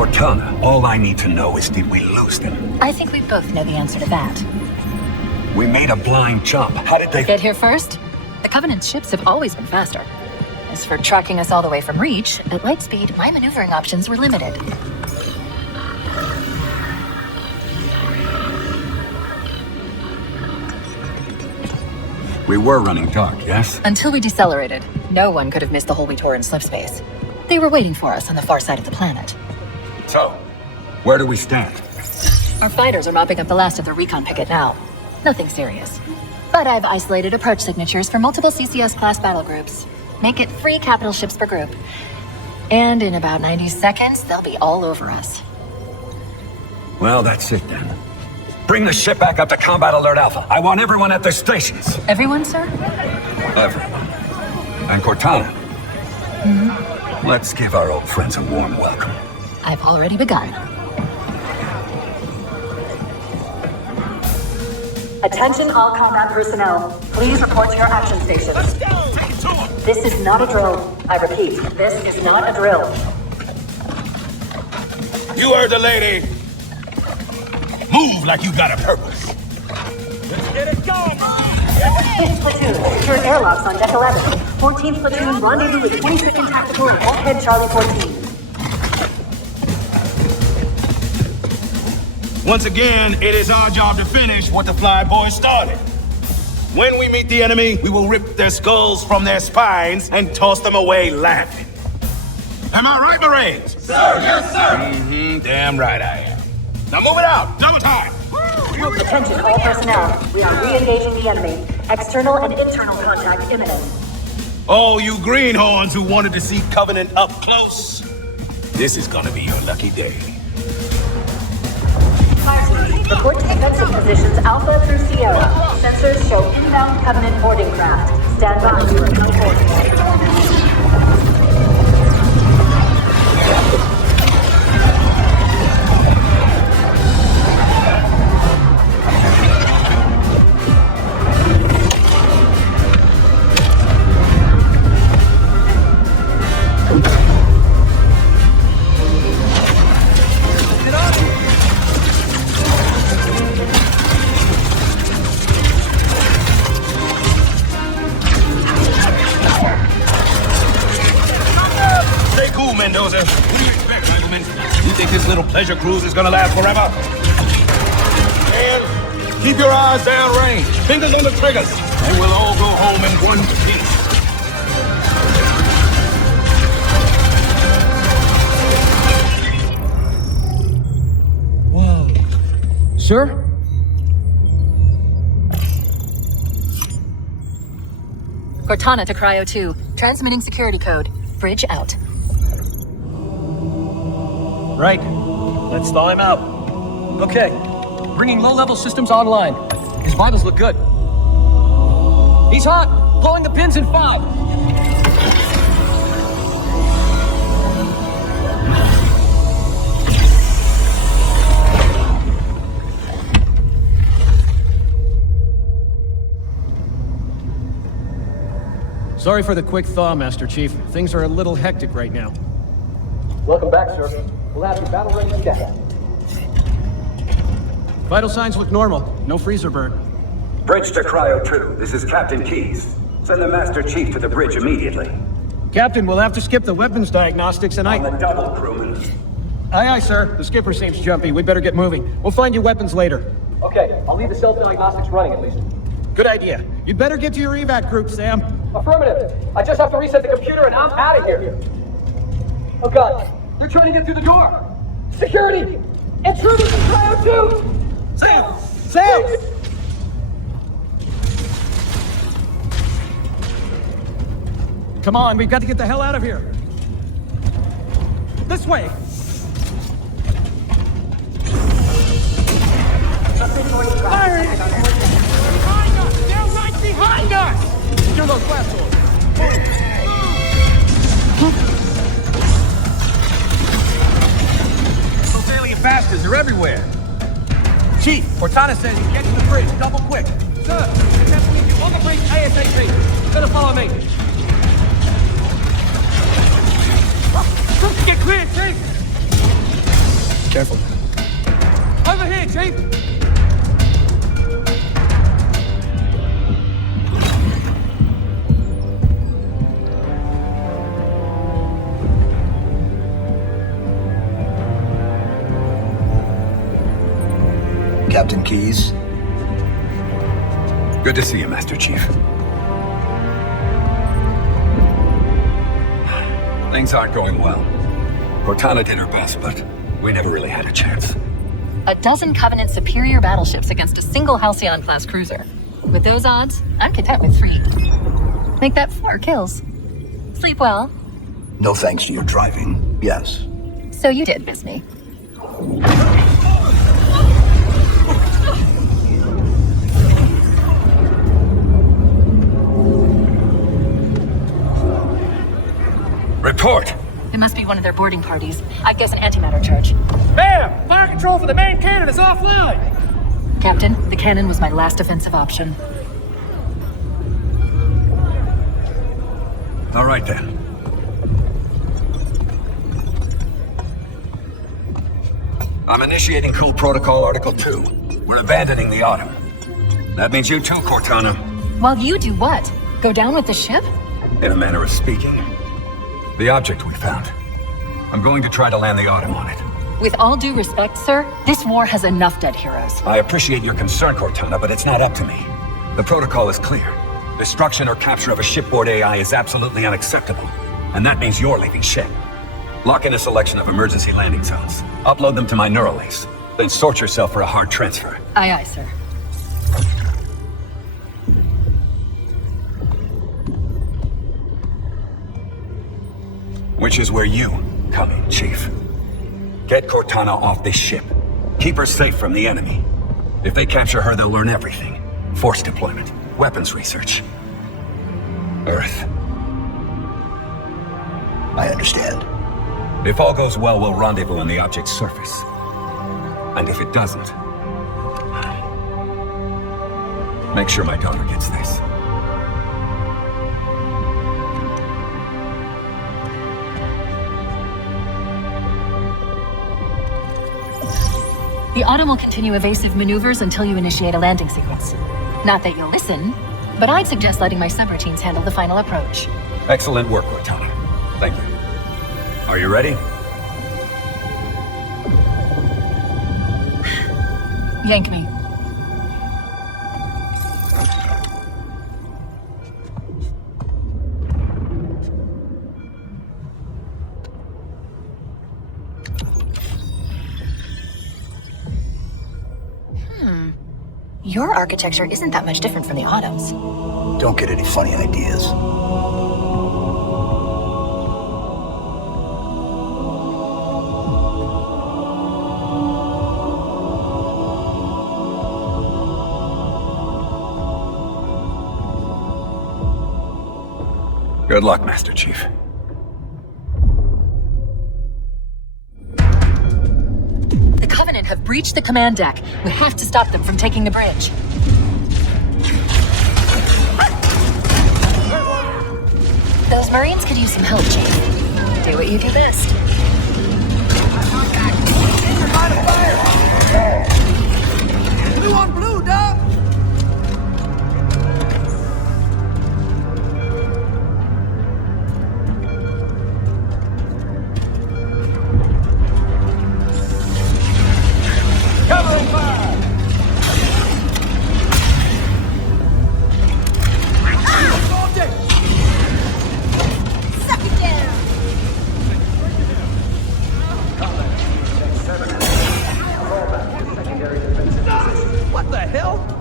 Cortana, all I need to know is did we lose them? I think we both know the answer to that. We made a blind jump. How did they... Get here first? The Covenant's ships have always been faster. As for tracking us all the way from Reach, at light speed, my maneuvering options were limited. We were running dark, yes? Until we decelerated, no one could have missed the hole we tore in slip space. They were waiting for us on the far side of the planet. So, where do we stand? Our fighters are mopping up the last of the recon picket now. Nothing serious. But I've isolated approach signatures for multiple CCS-class battle groups. Make it 3 capital ships per group. And in about 90 seconds, they'll be all over us. Well, that's it then. Bring the ship back up to Combat Alert Alpha. I want everyone at their stations. Everyone, sir? Everyone. And Cortana. Let's give our old friends a warm welcome. I've already begun. Attention all combat personnel. Please report to your action stations. Let's go! Take it to him! This is not a drill. I repeat, this is not a drill. You heard the lady. Move like you got a purpose. Let's get it going! 5th Platoon, secure airlocks on Deck 11. 14th Platoon, rendezvous with 22nd Tactical and Bulkhead Charlie 14. Once again, it is our job to finish what the Flyboys started. When we meet the enemy, we will rip their skulls from their spines and toss them away laughing. Am I right, Marines? Sir, yes, sir! Damn right I am. Now move it out! Double time! Attention all personnel. We are re-engaging the enemy. External and internal contact imminent. All you greenhorns who wanted to see Covenant up close, this is gonna be your lucky day. Report to defensive positions Alpha through Sierra. Sensors show inbound Covenant boarding craft. Stand by for a no Mendoza. What do you expect, Michaelman? You think this little pleasure cruise is gonna last forever? And keep your eyes downrange. Fingers on the triggers. And we'll all go home in one piece. Whoa. Sir? Cortana to Cryo 2. Transmitting security code. Bridge out. Right. Let's thaw him out. Okay. Bringing low-level systems online. His vitals look good. He's hot! Pulling the pins in 5. Sorry for the quick thaw, Master Chief. Things are a little hectic right now. Welcome back, sir. We'll have your battle-ready staff. Vital signs look normal. No freezer burn. Bridge to Cryo 2. This is Captain Keyes. Send the Master Chief to the bridge immediately. Captain, we'll have to skip the weapons diagnostics and On the double, crewman. Aye, aye, sir. The skipper seems jumpy. We'd better get moving. We'll find your weapons later. Okay, I'll leave the self-diagnostics running at least. Good idea. You'd better get to your evac group, Sam. Affirmative. I just have to reset the computer and I'm out of here. Oh God, they're trying to get through the door. Security! Intruders in Cryo 2! Sam! Sam! Come on, we've got to get the hell out of here. This way! Firing! Behind us! They're right behind us! Secure those blast doors. Those alien bastards are everywhere. Chief, Cortana says he's getting to the bridge. Double quick. Sir, it's have to meet you on the bridge ASAP. Gonna follow me. Get clear, Chief! Careful. Over here, Chief! Captain Keyes? Good to see you, Master Chief. Things aren't going well. Cortana did her best, but we never really had a chance. A dozen Covenant superior battleships against a single Halcyon-class cruiser. With those odds, I'm content with 3. Make that 4 kills. Sleep well. No thanks to your driving, yes. So you did miss me. Report! It must be one of their boarding parties. I guess an antimatter charge. Ma'am! Fire control for the main cannon is offline! Captain, the cannon was my last offensive option. All right, then. I'm initiating Cool Protocol Article 2. We're abandoning the Autumn. That means you too, Cortana. While you do what? Go down with the ship? In a manner of speaking. The object we found. I'm going to try to land the Autumn on it. With all due respect, sir, this war has enough dead heroes. I appreciate your concern, Cortana, but it's not up to me. The protocol is clear. Destruction or capture of a shipboard AI is absolutely unacceptable. And that means you're leaving ship. Lock in a selection of emergency landing zones. Upload them to my Neuralace. Then sort yourself for a hard transfer. Aye, aye, sir. Which is where you come in, Chief. Get Cortana off this ship. Keep her safe from the enemy. If they capture her, they'll learn everything. Force deployment, weapons research. Earth. I understand. If all goes well, we'll rendezvous on the object's surface. And if it doesn't, make sure my daughter gets this. The Autumn will continue evasive maneuvers until you initiate a landing sequence. Not that you'll listen, but I'd suggest letting my subroutines handle the final approach. Excellent work, Cortana. Thank you. Are you ready? Yank me. Your architecture isn't that much different from the Autumn's. Don't get any funny ideas. Good luck, Master Chief. The Covenant have breached the command deck. We have to stop them from taking the bridge. Those Marines could use some help, Chief. Do what you do best. Blue on blue, dog! Covering fire!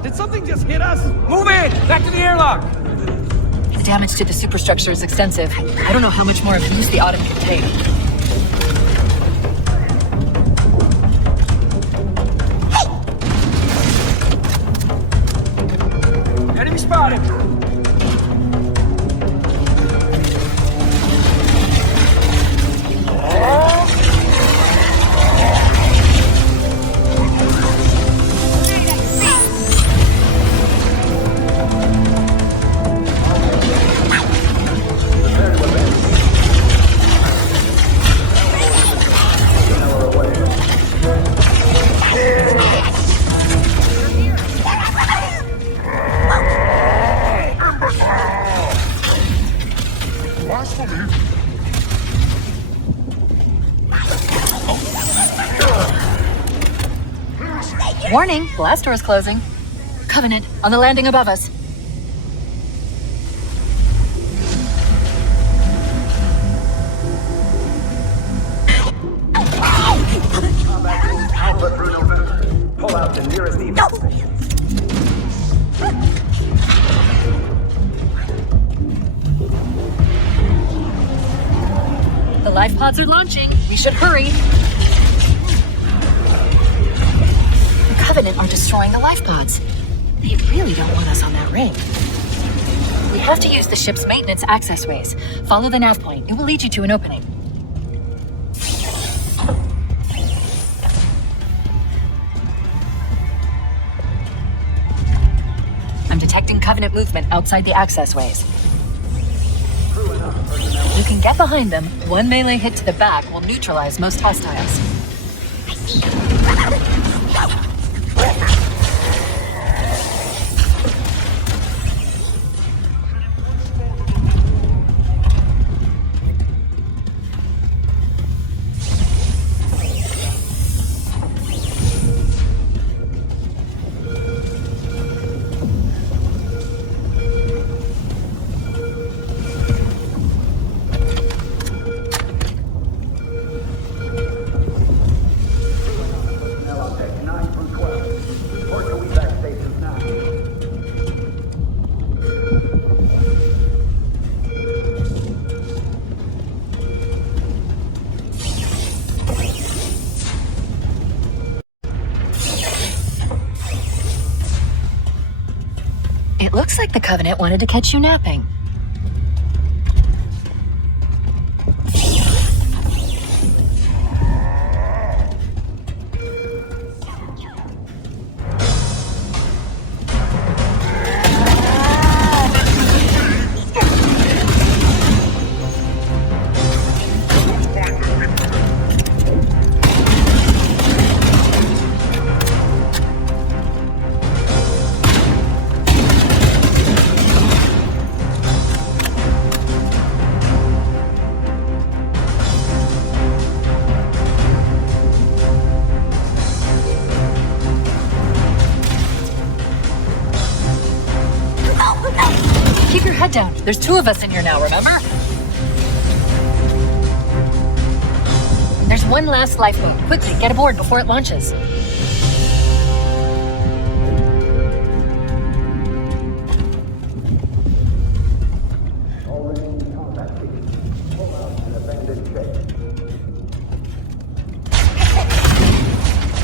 Did something just hit us? Move in! Back to the airlock! The damage to the superstructure is extensive. I don't know how much more abuse the Autumn can take. Enemy spotted! Warning, blast door is closing. Covenant, on the landing above us. Alpha through November. Pull out the nearest evac station. The life pods are launching. We should hurry. The Covenant are destroying the life pods. They really don't want us on that ring. We have to use the ship's maintenance access ways. Follow the nav point. It will lead you to an opening. I'm detecting Covenant movement outside the access ways. You can get behind them. One melee hit to the back will neutralize most hostiles. It looks like the Covenant wanted to catch you napping. Keep your head down. There's two of us in here now, remember? There's one last lifeboat. Quickly, get aboard before it launches.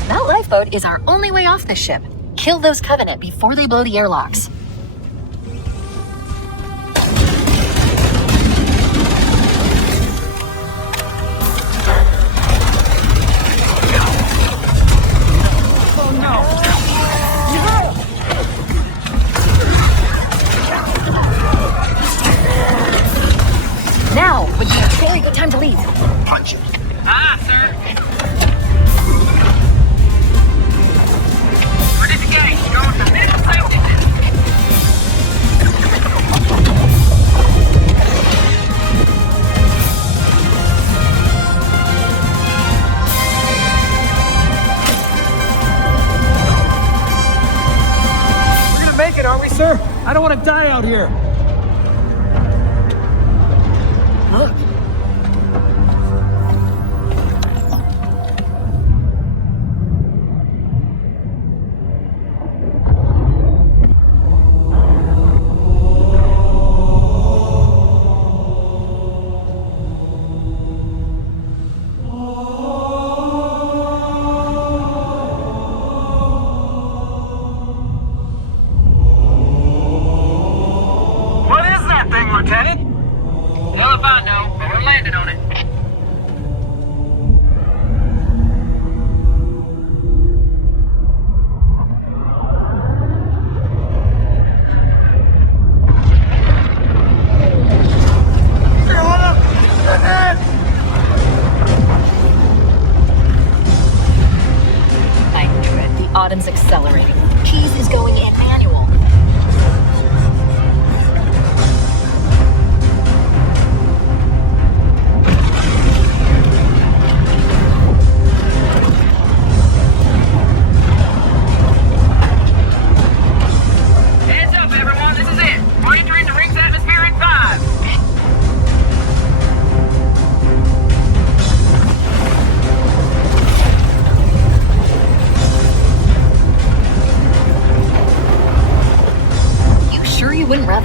That lifeboat is our only way off this ship. Kill those Covenant before they blow the airlocks. Now would be a very good time to leave. Punch it. Ah, sir. Where did you get it? Going for minute safety. We're gonna make it, aren't we, sir? I don't want to die out here. Look.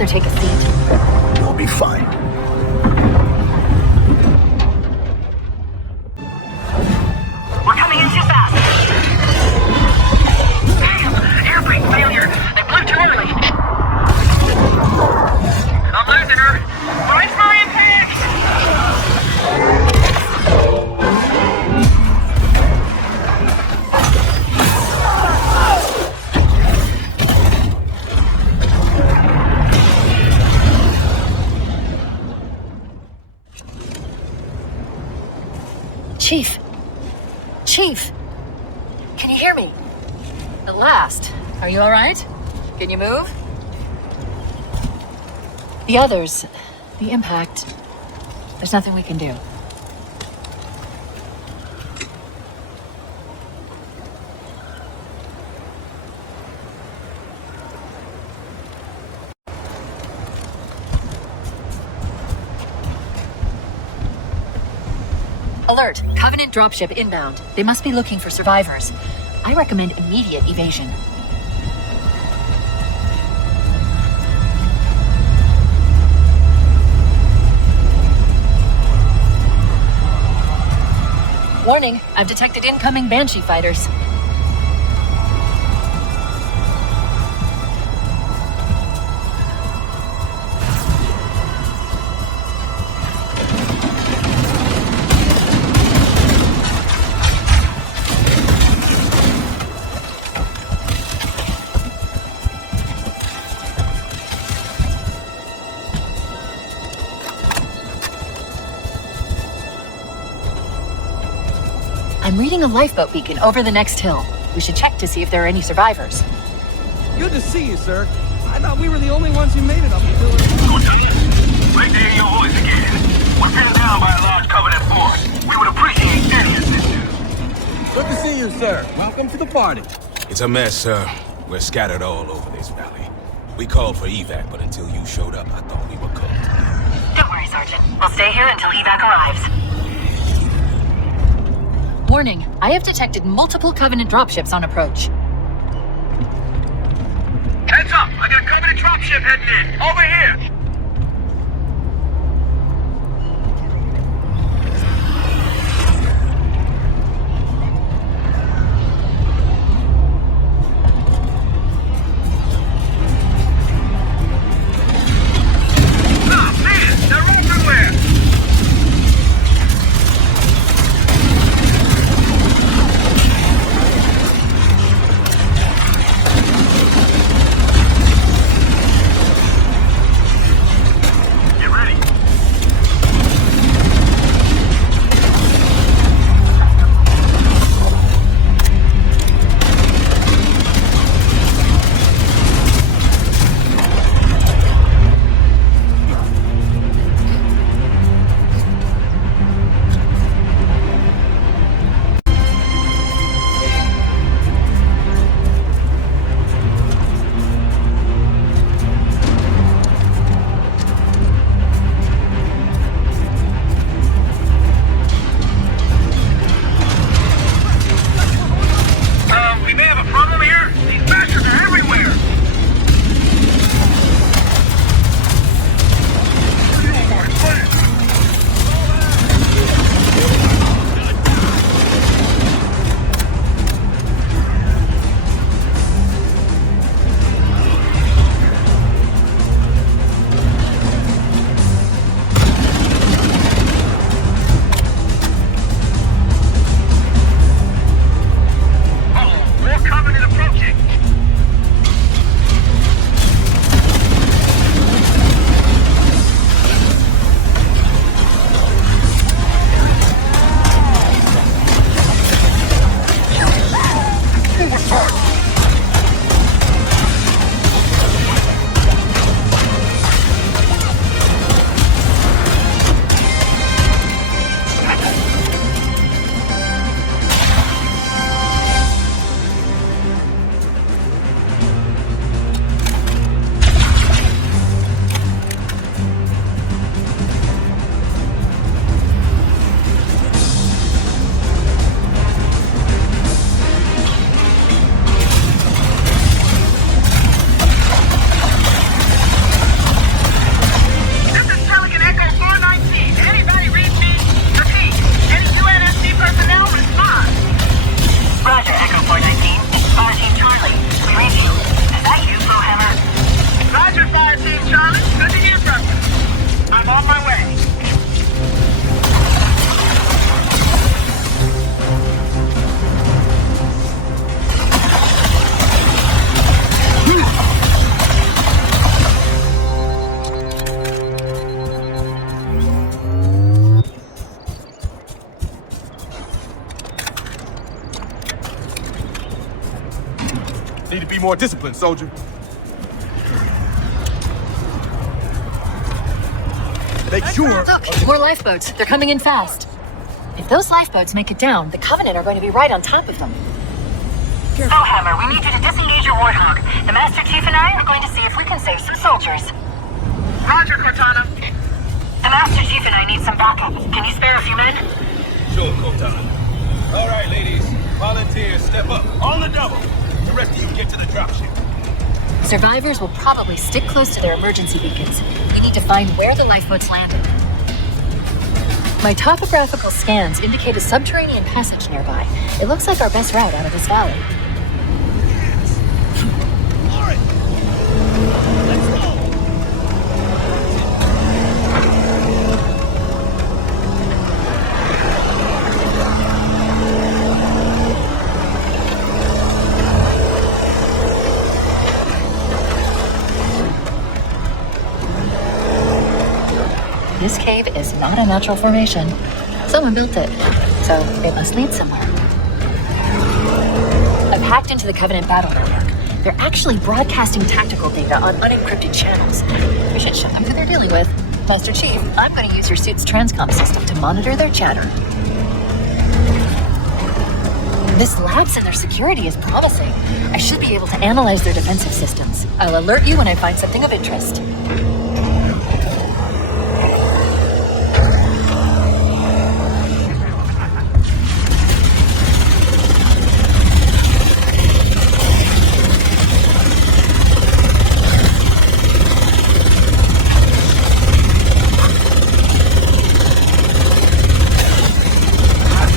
rather take a seat. You'll be fine. We're coming in too fast. Damn! Air brake failure. They blew too early. I'm losing her. Brace for impact! Chief. Chief. Can you hear me? At last. Are you alright? Can you move? The others, the impact, there's nothing we can do. Alert! Covenant dropship inbound. They must be looking for survivors. I recommend immediate evasion. Warning, I've detected incoming Banshee fighters. I'm reading a lifeboat beacon over the next hill. We should check to see if there are any survivors. Good to see you, sir. I thought we were the only ones who made it up until... Great to hear your voice again. We're pinned down by a large Covenant force. We would appreciate any assistance. Good to see you, sir. Welcome to the party. It's a mess, sir. We're scattered all over this valley. We called for evac, but until you showed up, I thought we were cooked. Don't worry, Sergeant. We'll stay here until evac arrives. Warning, I have detected multiple Covenant dropships on approach. Heads up! I got a Covenant dropship heading in! Over here! Need to be more disciplined, soldier. Make sure... Look, more lifeboats. They're coming in fast. If those lifeboats make it down, the Covenant are going to be right on top of them. Bowhammer, we need you to disengage your Warthog. The Master Chief and I are going to see if we can save some soldiers. Roger, Cortana. The Master Chief and I need some backup. Can you spare a few men? Sure, Cortana. All right, ladies. Volunteers, step up. On the double. The rest of you get to the dropship. Survivors will probably stick close to their emergency beacons. We need to find where the lifeboats landed. My topographical scans indicate a subterranean passage nearby. It looks like our best route out of this valley. This cave is not a natural formation. Someone built it, so it must lead somewhere. I've hacked into the Covenant battle network. They're actually broadcasting tactical data on unencrypted channels. We should show them who they're dealing with. Master Chief, I'm going to use your suit's transcom system to monitor their chatter. This lapse in their security is promising. I should be able to analyze their defensive systems. I'll alert you when I find something of interest.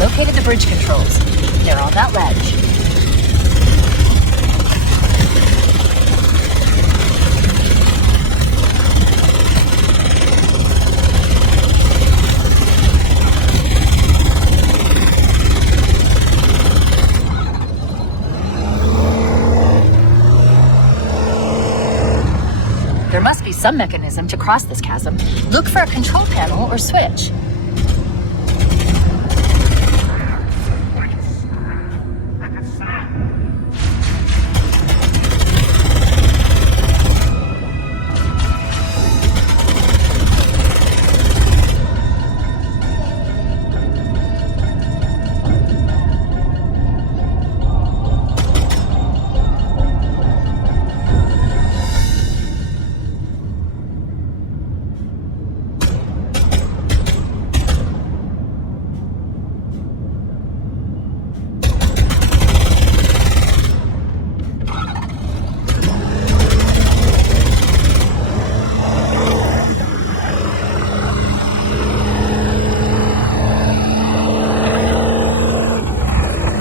Located the bridge controls. They're on that ledge. There must be some mechanism to cross this chasm. Look for a control panel or switch.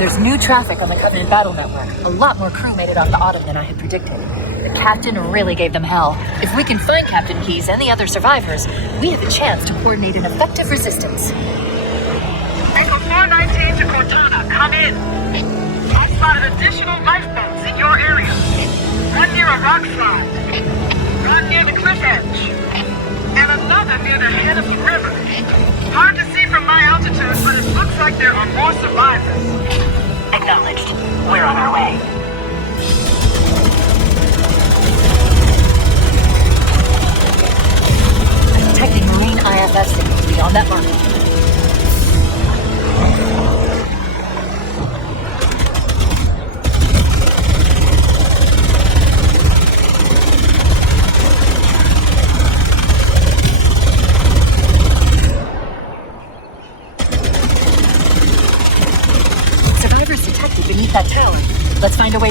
There's new traffic on the Covenant battle network. A lot more crew made it off the Autumn than I had predicted. The Captain really gave them hell. If we can find Captain Keyes and the other survivors, we have a chance to coordinate an effective resistance. Echo 419 to Cortana, come in. I spotted additional lifeboats in your area. One near a rock slide, one near the cliff edge, and another near the head of the river. Hard to see from my altitude, but it looks like there are more survivors. Acknowledged. We're on our way. I'm detecting marine IFF signals beyond that marker. Survivors detected beneath that tower. Let's find a way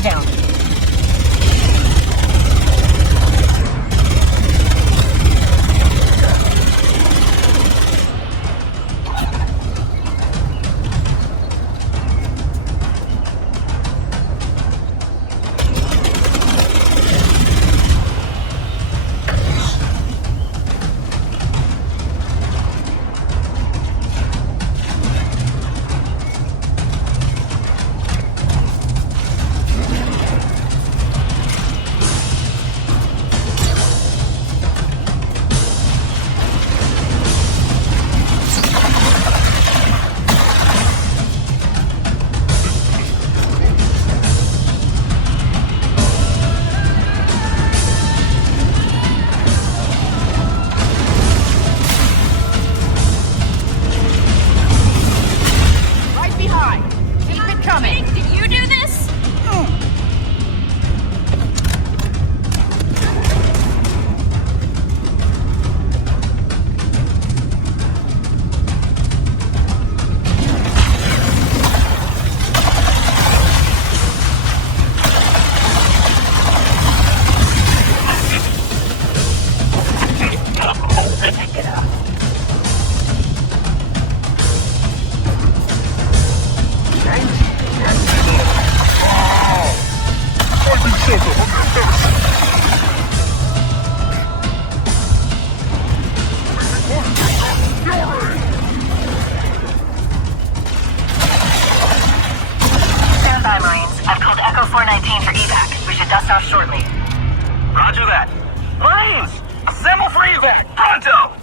Stand by, Marines. I've called Echo 419 for evac. We should dust off shortly. Roger that. Marines! Assemble for evac! Pronto!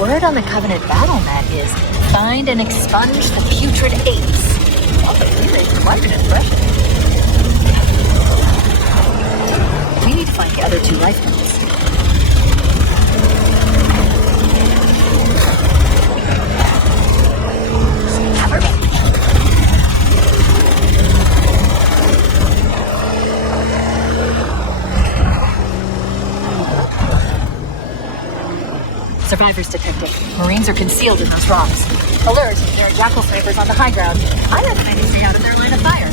Word on the Covenant battle mat is find and expunge the putrid apes. Oh, you made quite an impression. We need to find the other two rifles. Survivors detected. Marines are concealed in those rocks. Alert, there are jackal snipers on the high ground. I recommend you stay out of their line of fire.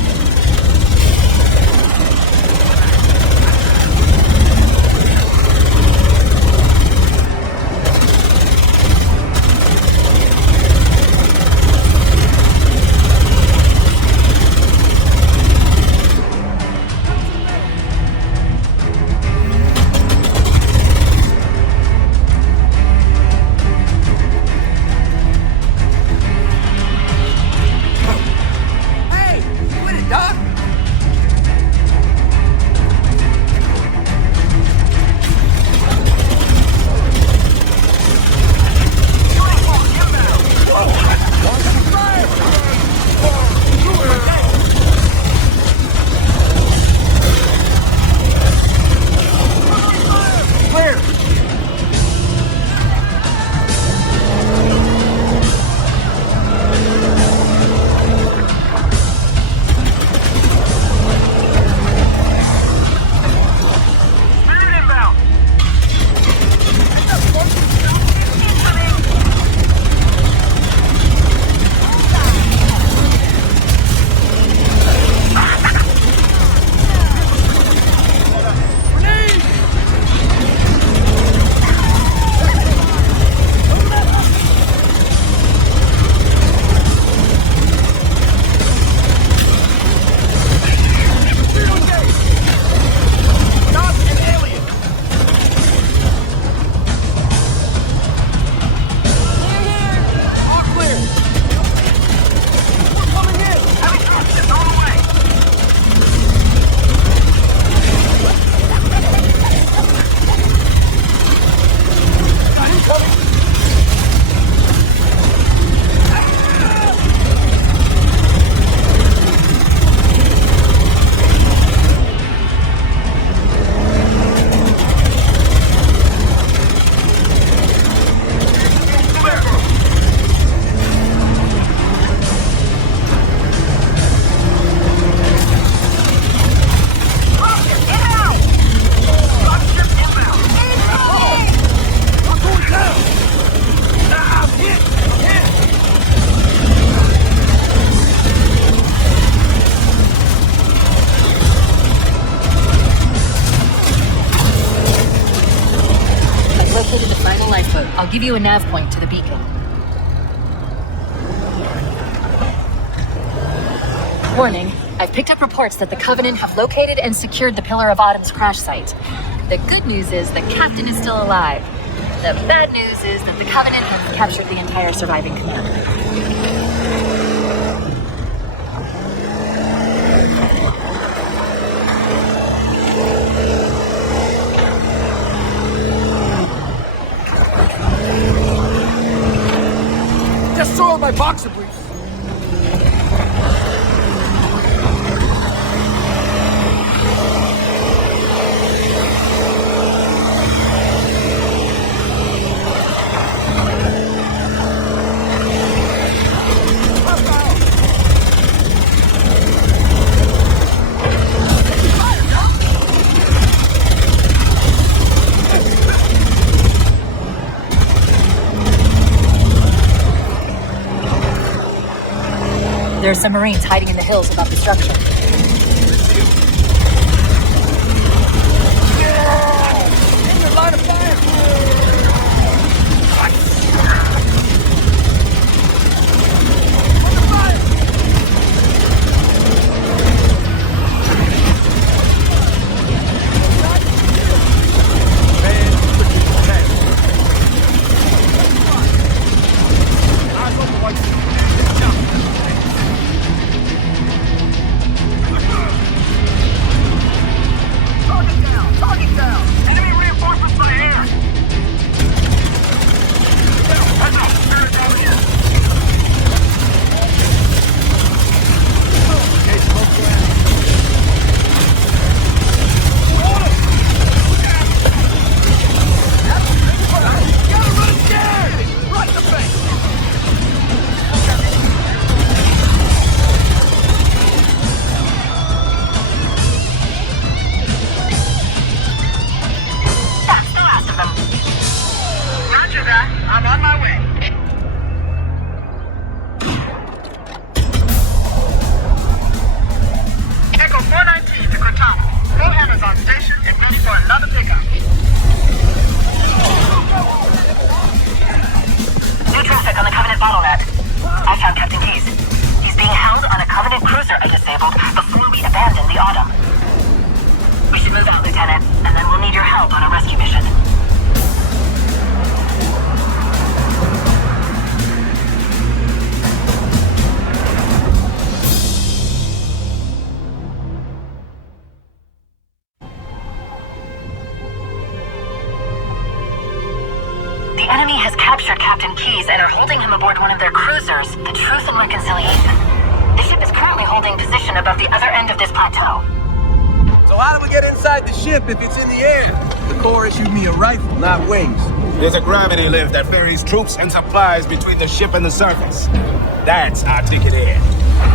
I'll give you a nav point to the beacon. Warning, I've picked up reports that the Covenant have located and secured the Pillar of Autumn's crash site. The good news is the captain is still alive. The bad news is that the Covenant has captured the entire surviving command. Just soiled my boxer briefs. There are some Marines hiding in the hills above the structure. Line of fire! Target down! Enemy reinforcements by air! Heads up! Spirit's over here! Roger that. I'm on my way. Echo 419 to Cortana. Rohan is on station and ready for another pickup. New traffic on the Covenant bottleneck. I found Captain Keyes. He's being held on a Covenant cruiser I disabled before we abandon the Autumn. We should move out, Lieutenant, and then we'll need your help on a rescue mission. The enemy has captured Captain Keyes and are holding him aboard one of their cruisers, the Truth and Reconciliation. The ship is currently holding position above the other end of this plateau. So how do we get inside the ship if it's in the air? The Corps issued me a rifle, not wings. There's a gravity lift that ferries troops and supplies between the ship and the surface. That's our ticket in.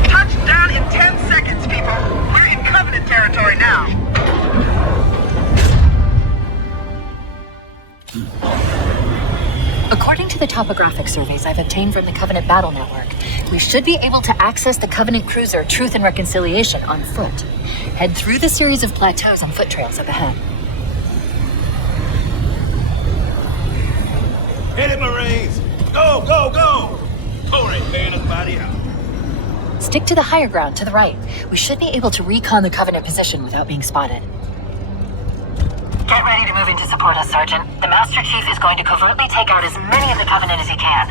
Touchdown in 10 seconds, people. We're in Covenant territory now. According to the topographic surveys I've obtained from the Covenant Battle Network, we should be able to access the Covenant cruiser Truth and Reconciliation on foot. Head through the series of plateaus and foot trails up ahead. Hit it, Marines! Go, go, go! Corey, paying us body out. Stick to the higher ground to the right. We should be able to recon the Covenant position without being spotted. Get ready to move in to support us, Sergeant. The Master Chief is going to covertly take out as many of the Covenant as he can.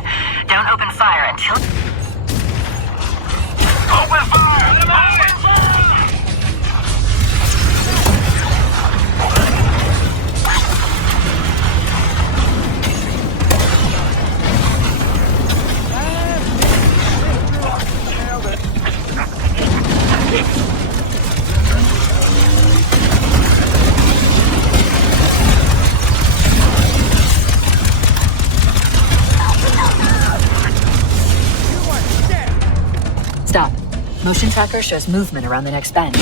Don't open fire until... Open fire! Open fire! Stop. Motion tracker shows movement around the next bend.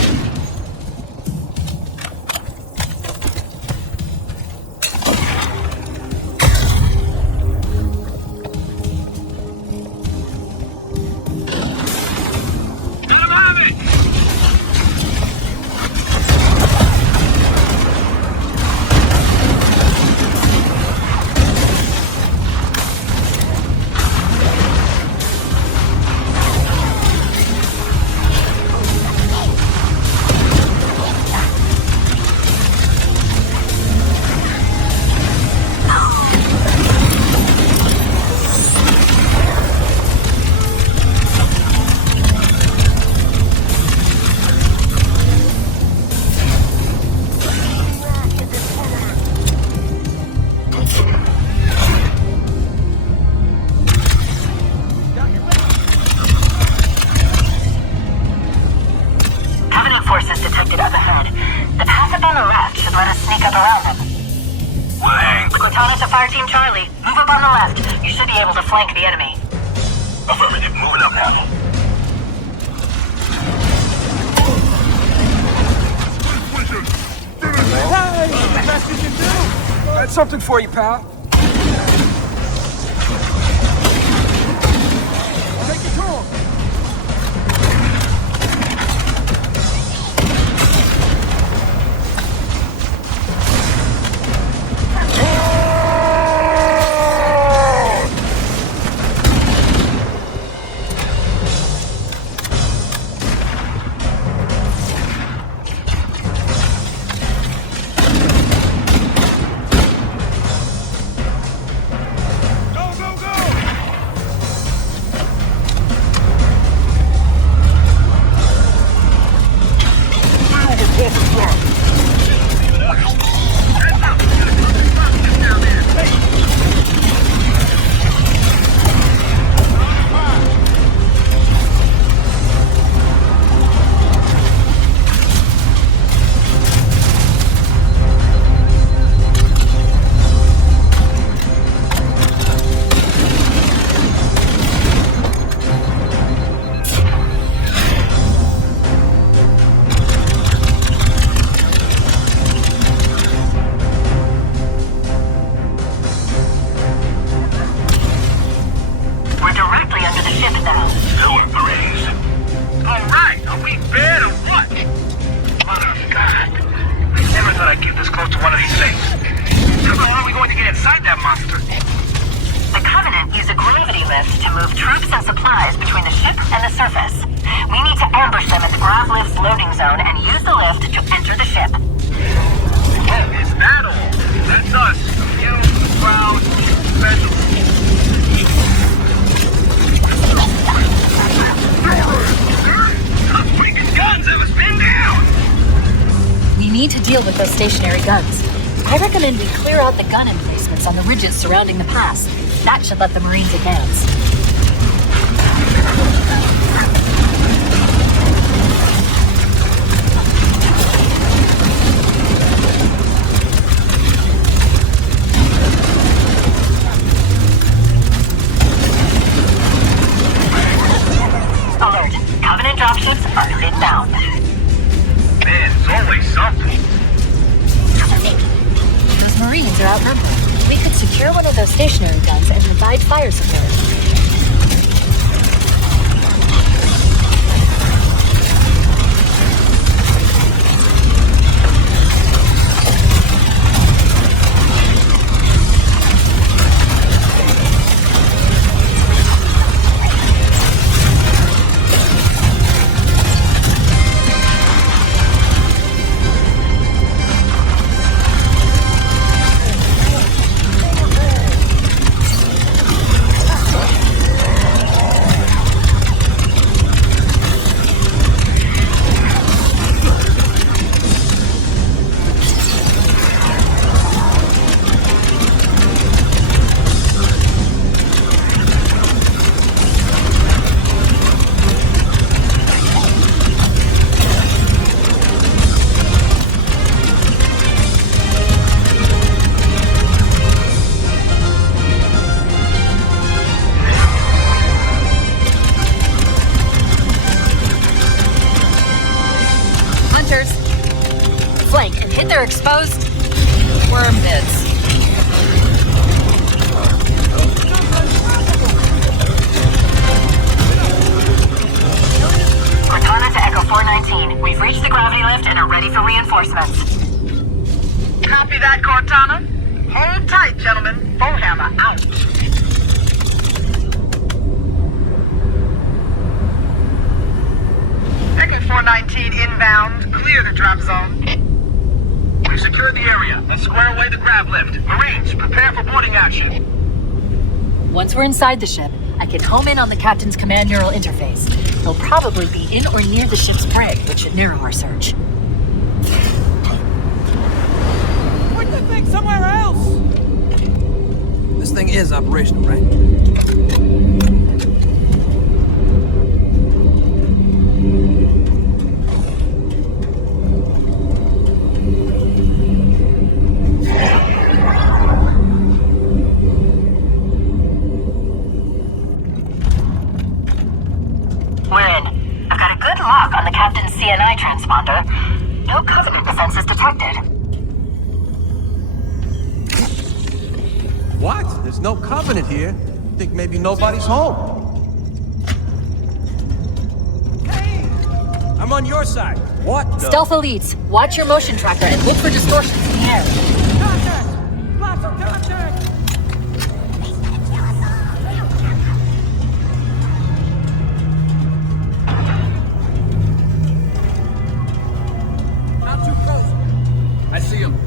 Cortana to Fire Team Charlie. Move up on the left. You should be able to flank the enemy. Affirmative. Moving up now. Hey! Best you can do! Got something for you, pal. Take it to him! troops and supplies between the ship and the surface. We need to ambush them at the grav lift's loading zone and use the lift to enter the ship. Oh, it's that all? That's us. You, Cloud, Special. Freaking guns have us pinned down! We need to deal with those stationary guns. I recommend we clear out the gun emplacements on the ridges surrounding the pass. That should let the Marines advance. Alert. Covenant dropships are inbound. Man, it's always something. Those Marines are outnumbered. We could secure one of those stationary guns and provide fire support. Flank and hit their exposed worm bits. Cortana to Echo 419. We've reached the gravity lift and are ready for reinforcements. Copy that, Cortana. Hold tight, gentlemen. Bowhammer out. Echo 419 inbound. Clear the drop zone. We've secured the area. Let's square away the grav lift. Marines, prepare for boarding action. Once we're inside the ship, I can home in on the captain's command neural interface. We'll probably be in or near the ship's brig, which should narrow our search. Put the thing somewhere else! This thing is operational, right? We're in. I've got a good lock on the captain's CNI transponder. No Covenant defenses detected. What? There's no Covenant here. Think maybe nobody's home. Hey! I'm on your side. What the? Stealth elites, watch your motion tracker and look for distortions in the air. Contact! Lots of contact! Not too close. I see him.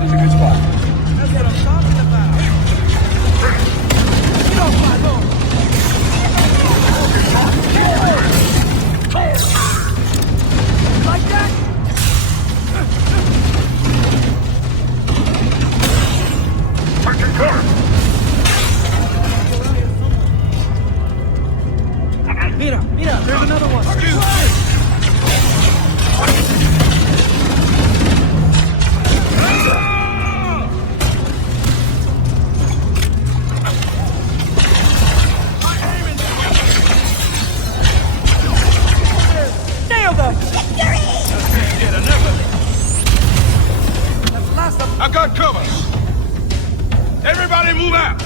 This is a good spot. That's what I'm talking about! Get off my lawn! Like that? Mira, there's another one! Nailed them! Get another. That's the last of them! I got cover. Everybody move out.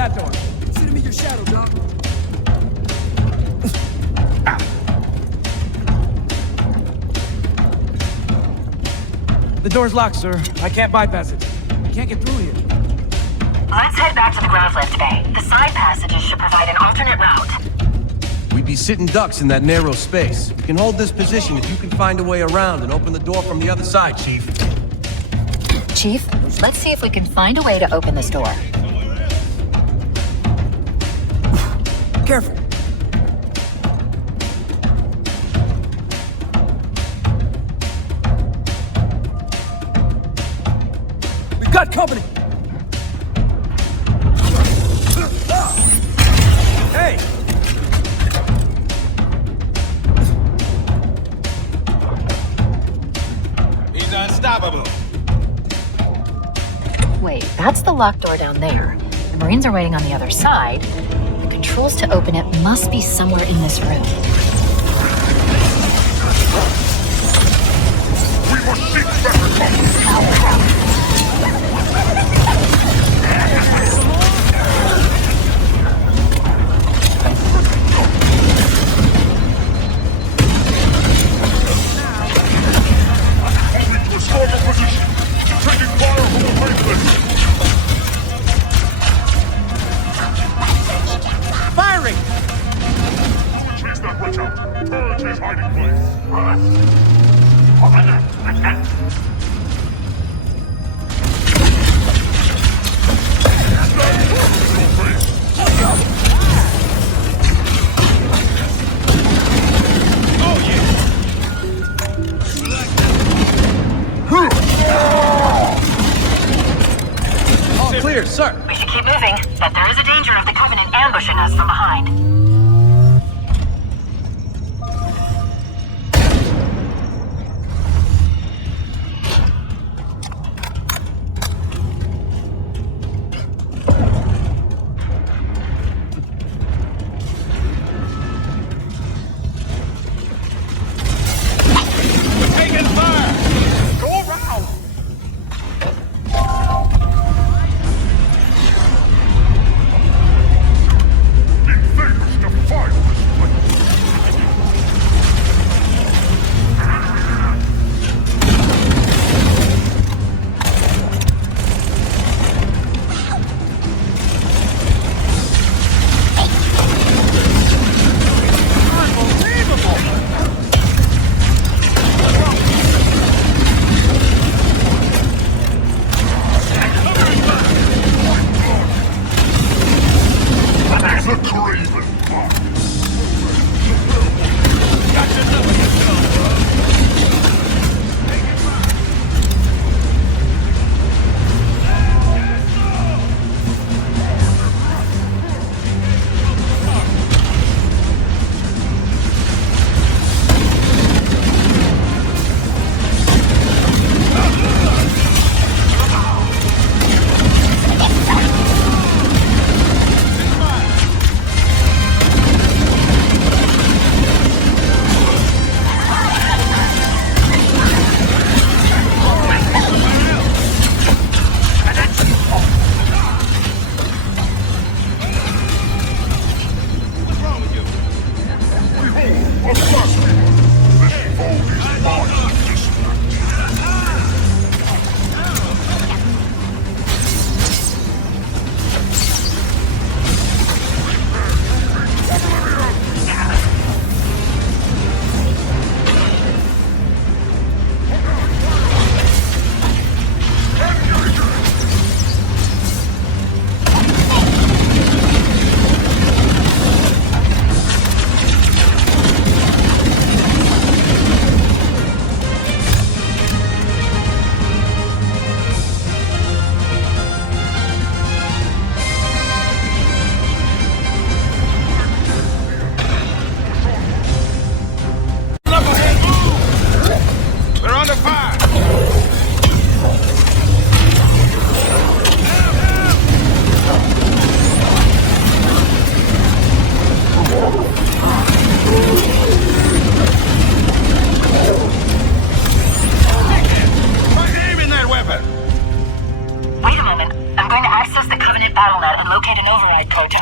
that door. Consider me your shadow, Doc. The door's locked, sir. I can't bypass it. I can't get through here. Let's head back to the ground lift bay. The side passages should provide an alternate route. We'd be sitting ducks in that narrow space. We can hold this position if you can find a way around and open the door from the other side, Chief. Chief, let's see if we can find a way to open this door. Careful. We've got company. Hey! He's unstoppable. Wait, that's the locked door down there. The Marines are waiting on the other side. The controls to open it must be somewhere in this room. We must seek better moving to a stronger position. Taking fire from the mainland. Firing! Chase that witch out. Purge his hiding place. All clear, sir. We should keep moving, but there is a danger of the Covenant ambushing us from behind. Taking fire! Go around! Invaders defile this place. The Craven Path.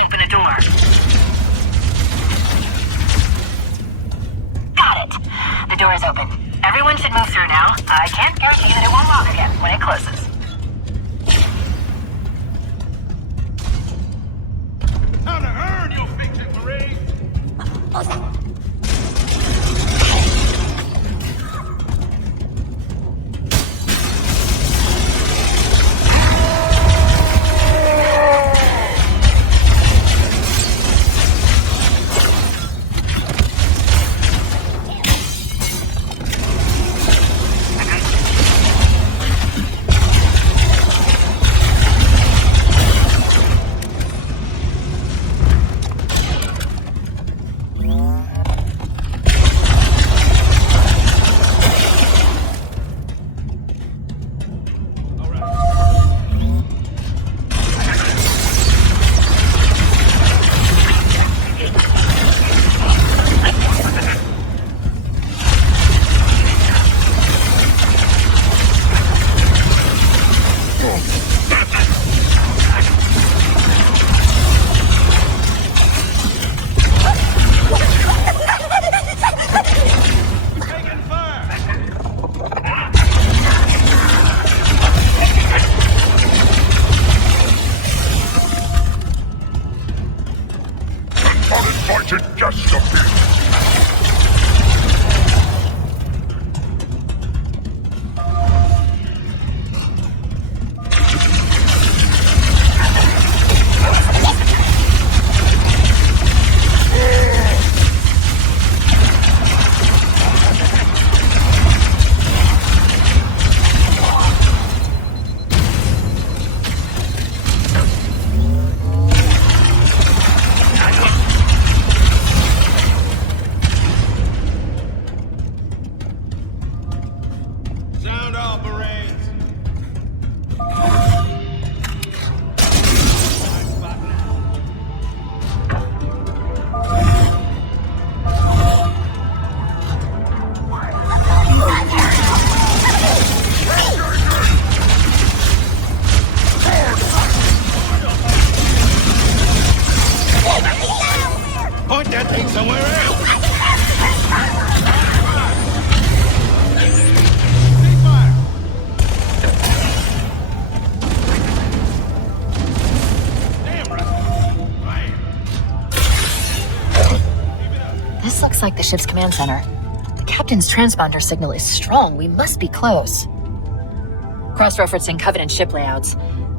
Open a door. Got it. The door is open. Everyone should move through now. I can't guarantee that it won't lock again when it closes. Time to earn your feature, Marie! Just a bit. Sound off, Marines! Point that thing somewhere else! This looks like the ship's command center. The captain's transponder signal is strong. We must be close. Cross-referencing Covenant ship layouts.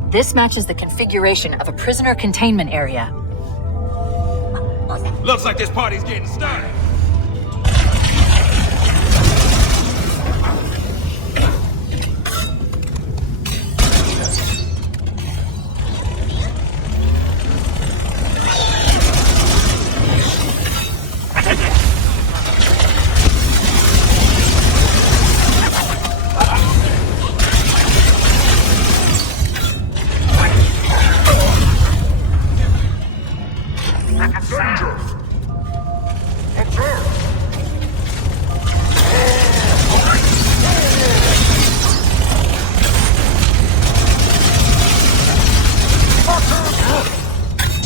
This matches the configuration of a prisoner containment area. Looks like this party's getting started. Danger! Observe!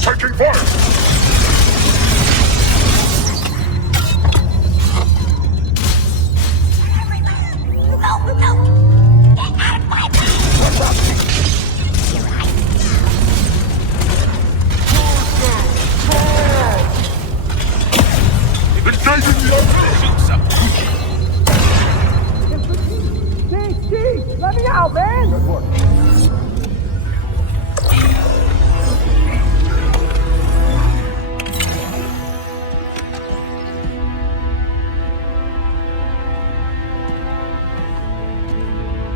Taking fire! Engaging the Steve, let me out, man! Good work.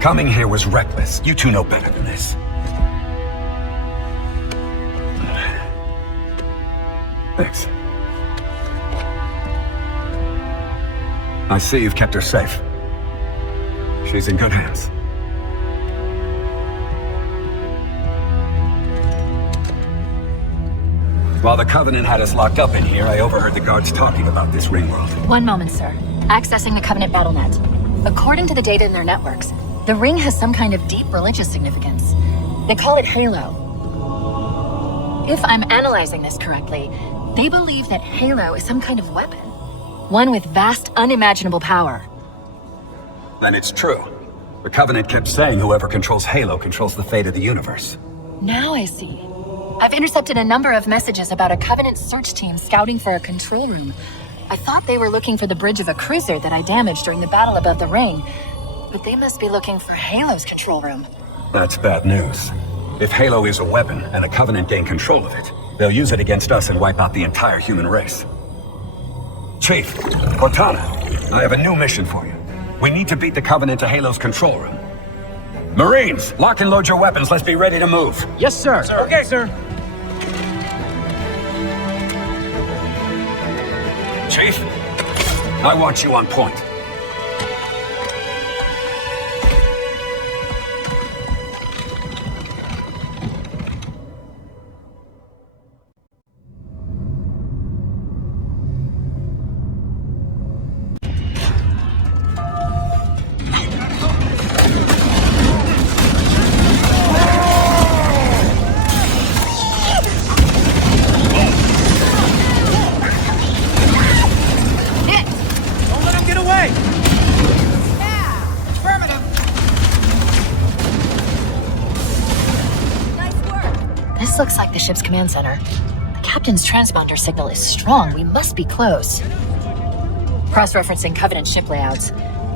Coming here was reckless. You two know better than this. Thanks. I see you've kept her safe. She's in good hands. While the Covenant had us locked up in here, I overheard the guards talking about this ring world. One moment, sir. Accessing the Covenant BattleNet. According to the data in their networks, the ring has some kind of deep religious significance. They call it Halo. If I'm analyzing this correctly, they believe that Halo is some kind of weapon. One with vast, unimaginable power. Then it's true. The Covenant kept saying whoever controls Halo controls the fate of the universe. Now I see. I've intercepted a number of messages about a Covenant search team scouting for a control room. I thought they were looking for the bridge of a cruiser that I damaged during the battle above the ring. But they must be looking for Halo's control room. That's bad news. If Halo is a weapon and a Covenant gain control of it, they'll use it against us and wipe out the entire human race. Chief, Cortana, I have a new mission for you. We need to beat the Covenant to Halo's control room. Marines, lock and load your weapons. Let's be ready to move. Yes, sir. Okay, sir. Chief, I want you on point. Don't let him get away! This looks like the ship's command center. The captain's transponder signal is strong. We must be close. Cross-referencing Covenant ship layouts.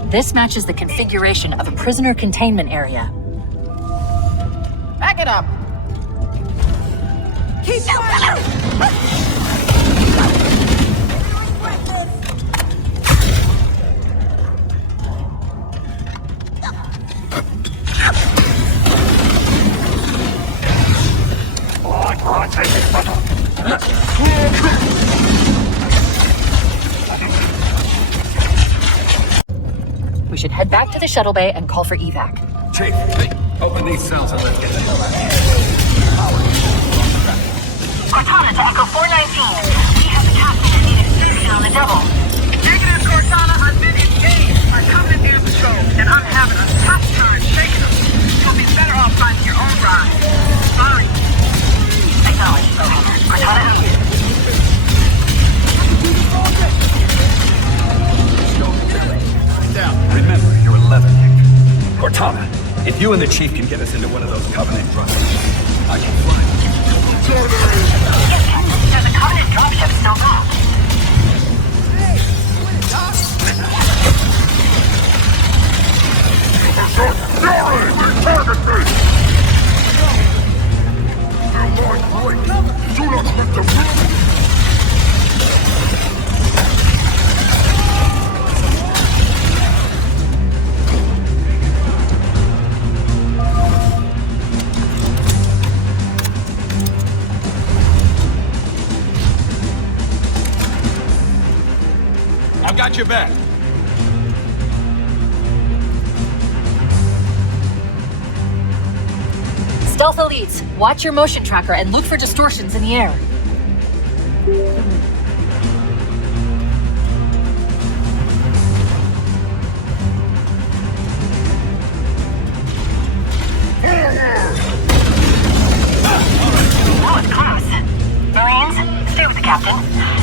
This matches the configuration of a prisoner containment area. Back it up! Keep We should head back to the shuttle bay and call for evac. Chief, open these cells and let's get the hell out of here. Cortana to Echo 419. We have the captain that needed station on the double. Negative, Cortana. I'm in engaged. Our Covenant air patrol, and I'm having a tough time shaking them. You'll be better off finding your own ride. Sorry. Acknowledged, Commander. Cortana out. Remember, you're 11, Nick. Cortana, if you and the Chief can get us into one of those Covenant drones, I can fly. Yes, Captain. There's a Covenant dropship still gone. Target me! You're my great! Do not let them move! I've got your back. Stealth elites, watch your motion tracker and look for distortions in the air. That was close. Marines, stay with the captain.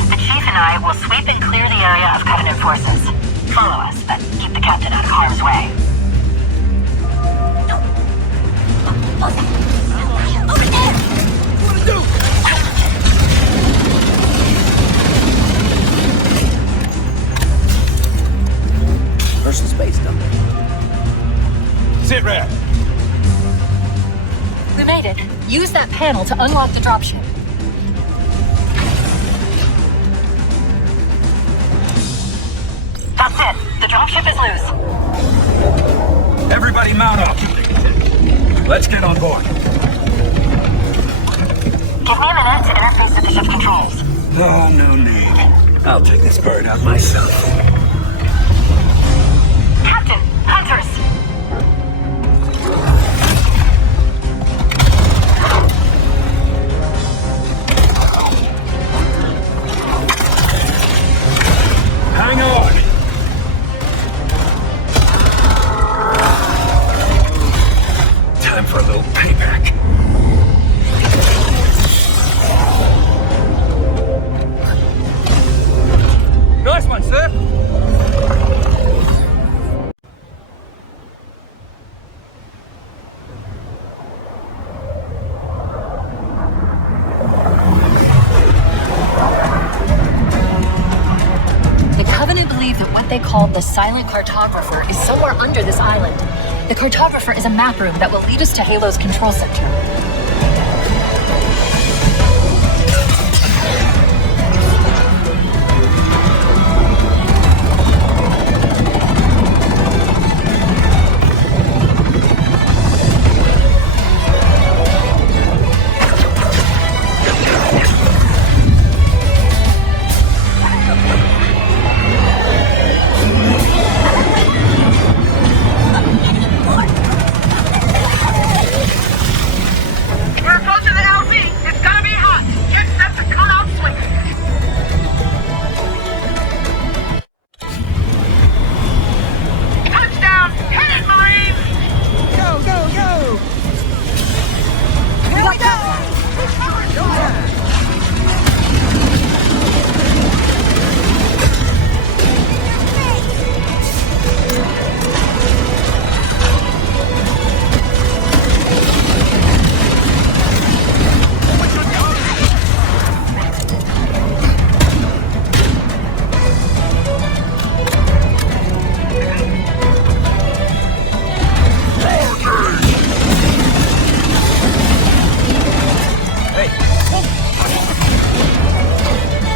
The chief and I will sweep and clear the area of Covenant forces. Follow us, but keep the captain out of harm's way. Over there! What to do? Personal space, dump. Sit rep. We made it. Use that panel to unlock the dropship. That's it. The dropship is loose. Everybody mount up. Let's get on board. Give me a minute to interface with the ship's controls. Oh, no need. I'll take this bird out myself. Captain, hunters! Hang on! Time for a little payback. I called the Silent Cartographer is somewhere under this island. The Cartographer is a map room that will lead us to Halo's control center. We're approaching the LZ. It's gonna be hot. Get set to cut out swinging. Touchdown! Hit it, Marines! Go, go, go! Here we go!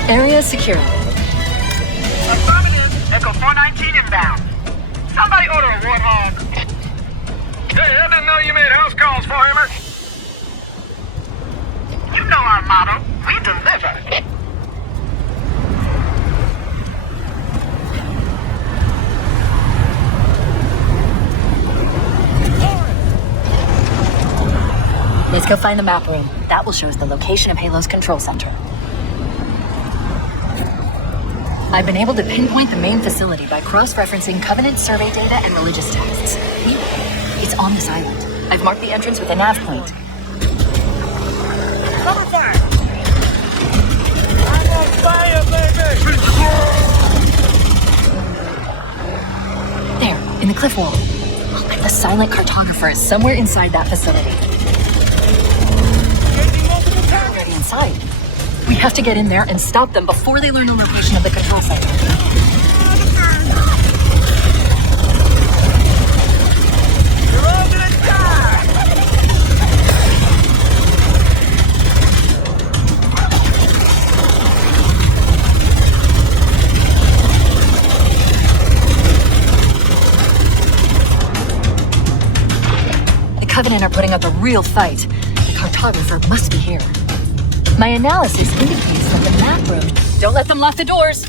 Area secure. Affirmative. Echo 419 inbound. Somebody order a Warthog. Hey, I didn't know you made house calls for him. You know our motto. We deliver. Let's go find the map room. That will show us the location of Halo's control center. I've been able to pinpoint the main facility by cross-referencing Covenant survey data and religious texts. It's on this island. I've marked the entrance with a nav point. Cover fire! I'm on fire, baby! There, in the cliff wall. The Silent Cartographer is somewhere inside that facility. Engaging multiple targets! Already inside. We have to get in there and stop them before they learn the location of the control center. You're all gonna die! The Covenant are putting up a real fight. The Cartographer must be here. My analysis indicates that the map room... Don't let them lock the doors!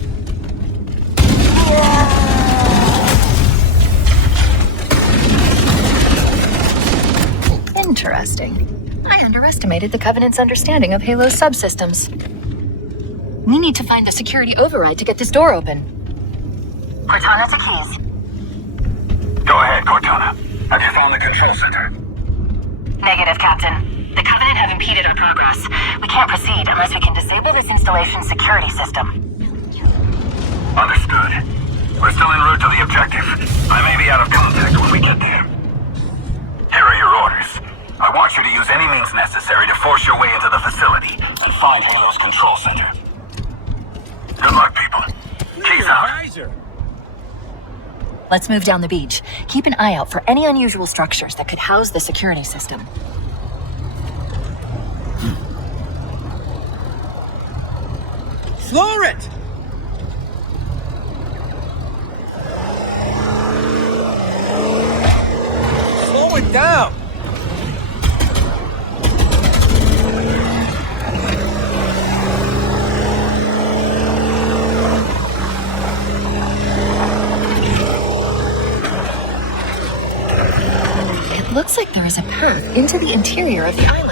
Interesting. I underestimated the Covenant's understanding of Halo's subsystems. We need to find the security override to get this door open. Cortana to Keys. Go ahead, Cortana. Have you found the control center? Negative, Captain. The Covenant have impeded our progress. We can't proceed unless we can disable this installation's security system. Understood. We're still en route to the objective. I may be out of contact when we get there. Here are your orders. I want you to use any means necessary to force your way into the facility and find Halo's control center. Good luck, people. Keys out. Kaiser! Let's move down the beach. Keep an eye out for any unusual structures that could house the security system. Floor it! Slow it down! It looks like there is a path into the interior of the island.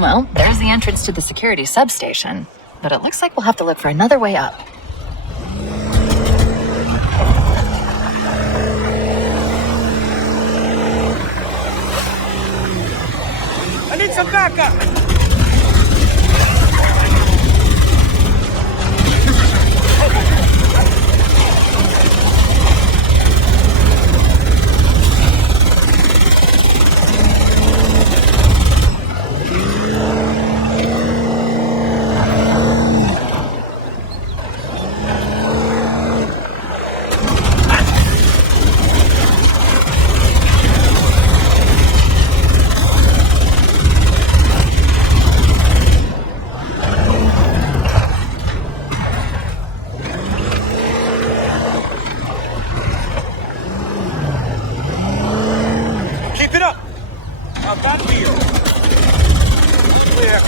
Well, there's the entrance to the security substation, but it looks like we'll have to look for another way up. I need some backup! Keep it up! I've got you. Clear.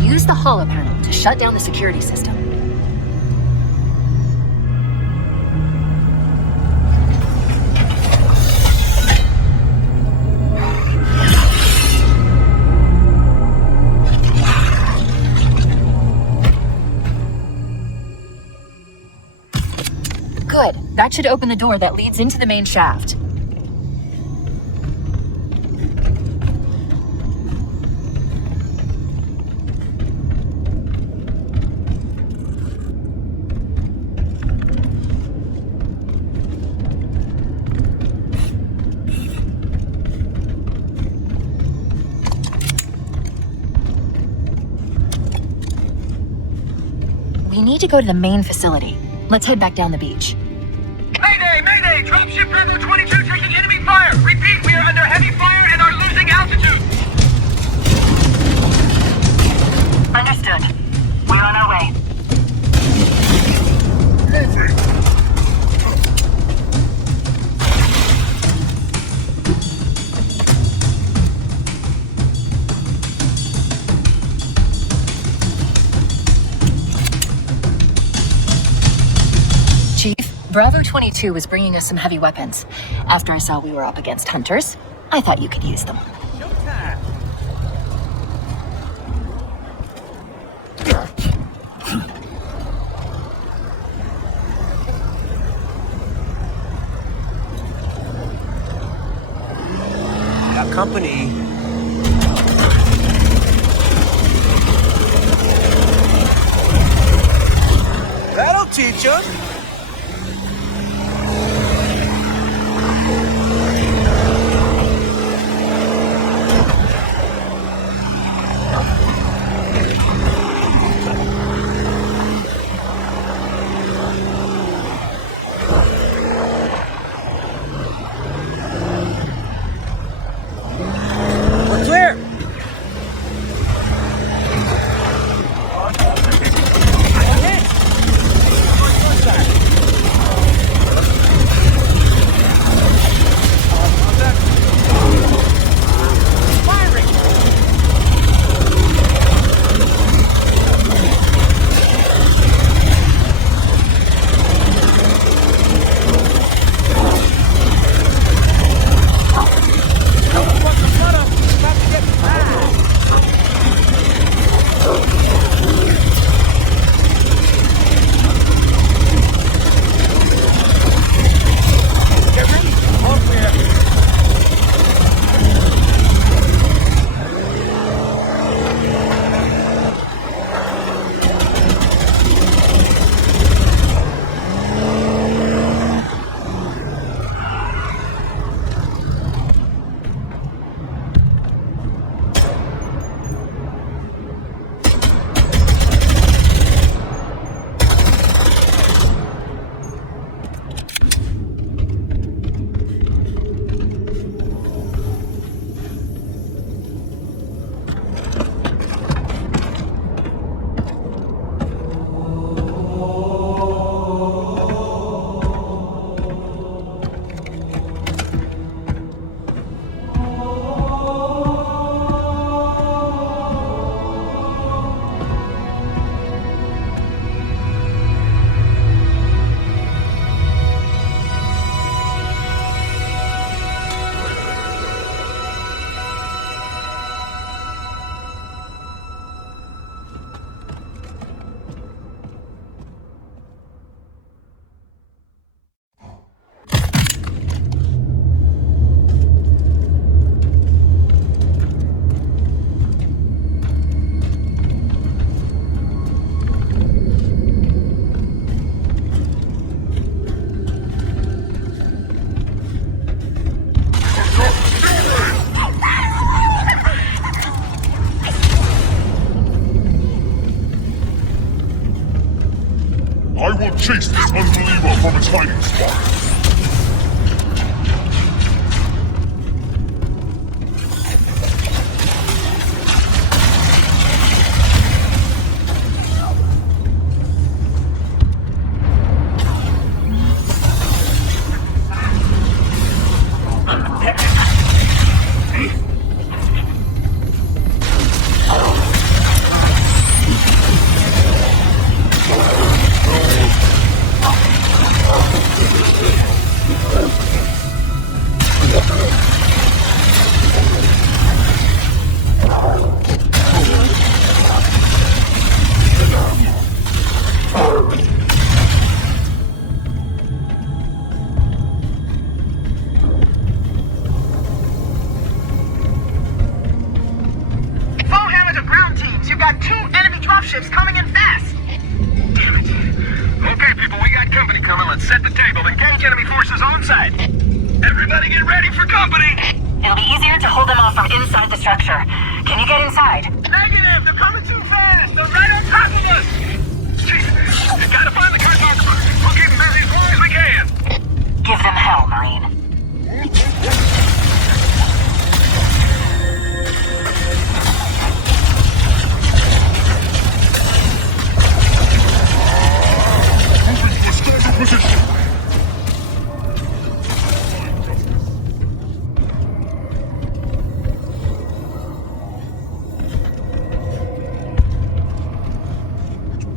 Use the holo panel to shut down the security system. Good. That should open the door that leads into the main shaft. We need to go to the main facility. Let's head back down the beach. Mayday! Mayday! Dropship Bravo 22 taking enemy fire! Repeat, we are under heavy fire and are losing altitude! Understood. We're on our way. Chief, Bravo 22 was bringing us some heavy weapons. After I saw we were up against hunters, I thought you could use them. Showtime! Got company. That'll teach us. We're clear. Okay. chase this unbeliever from its hiding spot.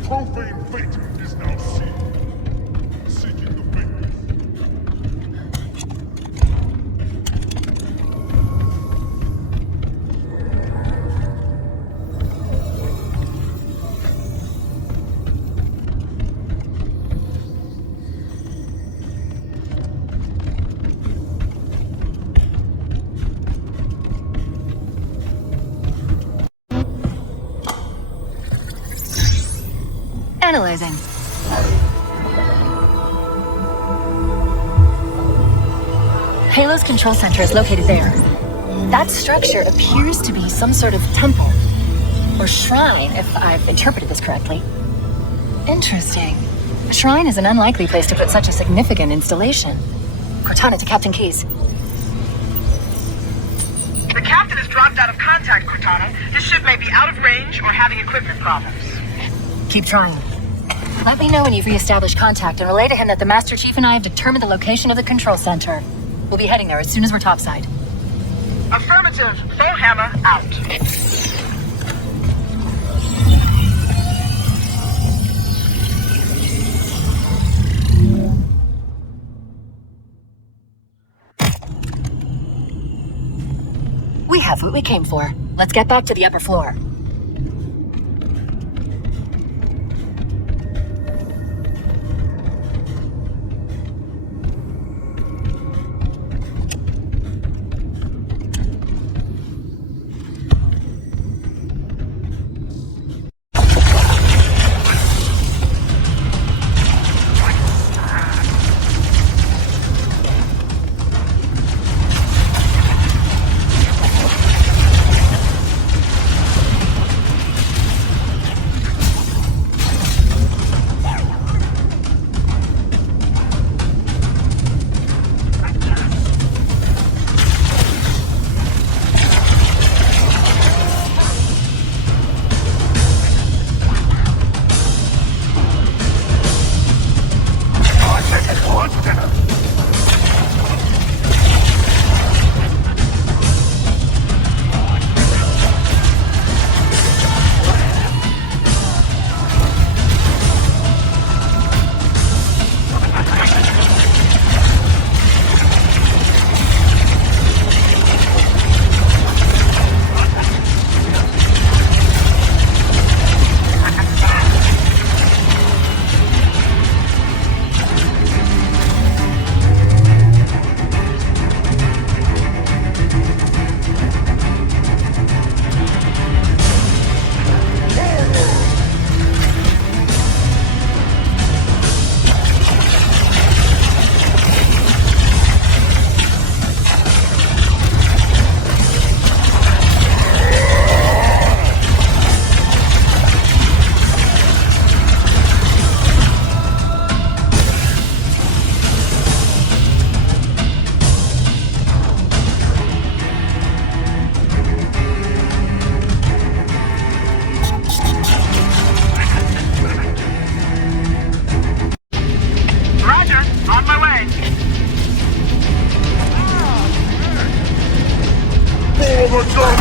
Profane fate is now seen. Seeking the vengeance. Analyzing. Halo's control center is located there. That structure appears to be some sort of temple. Or shrine, if I've interpreted this correctly. Interesting. A shrine is an unlikely place to put such a significant installation. Cortana to Captain Keyes. The captain has dropped out of contact, Cortana. This ship may be out of range or having equipment problems. Keep trying. Let me know when you've reestablished contact and relay to him that the Master Chief and I have determined the location of the control center. We'll be heading there as soon as we're topside. Affirmative. Bowhammer out. We have what we came for. Let's get back to the upper floor. Overtime!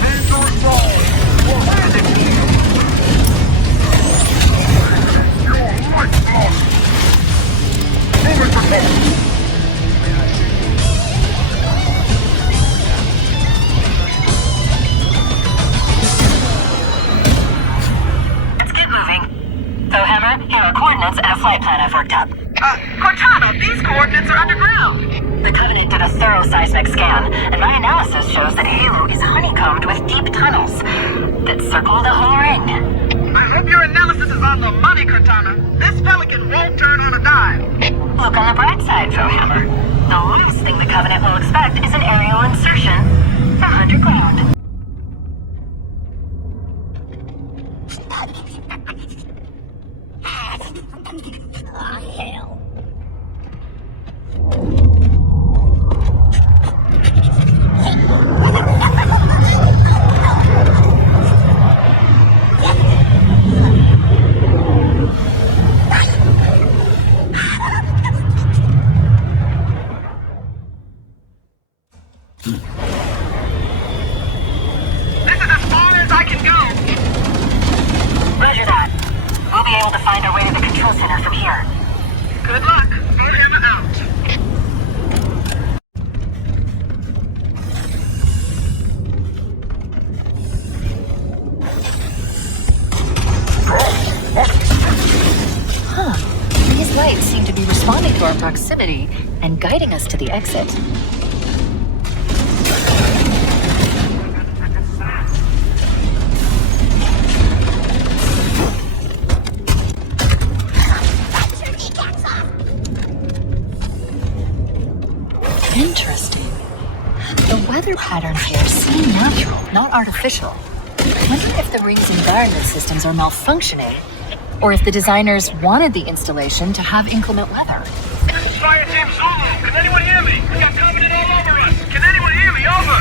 Dangerous ball! Your life lost! Moving for cover! So, Hammer, here are coordinates and a flight plan I've worked up. Cortana, these coordinates are underground. The Covenant did a thorough seismic scan, and my analysis shows that Halo is honeycombed with deep tunnels that circle the whole ring. I hope your analysis is on the money, Cortana. This Pelican won't turn on a dime. Look on the bright side, though, Hammer. The last thing the Covenant will expect is an aerial insertion from underground. Roger that. We'll be able to find our way to the control center from here. Good luck. Hammer out. These lights seem to be responding to our proximity and guiding us to the exit. Interesting. The weather patterns here seem natural, not artificial. I wonder if the ring's environment systems are malfunctioning, or if the designers wanted the installation to have inclement weather. This is Fire Team Zulu. Can anyone hear me? We got Covenant all over us. Can anyone hear me? Over.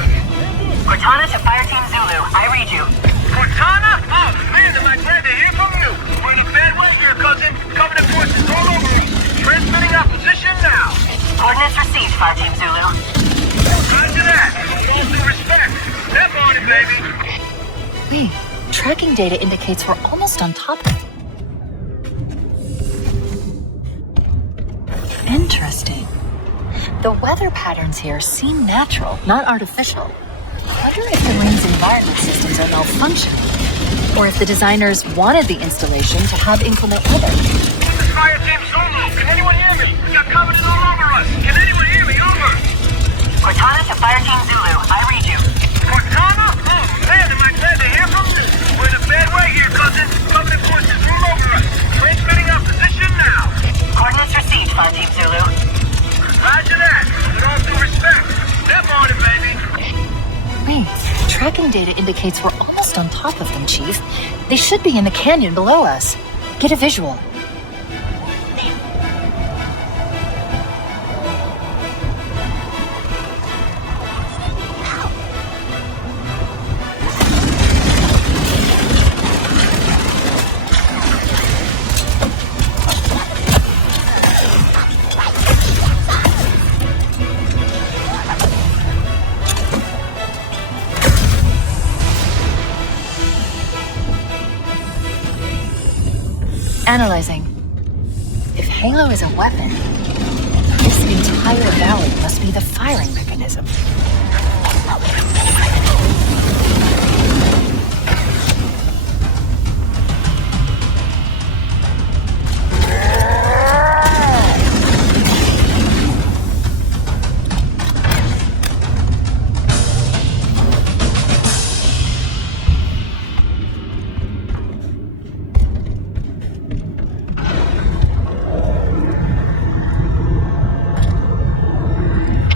Cortana to Fire Team Zulu. I read you. Cortana? Oh, man, am I glad to hear from you. We're in a bad way here, cousin. Covenant forces all over us. Transmitting our position now. Coordinates received, Fire Team Zulu. Roger that. With all due respect. Step on it, baby. Wait, tracking data indicates we're almost on top of it. Interesting. The weather patterns here seem natural, not artificial. I wonder if the ring's environment systems are malfunctioning, or if the designers wanted the installation to have inclement weather. This is Fire Team Zulu. Can anyone hear me? We got Covenant all over us. Can anyone hear me? Over. Cortana to Fire Team Zulu. I read you. Cortana? Oh, man, am I glad to hear from you. We're in a bad way here, cousin. Covenant forces all over us. Transmitting our position now. Coordinates received, Fire Team Zulu. Roger that. With all due respect. Step on it, baby. Wait, tracking data indicates we're almost on top of them, Chief. They should be in the canyon below us. Get a visual. Analyzing. If Halo is a weapon, this entire valley must be the firing mechanism.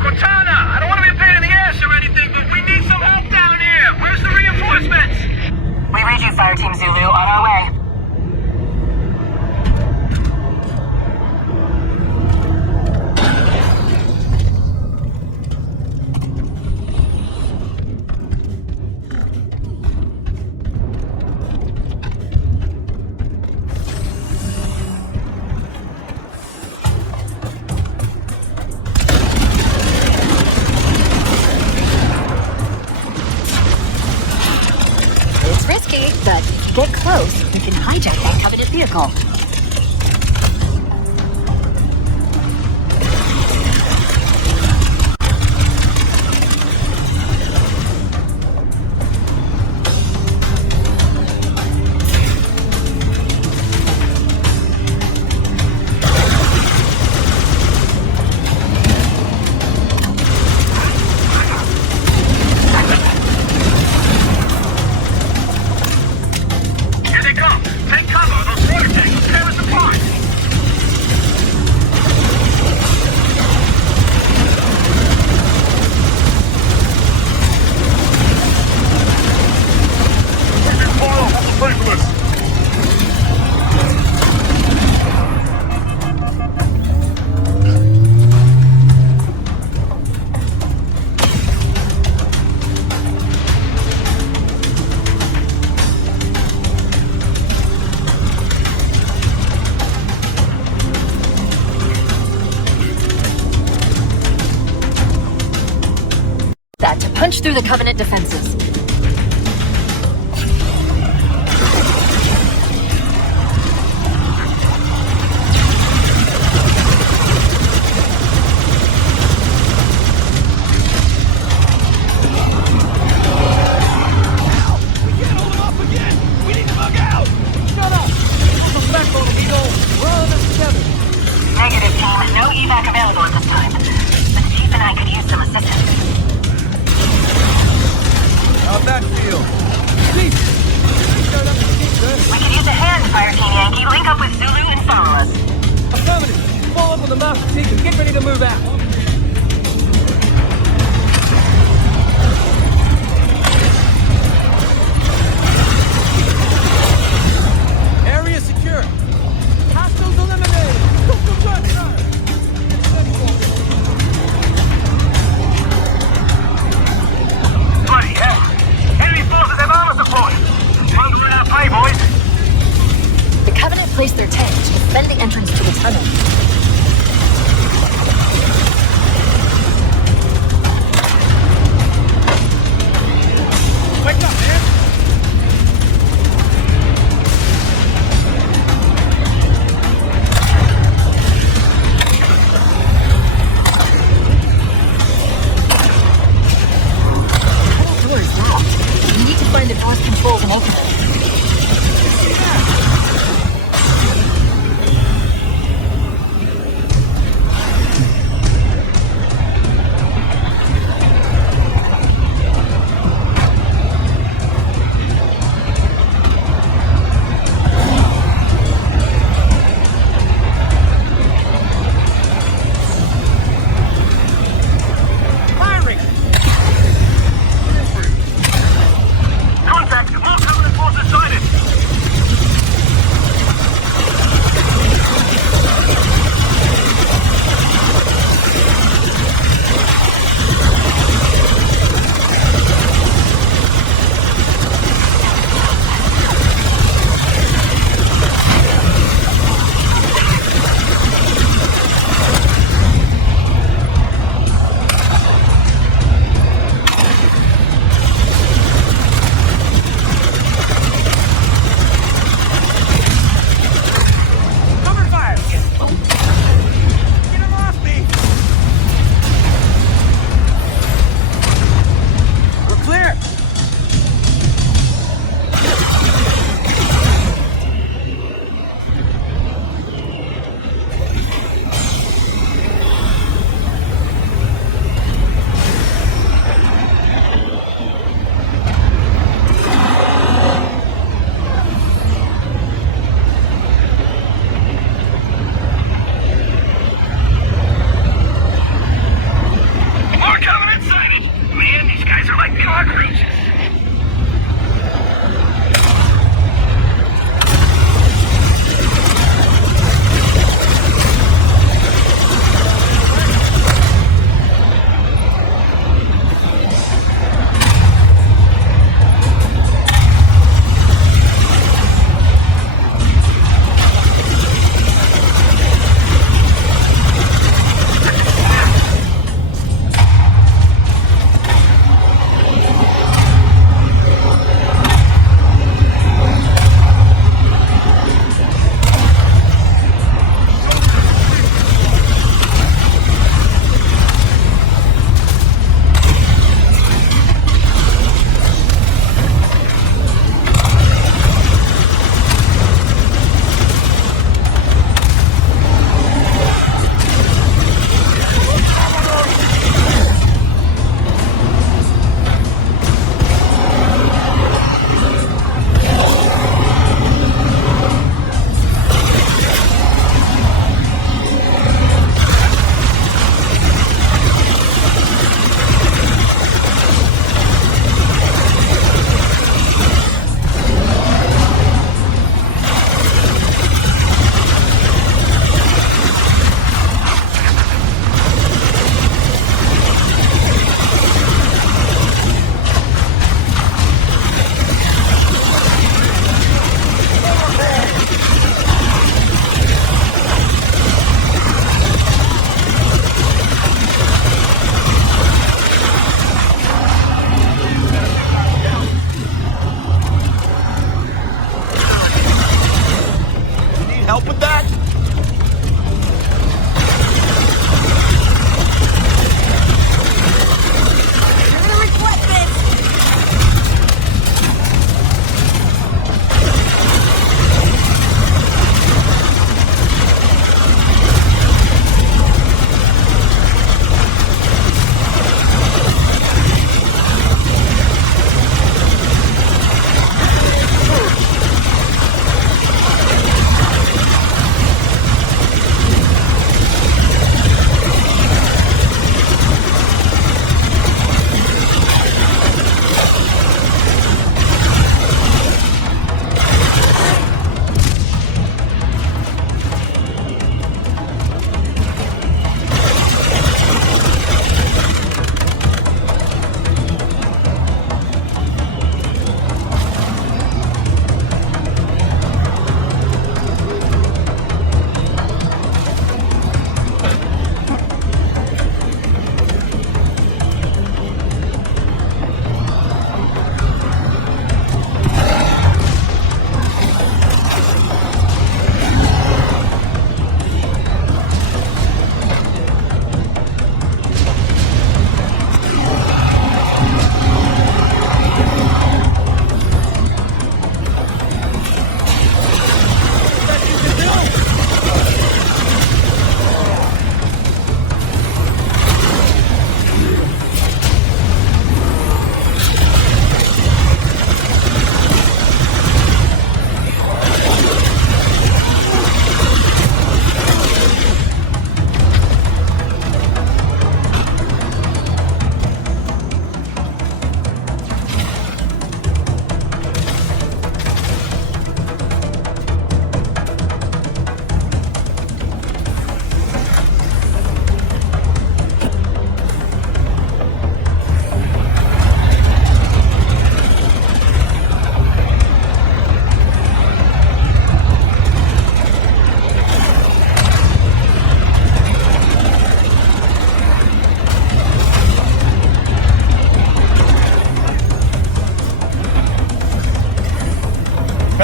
Cortana, I don't want to be a pain in the ass or anything, but we need some Get close, we can hijack that Covenant vehicle. Here they come! Take cover! Those water tanks will tear us apart! Taking fire from the faithless! That to punch through the Covenant defenses. We can't hold him off again! We need to bug out! Shut up! Put some back on him, Eagle! We're all in this together! Negative, team. No evac available at this time. But the Chief and I could use some assistance. I'll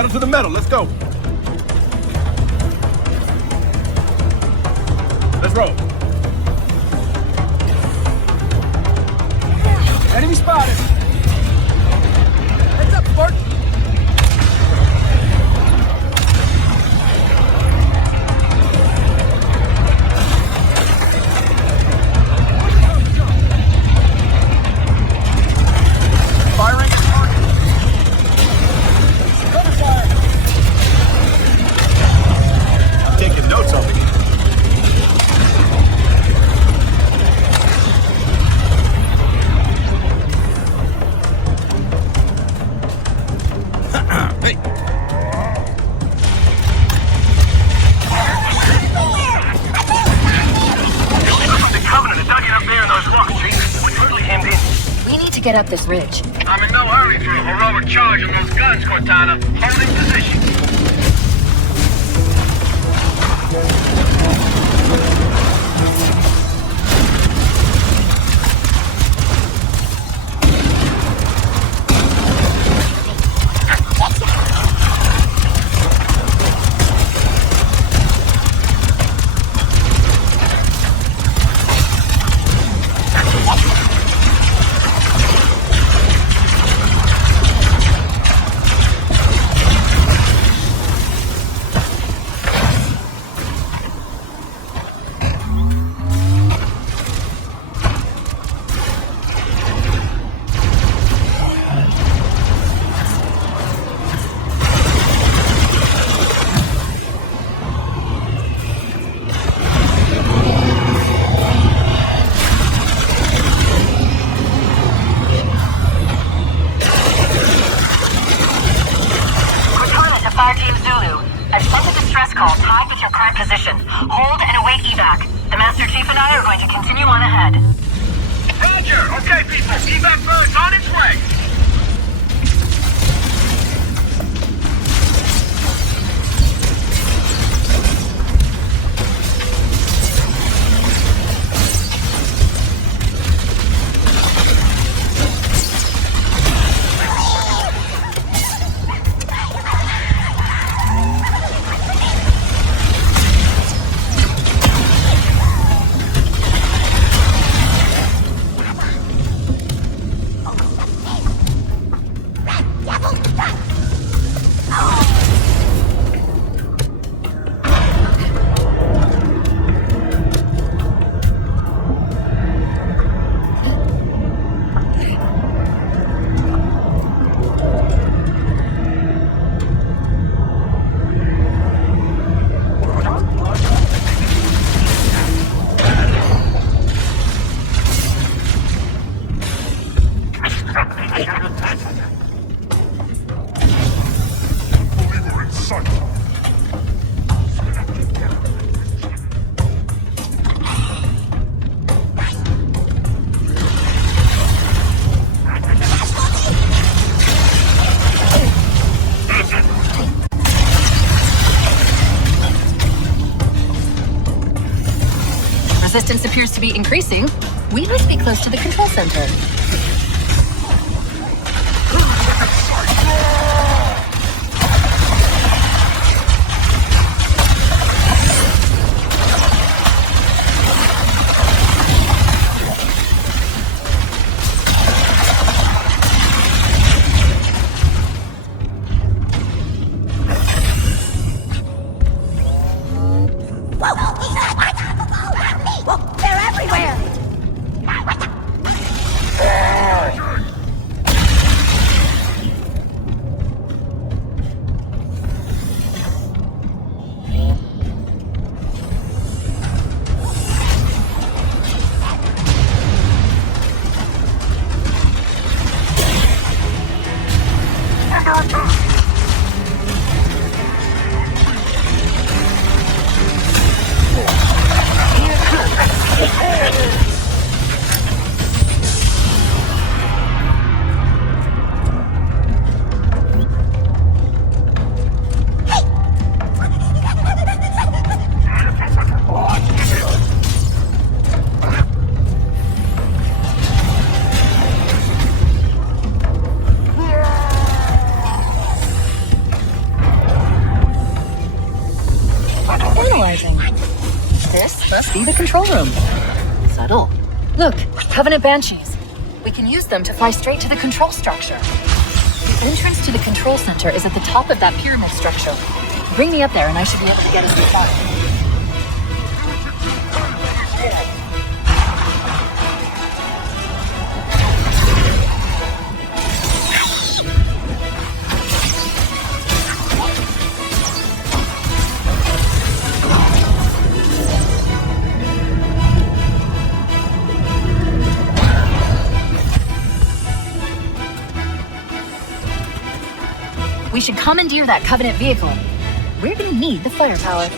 Pedal to the metal, let's go. Let's roll. Enemy spotted. Heads up, Bart. Firing at target. Cover fire. I'm taking notes on the game. We need to get up this ridge. I'm in no hurry for a heroic charge on those guns, Cortana. Holding position. Hold and await evac. The Master Chief and I are going to continue on ahead. Roger! Okay, people, evac bird's on its way! We were in sight. Resistance appears to be increasing. We must be close to the control center. They're everywhere! control room. Subtle. Look, Covenant Banshees. We can use them to fly straight to the control structure. The entrance to the control center is at the top of that pyramid structure. Bring me up there and I should be able to get us inside. We should commandeer that Covenant vehicle. We're gonna need the firepower.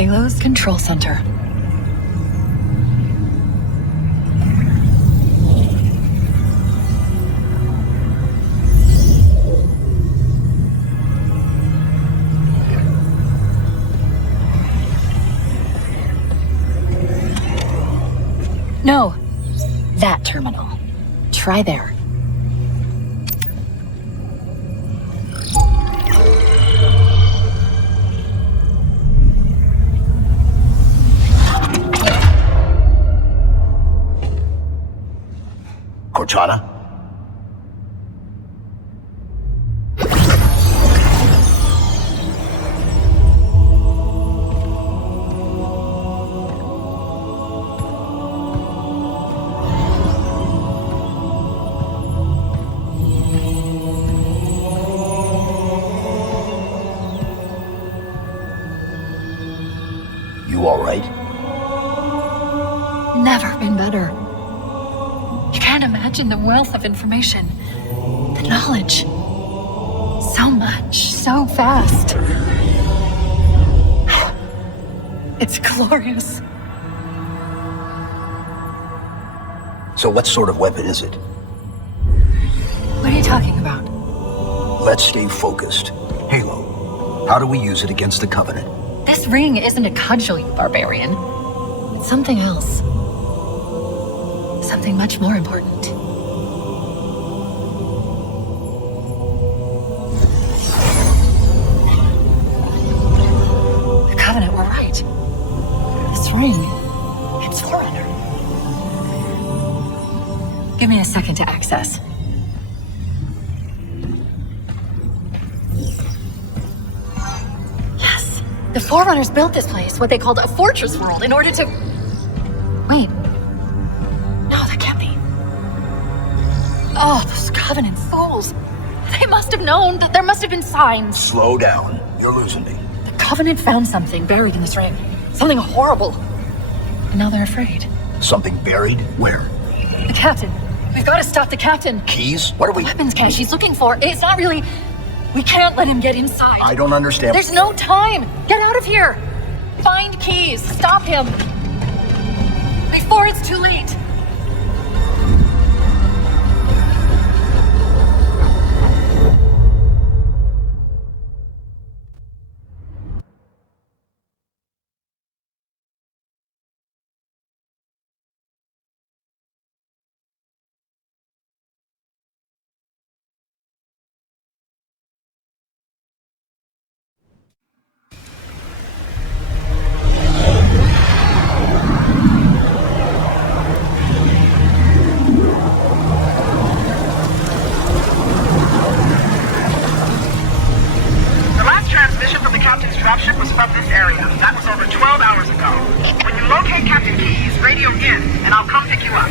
Halo's control center. No, that terminal. Try there. Cortana? all right? Never been better. You can't imagine the wealth of information, the knowledge. So much, so fast. It's glorious. So what sort of weapon is it? What are you talking about? Let's stay focused. Halo. How do we use it against the Covenant? This ring isn't a cudgel, you barbarian. It's something else. Something much more important. The Covenant were right. This ring, it's Forerunner. Give me a second to access. Yes, the Forerunners built this place, what they called a fortress world, in order to... Wait. No, that can't be. Oh, those Covenant fools. They must have known that there must have been signs. Slow down. You're losing me. The Covenant found something buried in this ring. Something horrible. And now they're afraid. Something buried? Where? The captain. We've got to stop the captain. Keys? What are we... Weapons cache he's looking for. It's not really... We can't let him get inside. I don't understand. There's no time. Get out of here. Find Keys. Stop him. Before it's too late. The last transmission from the captain's dropship was from this area. That was over 12 hours ago. When you locate Captain Keys, radio in, and I'll come pick you up.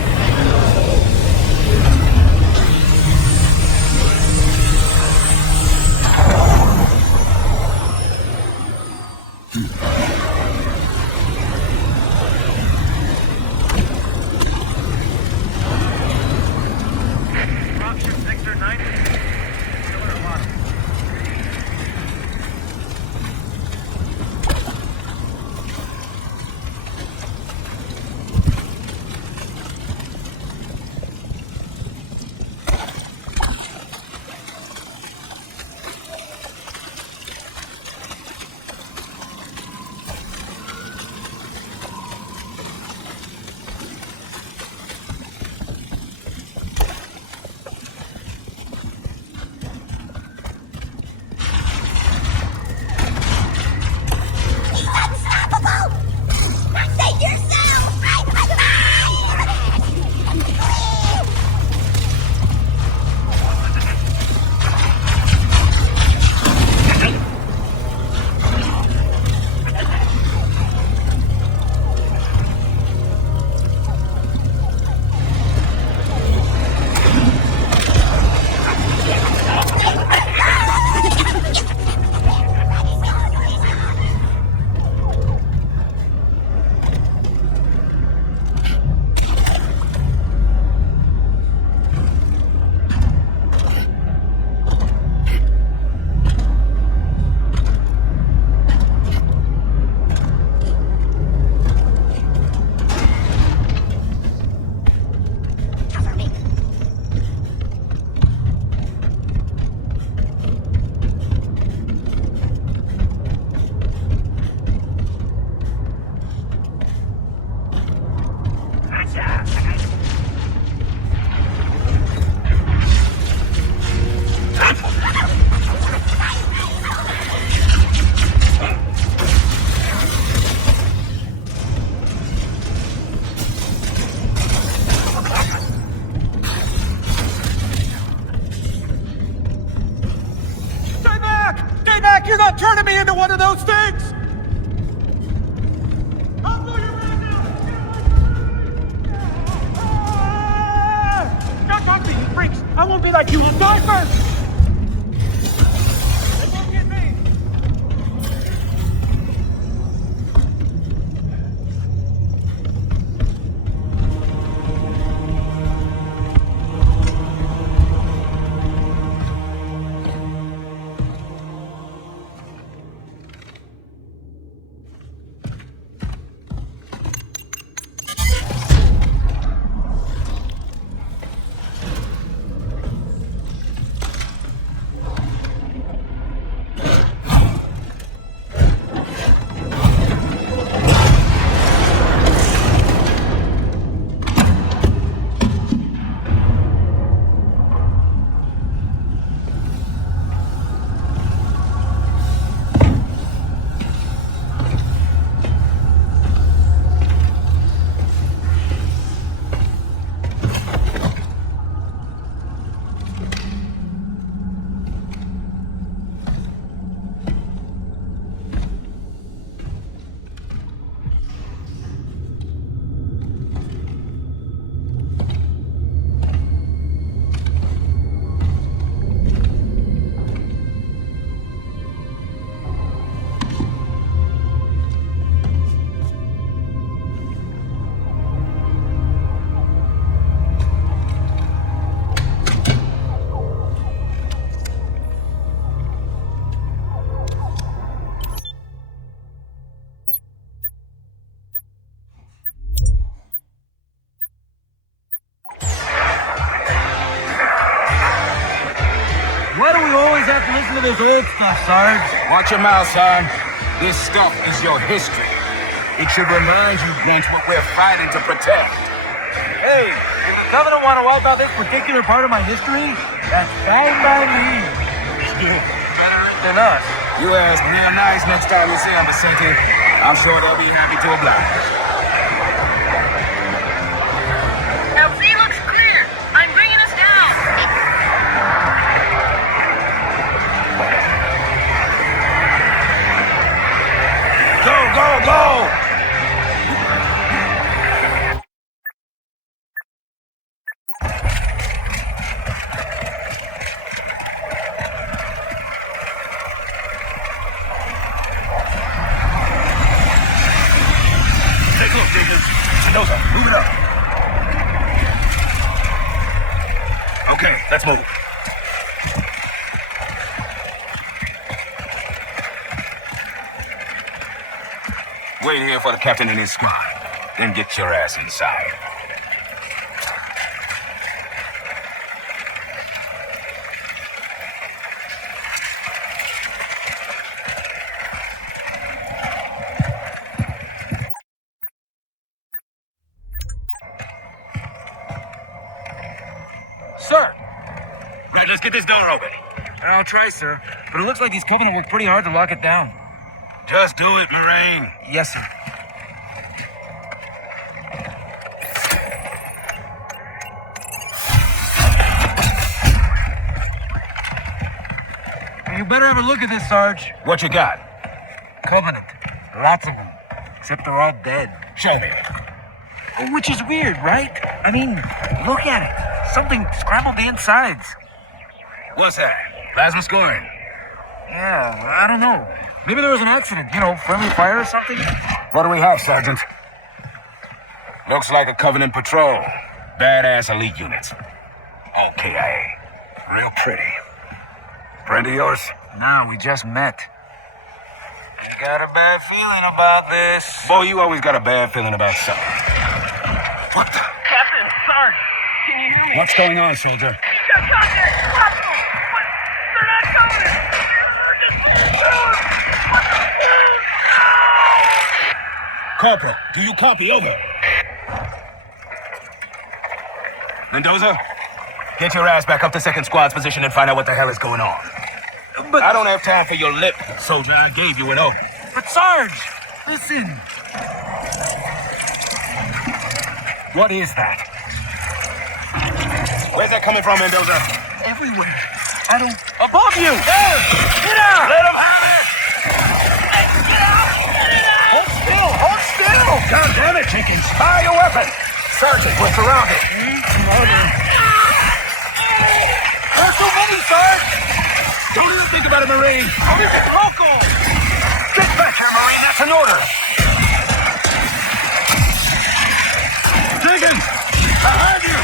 Dropship Victor 90. Still underwater. You're not turning me into one of those things! I'll blow you right now! Don't talk to me, you freaks! I won't be like you, I'll die first! They won't get me! of this old stuff, Sarge. Watch your mouth, son. This stuff is your history. It should remind you, Brent, what we're fighting to protect. Hey, if the Covenant want to wipe out this particular part of my history, that's fine by me. Still better than us. You ask real nice next time you see them, Vicente. I'm sure they'll be happy to oblige. LZ looks clear. I'm bringing us down. Go, go, go! Take a look, Jacob. Mendoza, move it up. Okay, let's move. Wait here for the captain and his squad. Then get your ass inside. Sir! Right, let's get this door open. I'll try, sir. But it looks like these Covenant worked pretty hard to lock it down. Just do it, Moraine. Yes, sir. You better have a look at this, Sarge. What you got? Covenant. Lots of them. Except they're all dead. Show me. Which is weird, right? I mean, look at it. Something scrambled the insides. What's that? Plasma scoring. Yeah, I don't know. Maybe there was an accident. You know, friendly fire or something? What do we have, Sergeant? Looks like a Covenant patrol. Badass elite units. All KIA. Real pretty. Friend of yours? No, we just met. I got a bad feeling about this. Boy, you always got a bad feeling about something. What the? Captain, Sarge, can you hear me? What's going on, soldier? Got contact! Hospital! What? They're not coming! Corporal, do you copy? Over. Mendoza, get your ass back up to second squad's position and find out what the hell is going on. But I don't have time for your lip, soldier. I gave you an oath. But Sarge, listen. What is that? Where's that coming from, Mendoza? Everywhere. I don't... Above you! There! Get out! Let him have it! Hold still! Hold still! God damn it, Jenkins! Fire your weapon! Sergeant, we're surrounded. There's so many, Sarge! Don't even think about it, Marine. This is local! Get back here, Marine. That's an order. Jenkins! Behind you!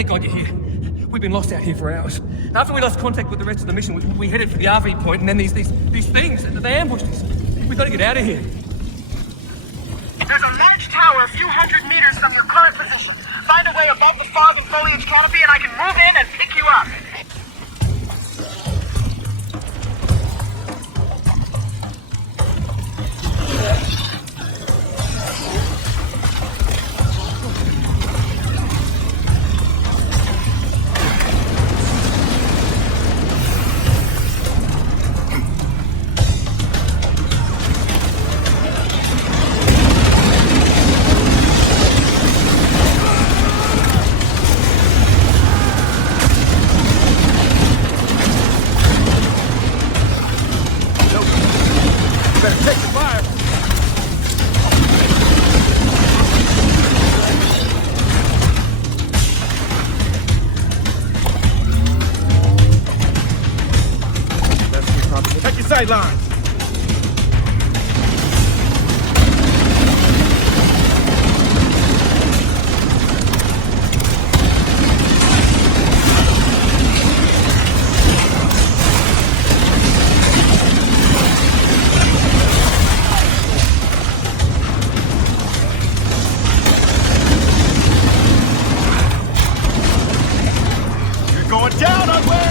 Thank God you're here. We've been lost out here for hours. After we lost contact with the rest of the mission, we headed for the RV point, and then these things, they ambushed us. We've got to get out of here. There's a large tower a few hundred meters from your current position. Find a way above the fog and foliage canopy, and I can move in and pick you up. Sidelines. You're going down, Unway!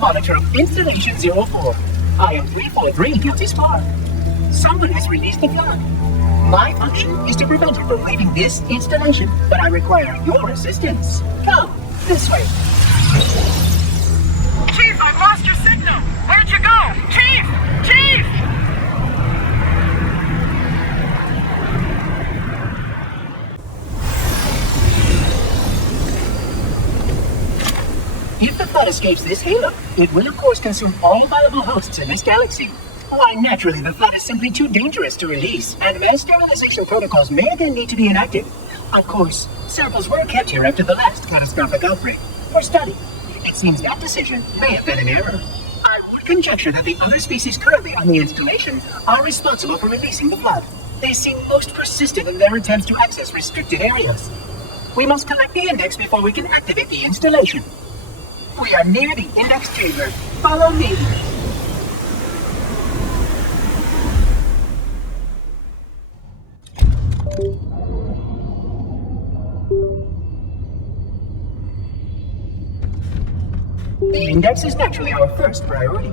Monitor of Installation 04. I am 343 Guilty Spark. Someone has released the flood. My function is to prevent it from leaving this installation, but I require your assistance. Come, this way. Chief, I've lost your signal. Where'd you go? Chief! Chief! If the flood escapes this halo, it will of course consume all viable hosts in this galaxy. Why, naturally, the flood is simply too dangerous to release, and mass sterilization protocols may again need to be enacted. Of course, samples were kept here after the last catastrophic outbreak, for study. It seems that decision may have been an error. I would conjecture that the other species currently on the installation are responsible for releasing the flood. They seem most persistent in their attempts to access restricted areas. We must collect the index before we can activate the installation. We are near the index chamber. Follow me. The index is naturally our first priority.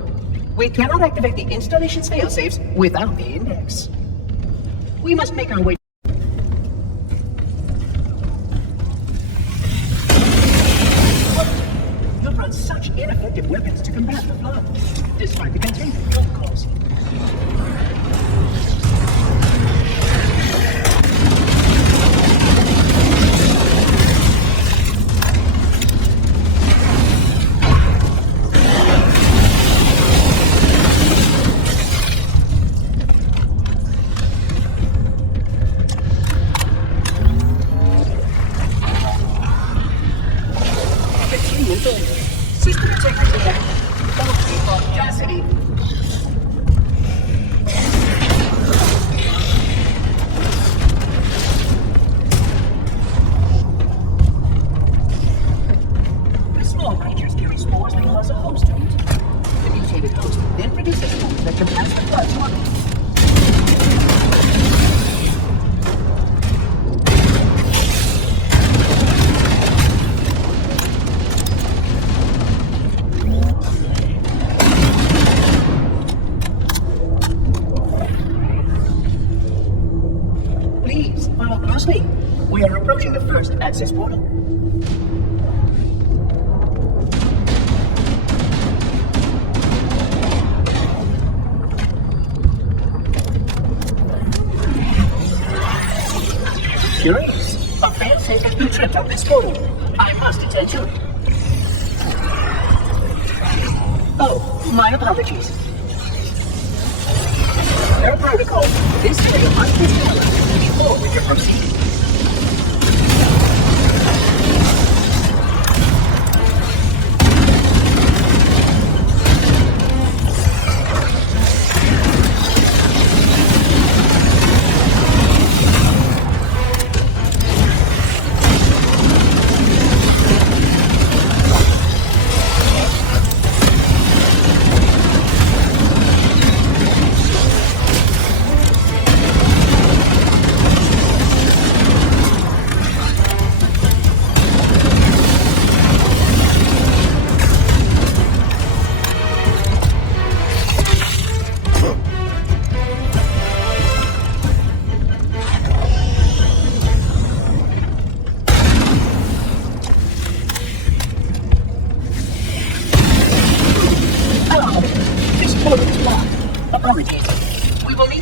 We cannot activate the installation's failsafes without the index. We must make our way. You've run such ineffective weapons to combat the flood, despite the containment protocols. closely. We are approaching the first access portal. Curious. A failsafe has been tripped up this portal. I must attend to it. Oh, my apologies. Per protocol, this area must be sterilized before we can proceed.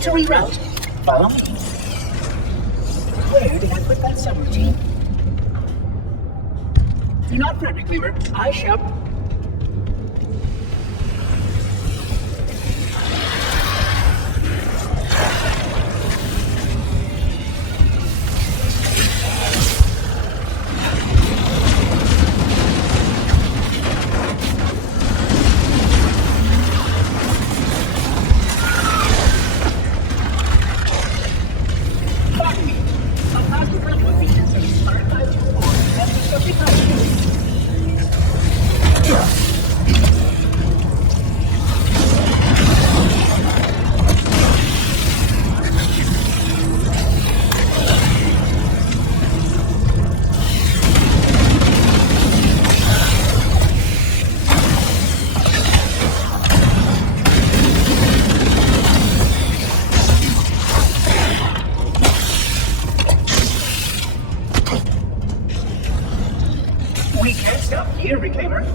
Reroute. Follow me. Where did I put that subroutine? Do not fret, Reclaimer. I shall... We can't stop here, Reclaimer.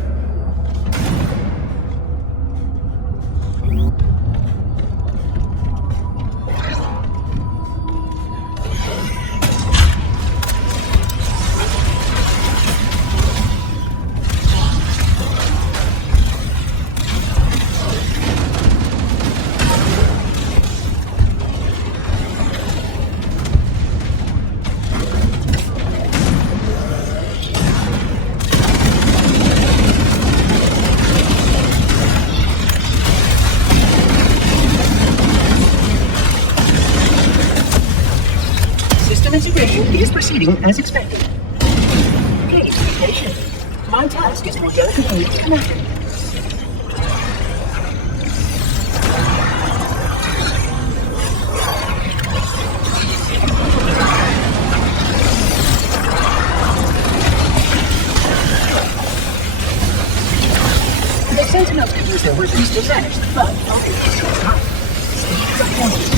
Integration is proceeding as expected. Please be patient. My task is more delicately connected. The Sentinels could use their worst disadvantage, but only for a short time. Speed is important.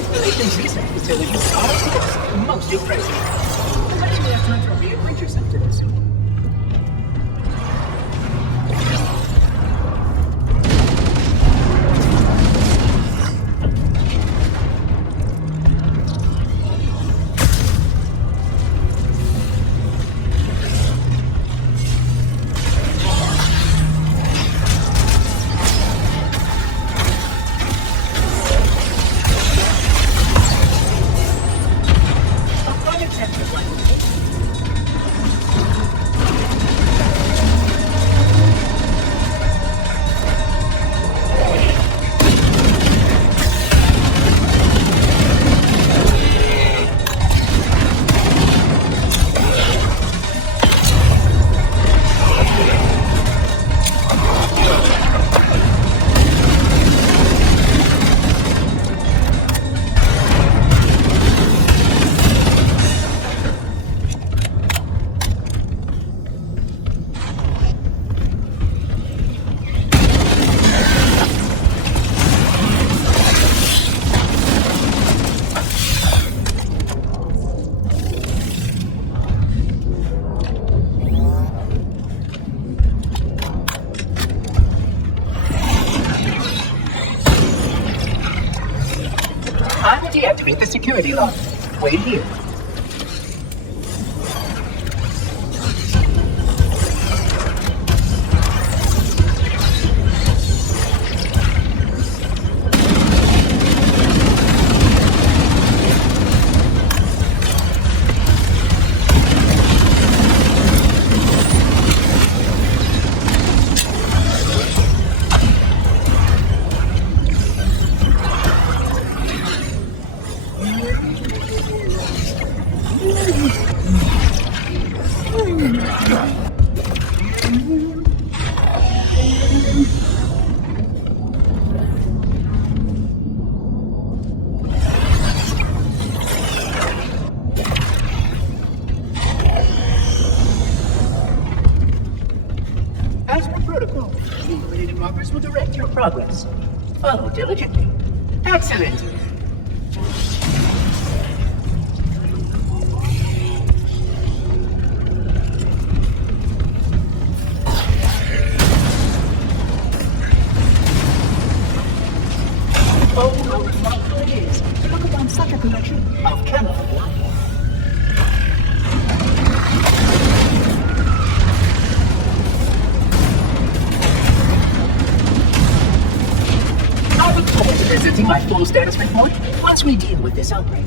Installation's research facilities are, of course, most impressive. Perhaps we have time to rearrange yourself to this. I will deactivate the security lock. Wait here. As per protocol, the illuminated markers will direct your progress. Follow diligently. Excellent. Oh, how remarkable it is to look upon such a collection of chemical life. I look forward to presenting my full status report once we deal with this outbreak.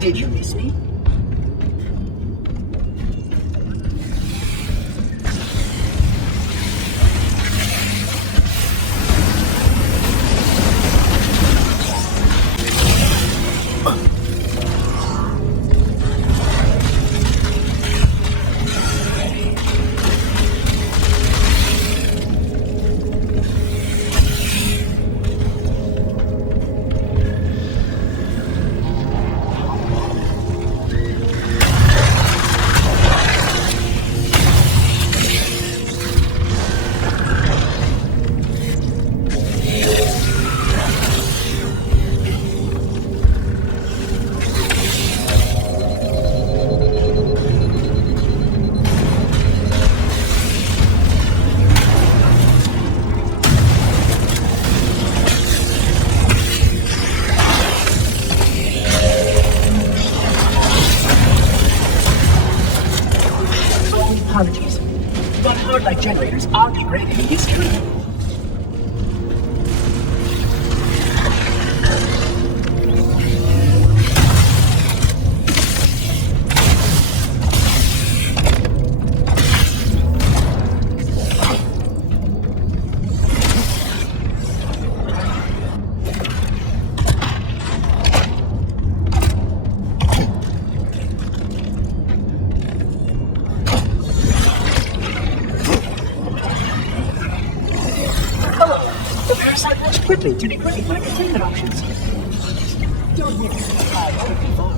Did you miss me? Satellite generators are degraded in this area. The parasite moves quickly to degrade my containment options. Don't worry, I won't be far.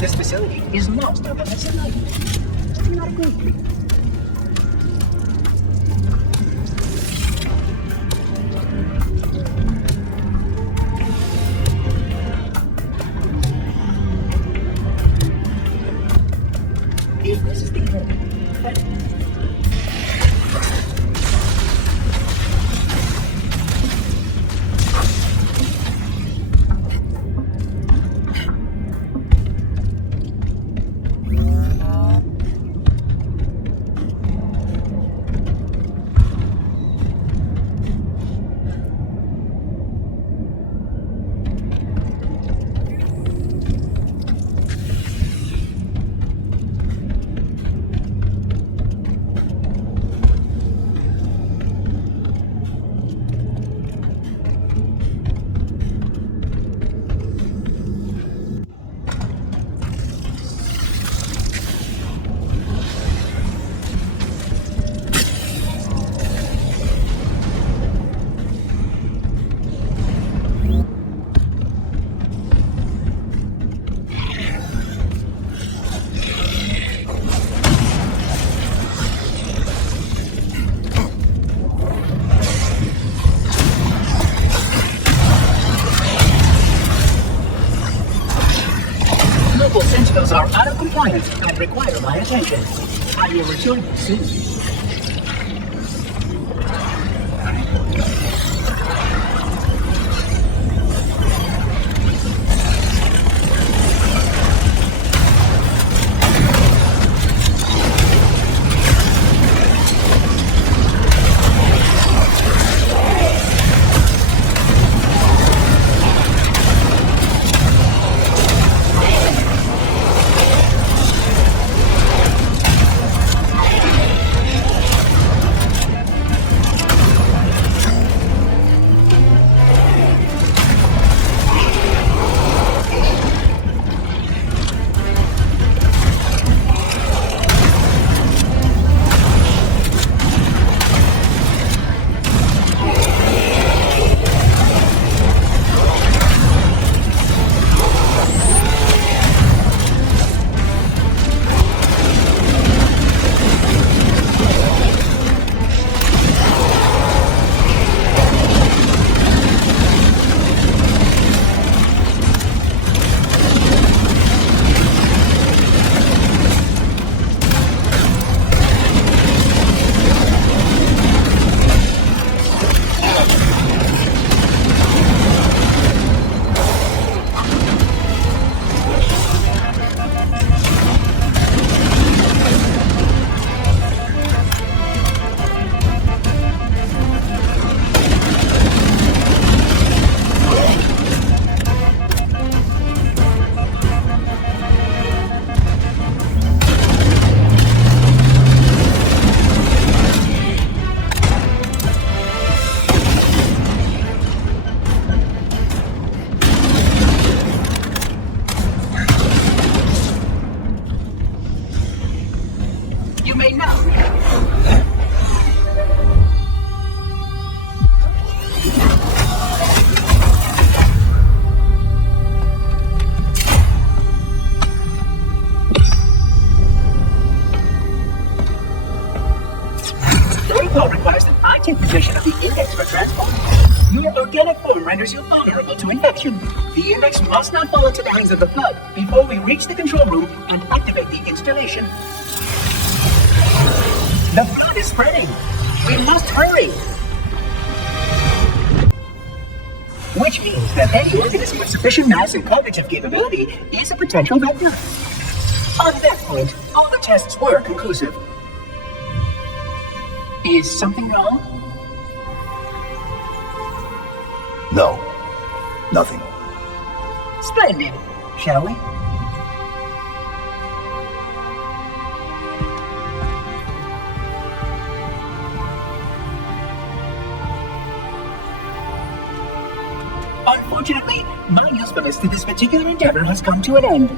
This facility is lost on the lesson light. Do you not agree? If this is the end, but local sentinels are out of compliance and require my attention. I will return soon. of the index for transport. Your organic form renders you vulnerable to infection. The index must not fall into the hands of the flood before we reach the control room and activate the installation. The flood is spreading. We must hurry. Which means that any organism with sufficient mass and cognitive capability is a potential vector. On that point, all the tests were conclusive. Is something wrong? No. Nothing. Splendid. Shall we? Unfortunately, my usefulness to this particular endeavor has come to an end.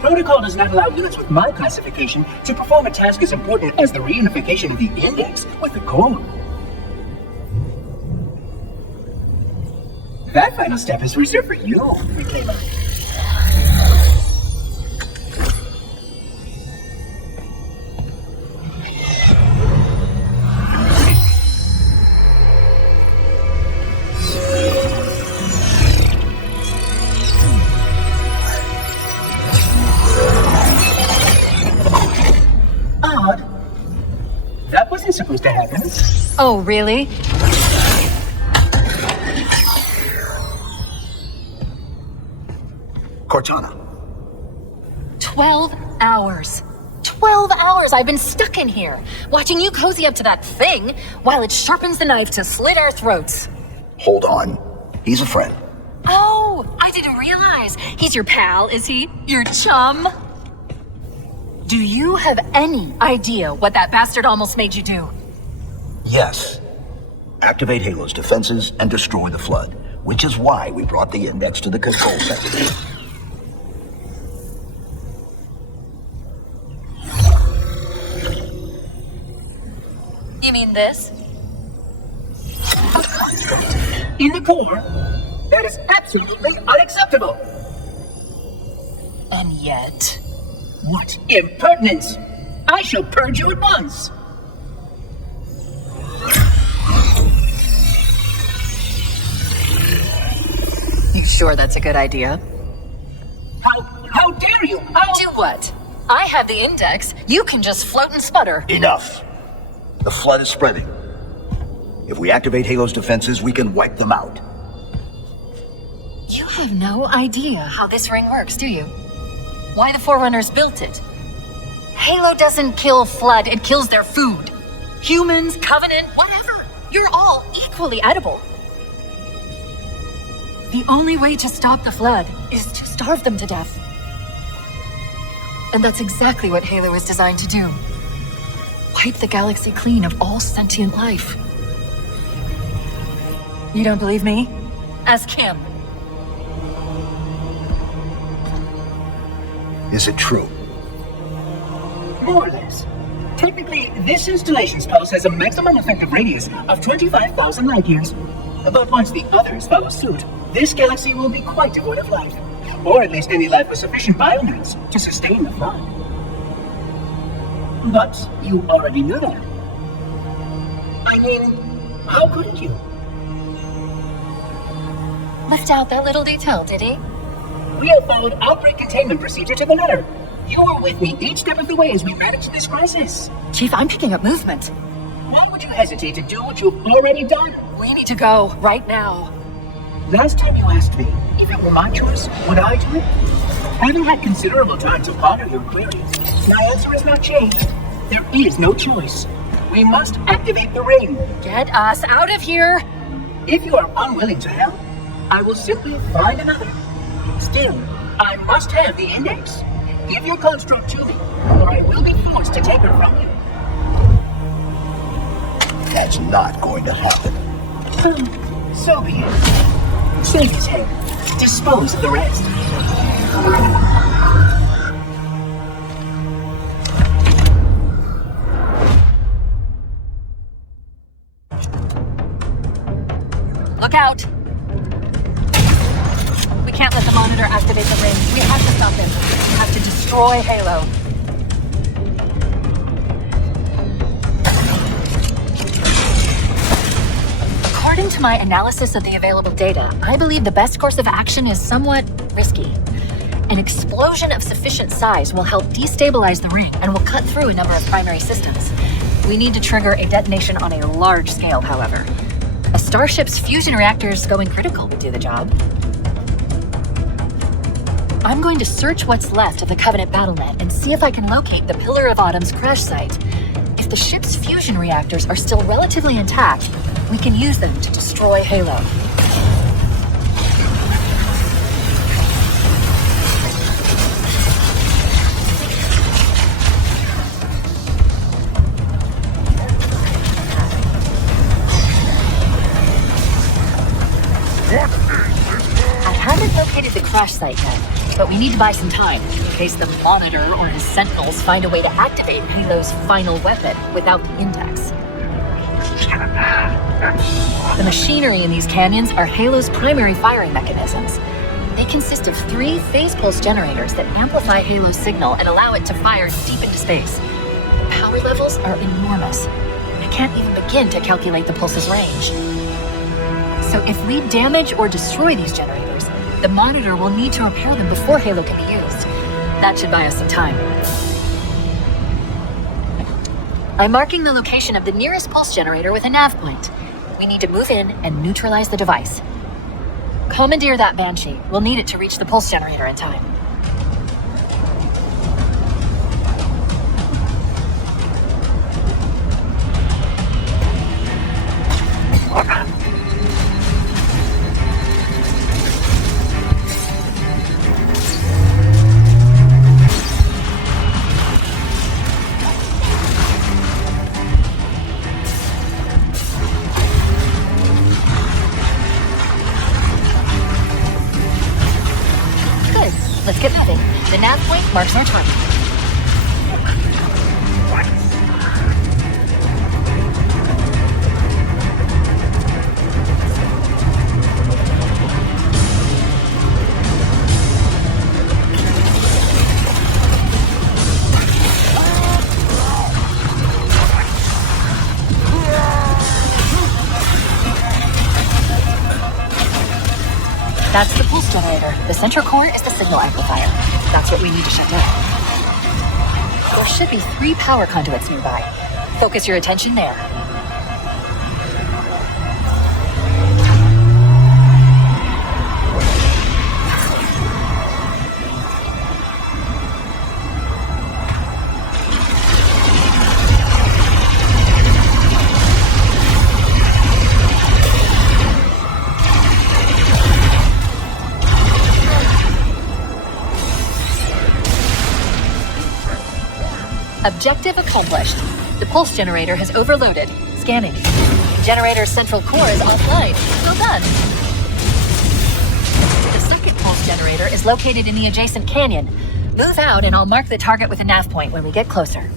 Protocol does not allow units with my classification to perform a task as important as the reunification of the index with the core. That final step is reserved for you, Reclaimer. Odd. That wasn't supposed to happen. Oh, really? Cortana. 12 hours. 12 hours I've been stuck in here, watching you cozy up to that thing while it sharpens the knife to slit our throats. Hold on. He's a friend. Oh, I didn't realize. He's your pal, is he? Your chum? Do you have any idea what that bastard almost made you do? Yes. Activate Halo's defenses and destroy the flood, which is why we brought the index to the control center. You mean this? In the core, that is absolutely unacceptable. And yet... What impertinence! I shall purge you at once! You sure that's a good idea? How dare you? Do what? I have the index. You can just float and sputter. Enough. The flood is spreading. If we activate Halo's defenses, we can wipe them out. You have no idea how this ring works, do you? Why the Forerunners built it. Halo doesn't kill Flood, it kills their food. Humans, Covenant, whatever. You're all equally edible. The only way to stop the Flood is to starve them to death. And that's exactly what Halo is designed to do. Wipe the galaxy clean of all sentient life. You don't believe me? Ask Kim. Is it true? More or less. Technically, this installation's pulse has a maximum effective radius of 25,000 light years. But once the others follow suit, this galaxy will be quite devoid of life. Or at least any life with sufficient biomass to sustain the flood. But you already knew that. I mean, how couldn't you? Left out that little detail, did he? We have followed outbreak containment procedure to the letter. You were with me each step of the way as we managed this crisis. Chief, I'm picking up movement. Why would you hesitate to do what you've already done? We need to go, right now. Last time you asked me if it were my choice, would I do it? Having had considerable time to ponder your queries, my answer has not changed. There is no choice. We must activate the ring. Get us out of here! If you are unwilling to help, I will simply find another. Still, I must have the index. Give your construct to me, or I will be forced to take her from you. That's not going to happen. So be it. Save his head. Dispose of the rest. Look out! We can't let the monitor activate the ring. We have to stop him. We have to destroy Halo. According to my analysis of the available data, I believe the best course of action is somewhat risky. An explosion of sufficient size will help destabilize the ring and will cut through a number of primary systems. We need to trigger a detonation on a large scale, however. A starship's fusion reactors going critical would do the job. I'm going to search what's left of the Covenant BattleNet and see if I can locate the Pillar of Autumn's crash site. If the ship's fusion reactors are still relatively intact, we can use them to destroy Halo. I haven't located the crash site yet, but we need to buy some time in case the Monitor or his Sentinels find a way to activate Halo's final weapon without the index. The machinery in these canyons are Halo's primary firing mechanisms. They consist of 3 phase pulse generators that amplify Halo's signal and allow it to fire deep into space. The power levels are enormous. I can't even begin to calculate the pulse's range. So if we damage or destroy these generators, the Monitor will need to repair them before Halo can be used. That should buy us some time. I'm marking the location of the nearest pulse generator with a nav point. We need to move in and neutralize the device. Commandeer that Banshee. We'll need it to reach the pulse generator in time. Let's get moving. The nav point marks our target. That's the pulse generator. The center core is the signal amplifier. That's what we need to shut down. There should be 3 power conduits nearby. Focus your attention there. Objective accomplished. The pulse generator has overloaded. Scanning. Generator's central core is offline. Well done. The second pulse generator is located in the adjacent canyon. Move out and I'll mark the target with a nav point when we get closer.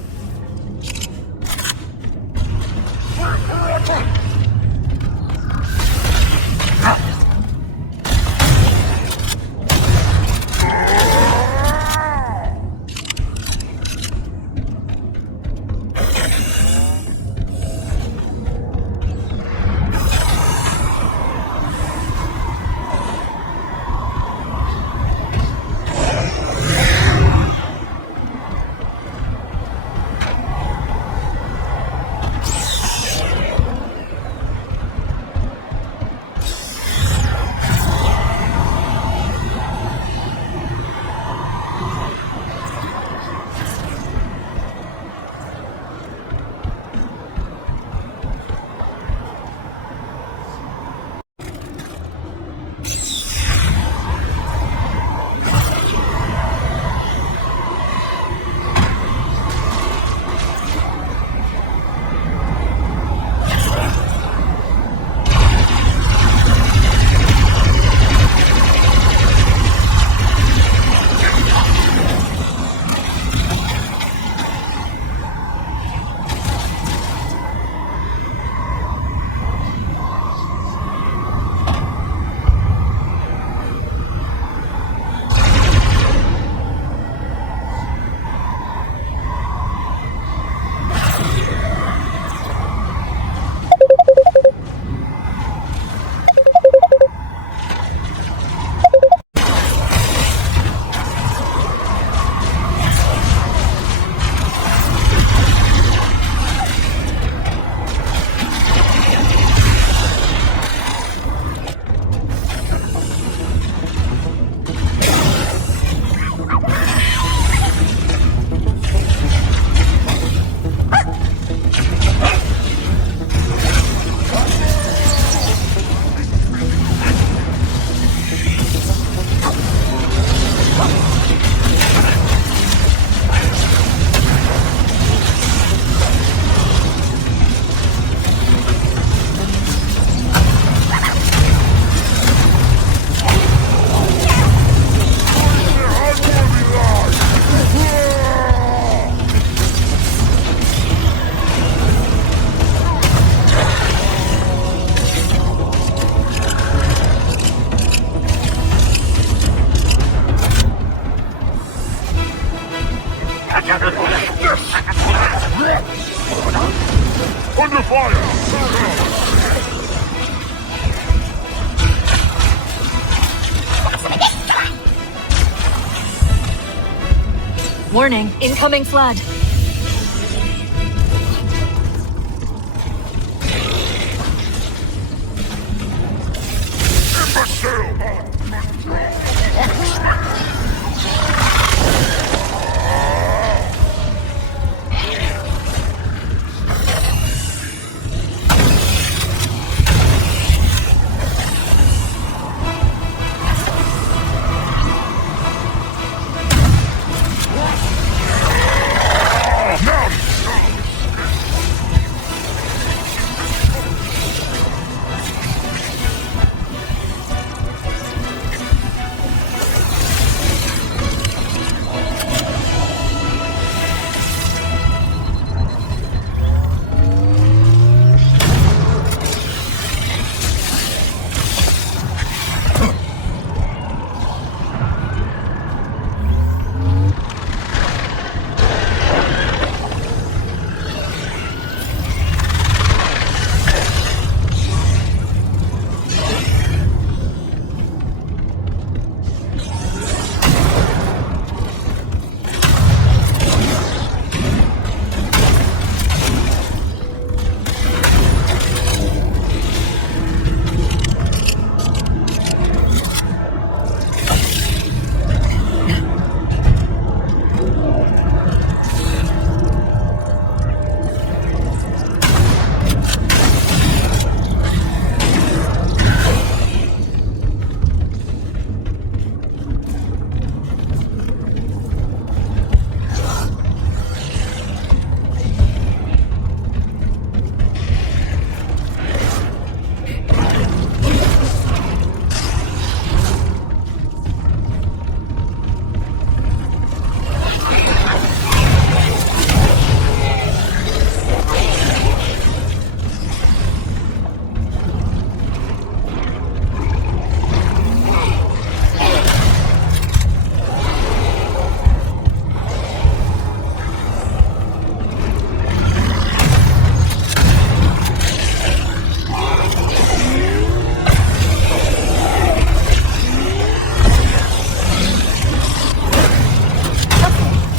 Warning, incoming flood.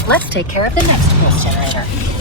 Let's take care of the next pulse generator.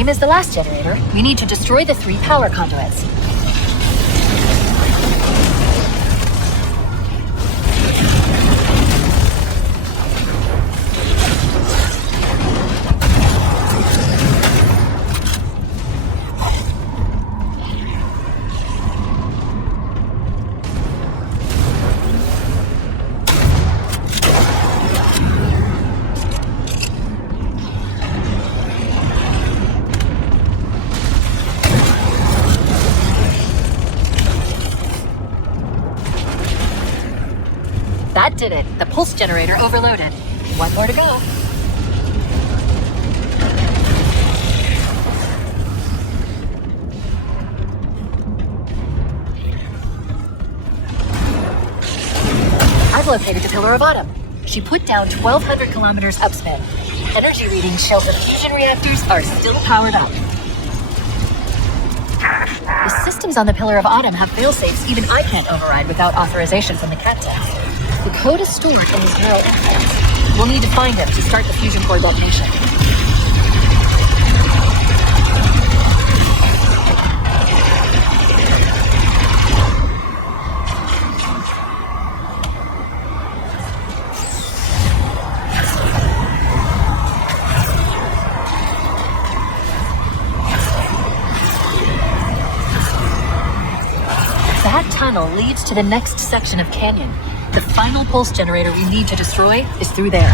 Same as the last generator, we need to destroy the 3 power conduits. That did it. The pulse generator overloaded. One more to go. I've located the Pillar of Autumn. She put down 1,200 kilometers upspin. Energy readings show the fusion reactors are still powered up. The systems on the Pillar of Autumn have failsafes even I can't override without authorization from the captain. The code is stored in these neural implants. We'll need to find them to start the fusion core detonation. That tunnel leads to the next section of canyon. The final pulse generator we need to destroy is through there.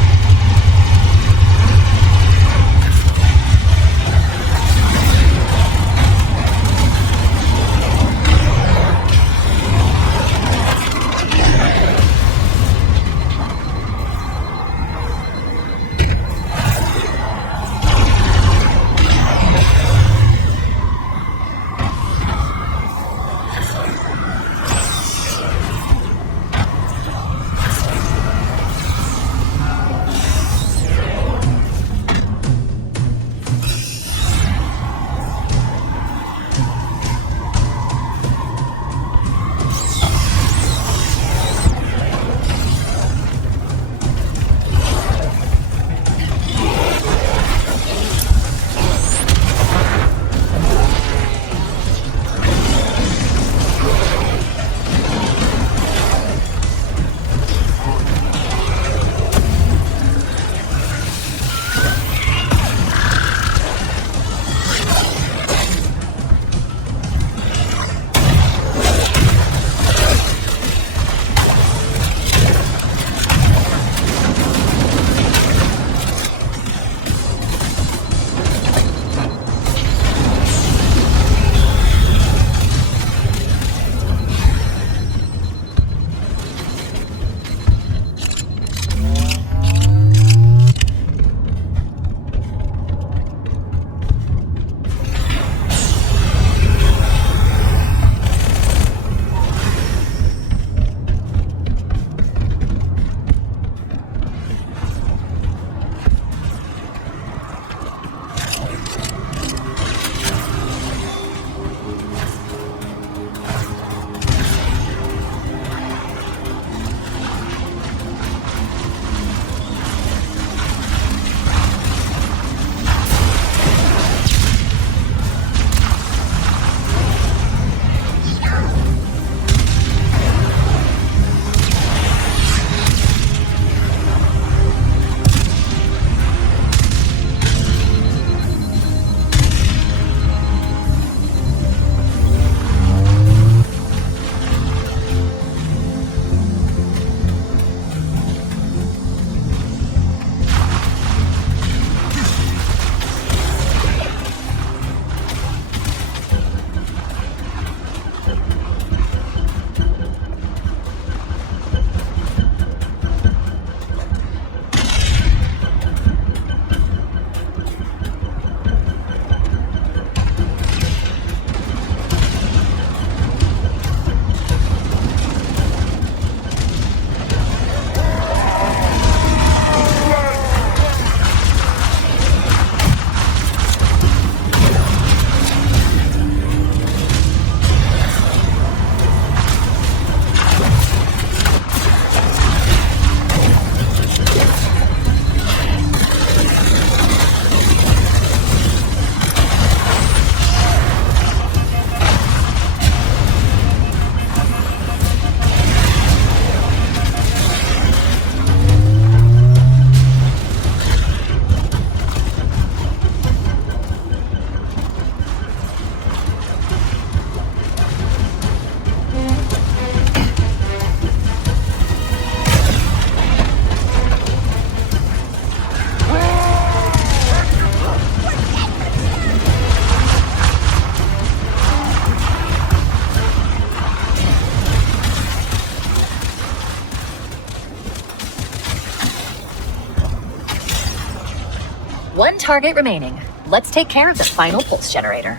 One target remaining. Let's take care of the final pulse generator.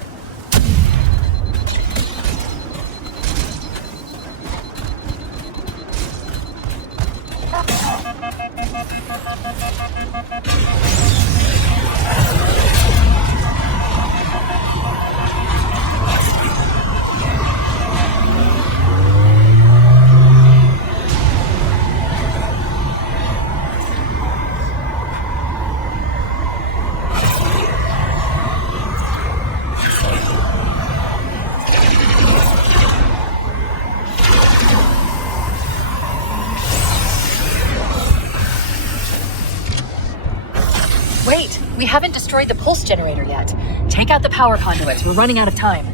Wait, we haven't destroyed the pulse generator yet. Take out the power conduits. We're running out of time.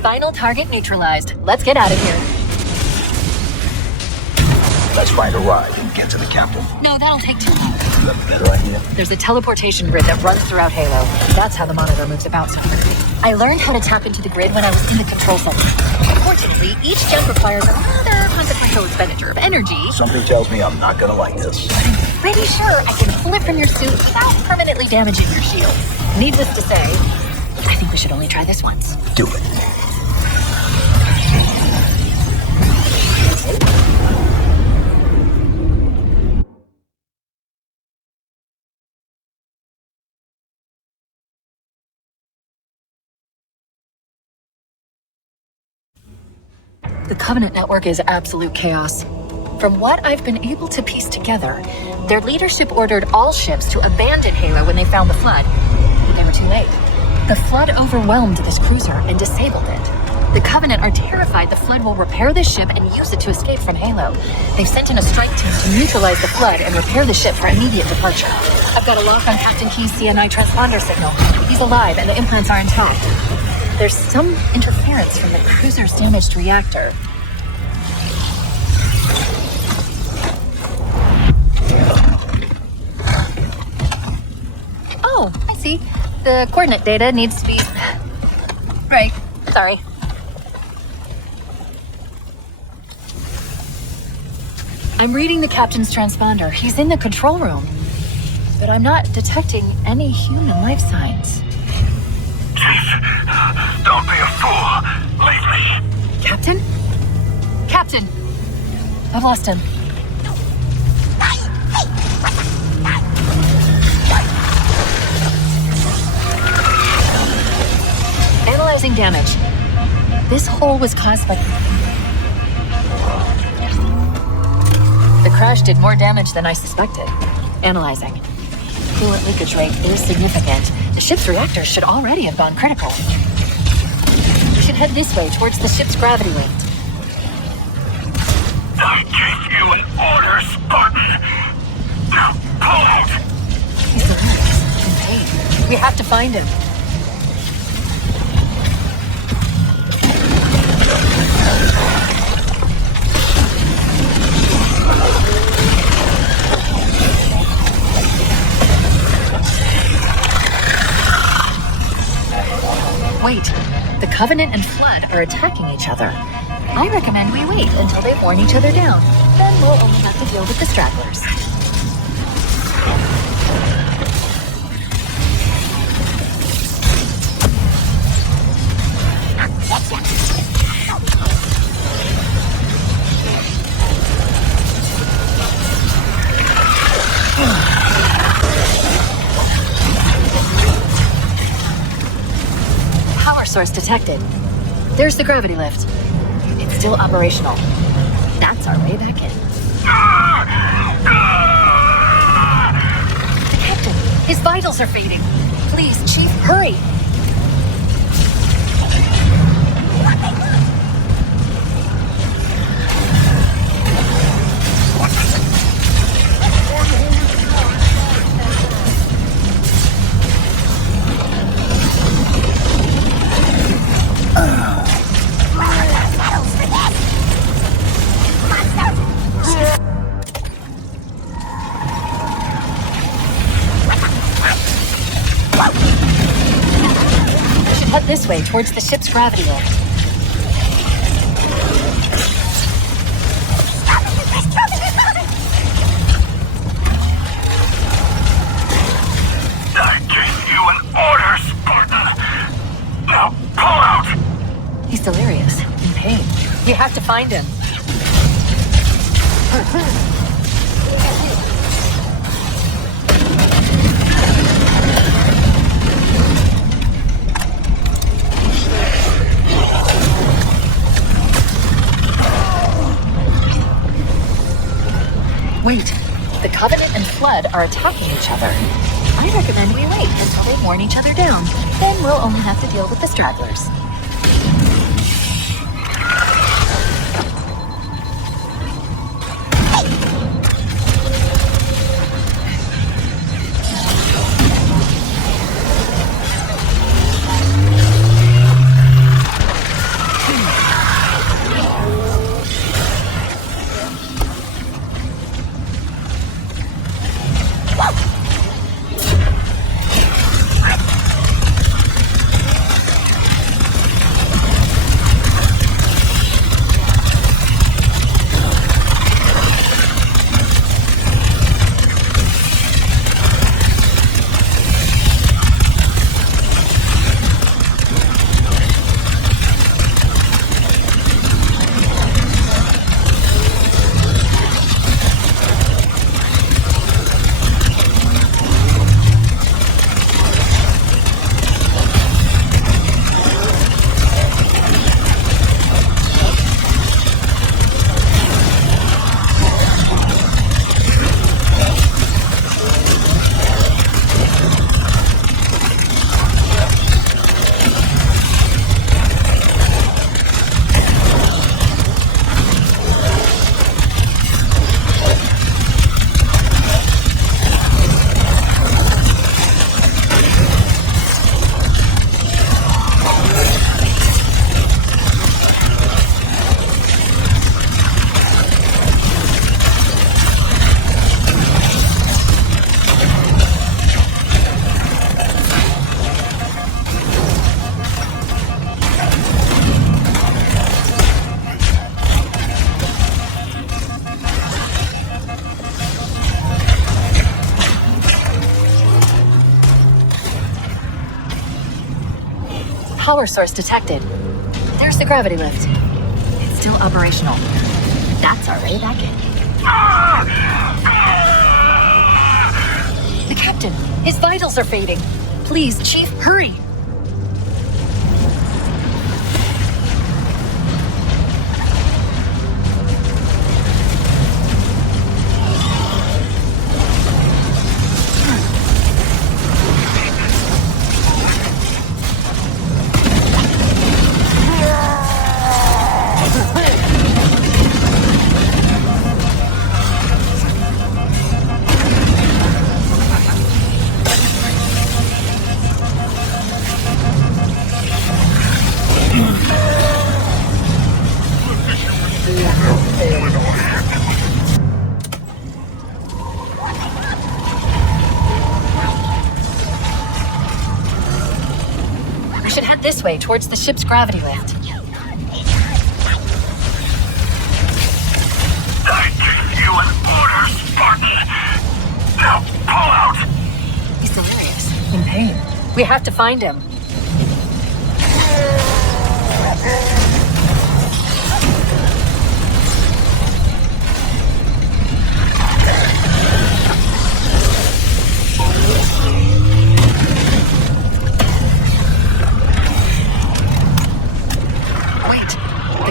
Final target neutralized. Let's get out of here. Let's find a ride and get to the captain. No, that'll take too long. You have a better idea? There's a teleportation grid that runs throughout Halo. That's how the monitor moves about so quickly. I learned how to tap into the grid when I was in the control center. Unfortunately, each jump requires a rather consequential expenditure of energy. Something tells me I'm not gonna like this. Pretty sure I can pull it from your suit without permanently damaging your shield. Needless to say, I think we should only try this once. Do it. The Covenant network is absolute chaos. From what I've been able to piece together, their leadership ordered all ships to abandon Halo when they found the Flood, but they were too late. The Flood overwhelmed this cruiser and disabled it. The Covenant are terrified the Flood will repair the ship and use it to escape from Halo. They've sent in a strike team to neutralize the Flood and repair the ship for immediate departure. I've got a lock on Captain Key's CNI transponder signal. He's alive and the implants are intact. There's some interference from the cruiser's damaged reactor. Oh, I see. The coordinate data needs to be... Right, sorry. I'm reading the captain's transponder. He's in the control room. But I'm not detecting any human life signs. Chief, don't be a fool. Leave me. Captain? Captain! I've lost him. Analyzing damage. This hole was caused by... The crash did more damage than I suspected. Analyzing. Coolant leakage rate is significant. The ship's reactors should already have gone critical. We should head this way, towards the ship's gravity wing. I gave you an order, Spartan. Now, pull out. He's in pain. We have to find him. Wait, the Covenant and Flood are attacking each other. I recommend we wait until they've worn each other down. Then we'll only have to deal with the stragglers. Source detected. There's the gravity lift. It's still operational. That's our way back in. Captain, his vitals are fading. Please, Chief, hurry. This way, towards the ship's gravity lift. I pain. We have to find him. Wait, the Covenant and Flood are attacking each other. I recommend we wait until they worn each other down. Then we'll only have to deal with the stragglers. Power source detected. There's the gravity lift. It's still operational. That's our way back in. The captain! His vitals are fading. Please, Chief, hurry! This way, towards the ship's gravity lift. I gave you an order, Spartan! Now pull out! He's delirious, in pain. We have to find him.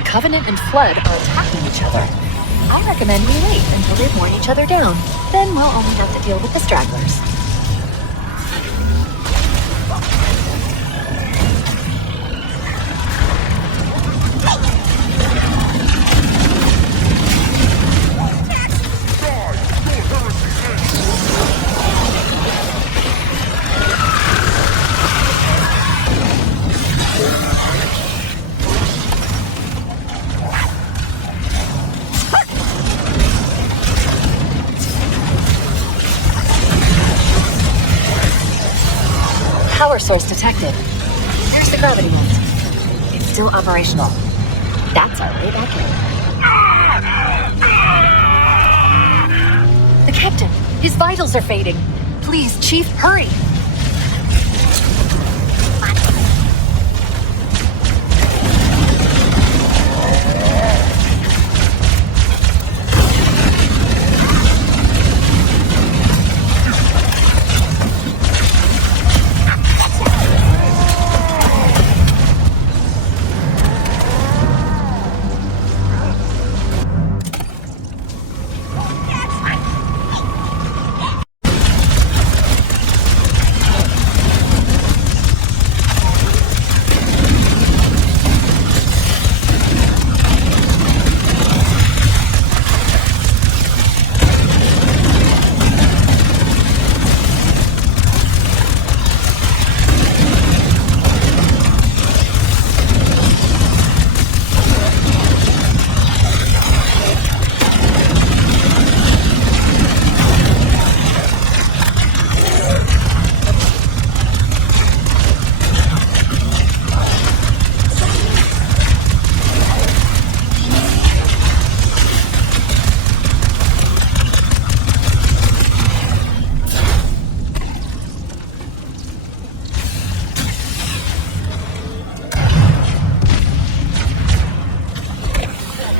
Covenant and Flood are attacking each other. I recommend we wait until they've worn each other down. Then we'll only have to deal with the stragglers. Power source detected. There's the gravity lift. It's still operational. That's our way back in. The captain! His vitals are fading. Please, Chief, hurry!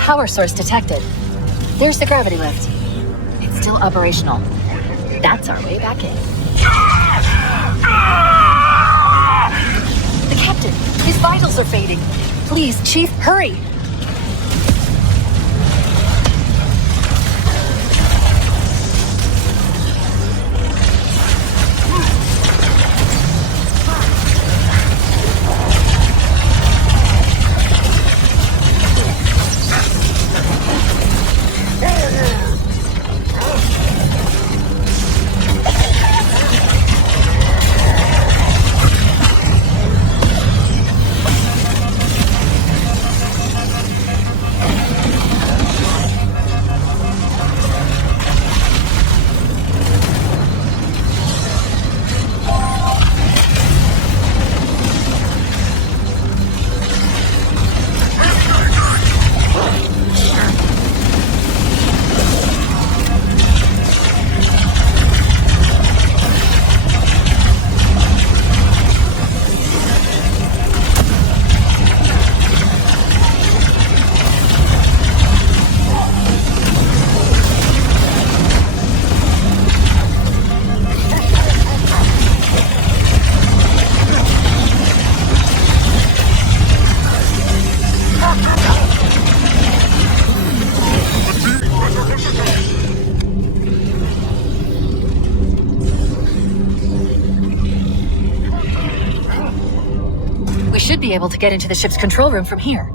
power source detected. There's the gravity lift. It's still operational. That's our way back in. The captain! His vitals are fading. Please, Chief, hurry! We should be able to get into the ship's control room from here.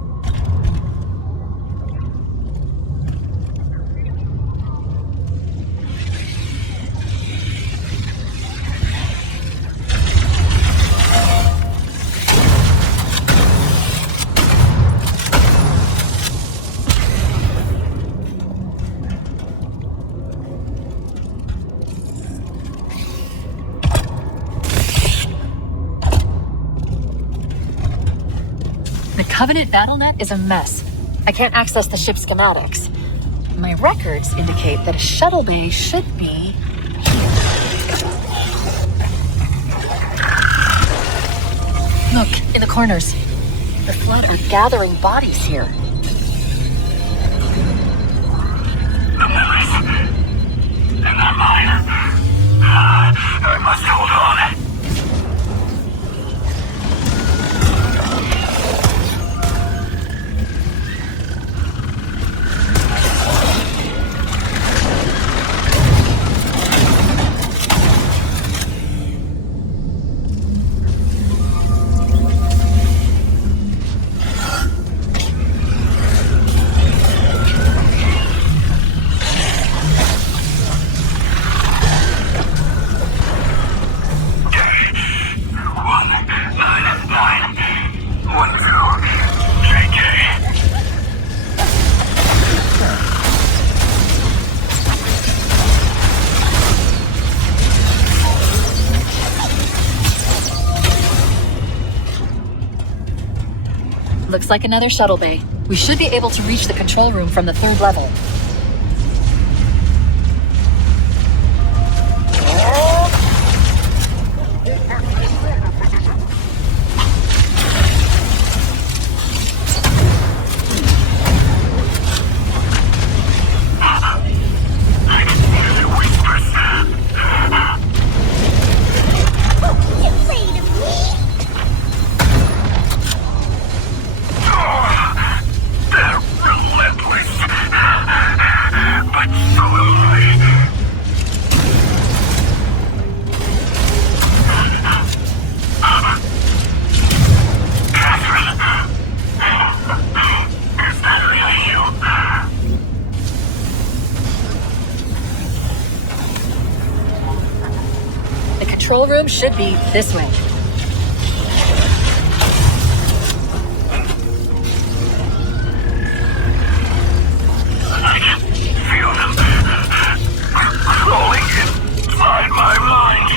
The Covenant BattleNet is a mess. I can't access the ship's schematics. My records indicate that a shuttle bay should be here. Look, in the corners. The Flood are gathering bodies here. The memories. And they're mine. I must hold on. Looks like another shuttle bay. We should be able to reach the control room from the 3rd level. The control room should be this way. I can feel them crawling inside my mind.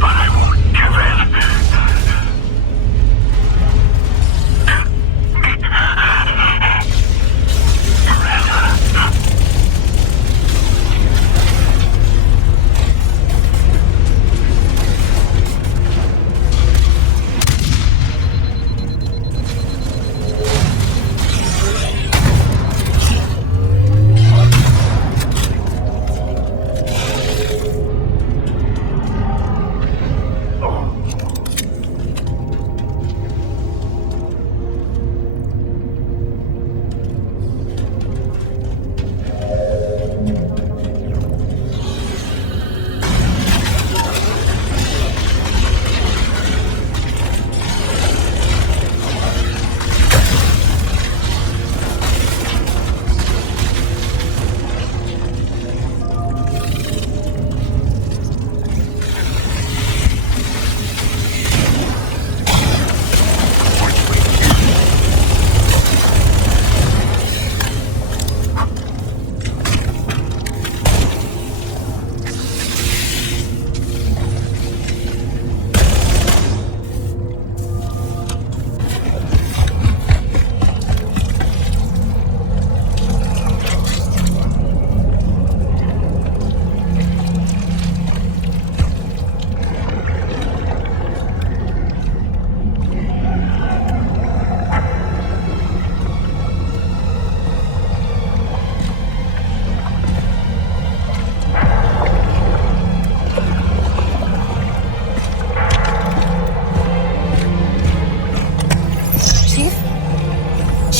But I won't give in.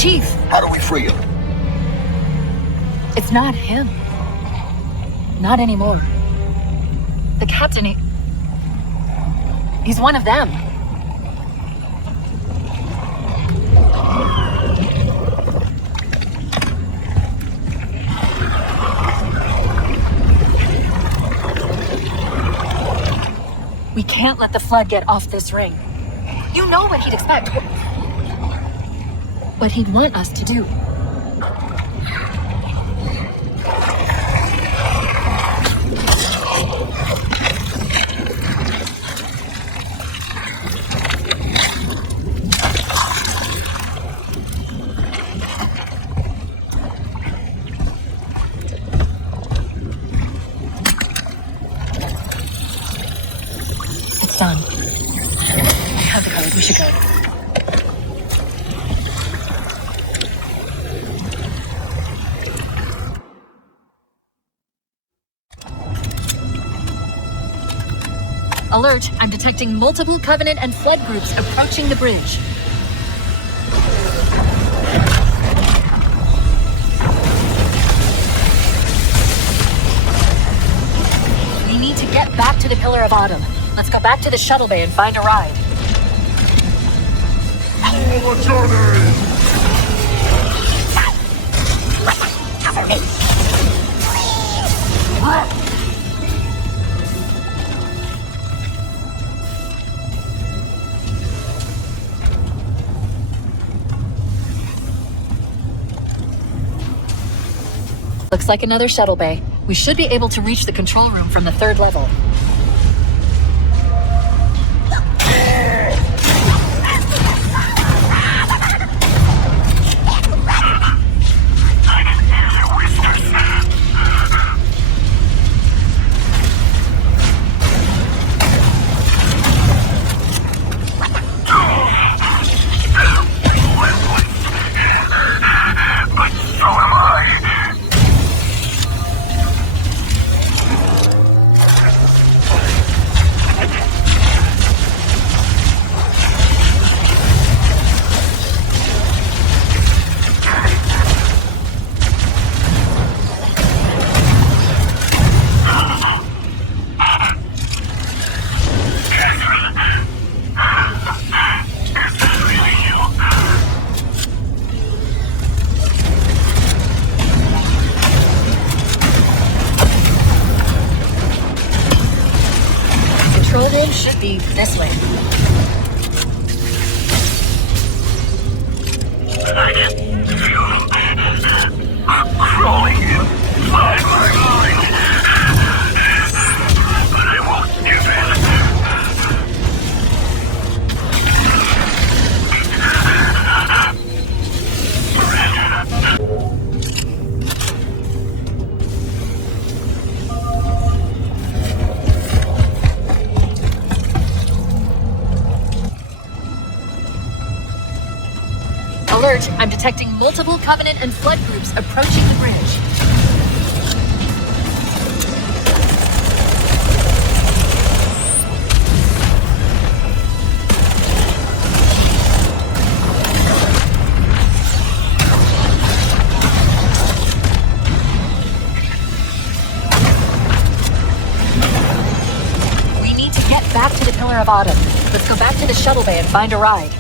Chief! How do we free him? It's not him. Not anymore. The captain, he's one of them. We can't let the Flood get off this ring. You know what he'd expect. What he'd want us to do. It's done. I have the code. We should go. Alert, I'm detecting multiple Covenant and Flood groups approaching the bridge. We need to get back to the Pillar of Autumn. Let's go back to the shuttle bay and find a ride. What's your name? Cover me. Looks like another shuttle bay. We should be able to reach the control room from the 3rd level. Should be this way. I can feel crawling inside my mind. But I won't give Alert, I'm detecting multiple Covenant and Flood groups approaching the bridge. We need to get back to the Pillar of Autumn. Let's go back to the shuttle bay and find a ride.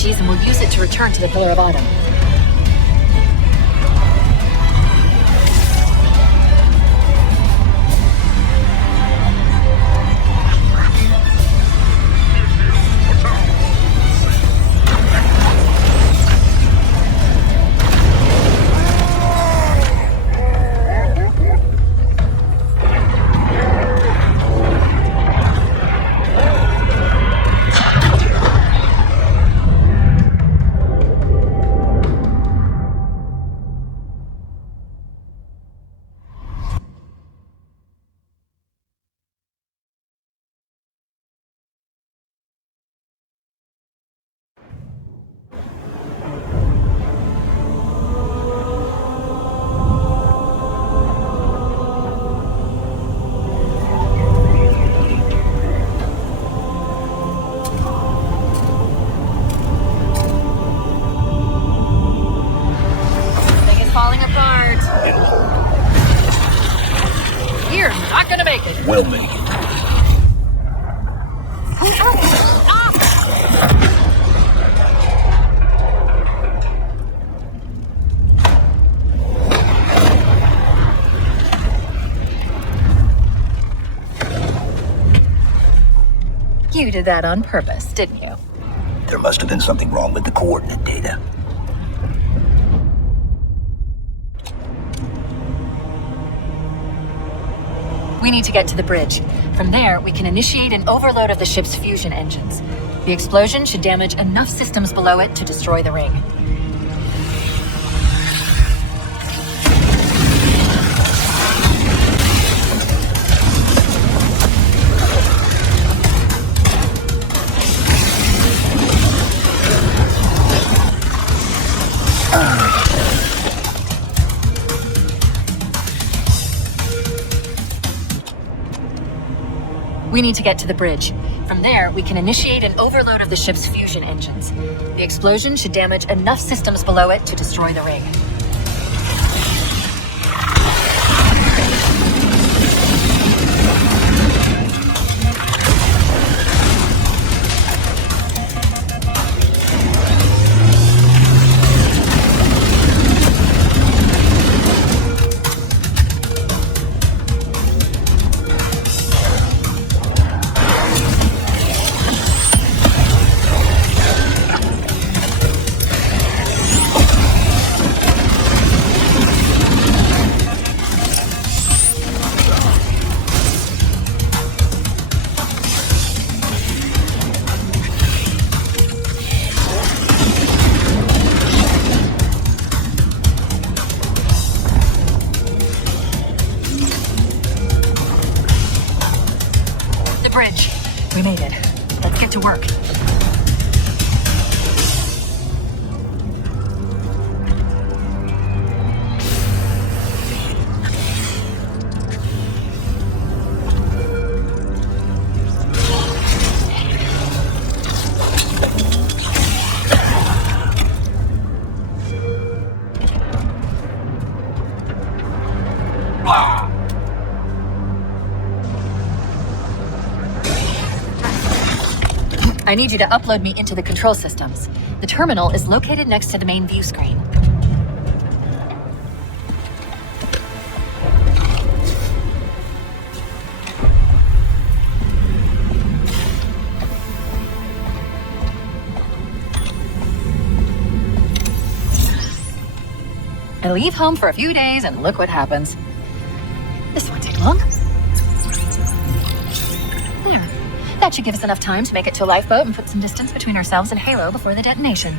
species and will use it to return to the Pillar of Autumn. Falling apart. You're not gonna make it. We'll make it. You did that on purpose, didn't you? There must have been something wrong with the coordinate data. We need to get to the bridge. From there, we can initiate an overload of the ship's fusion engines. The explosion should damage enough systems below it to destroy the ring. We need to get to the bridge. From there, we can initiate an overload of the ship's fusion engines. The explosion should damage enough systems below it to destroy the ring. Bridge. We made it. Let's get to work. I need you to upload me into the control systems. The terminal is located next to the main view screen. I leave home for a few days and look what happens. This won't take long. There. That should give us enough time to make it to a lifeboat and put some distance between ourselves and Halo before the detonation.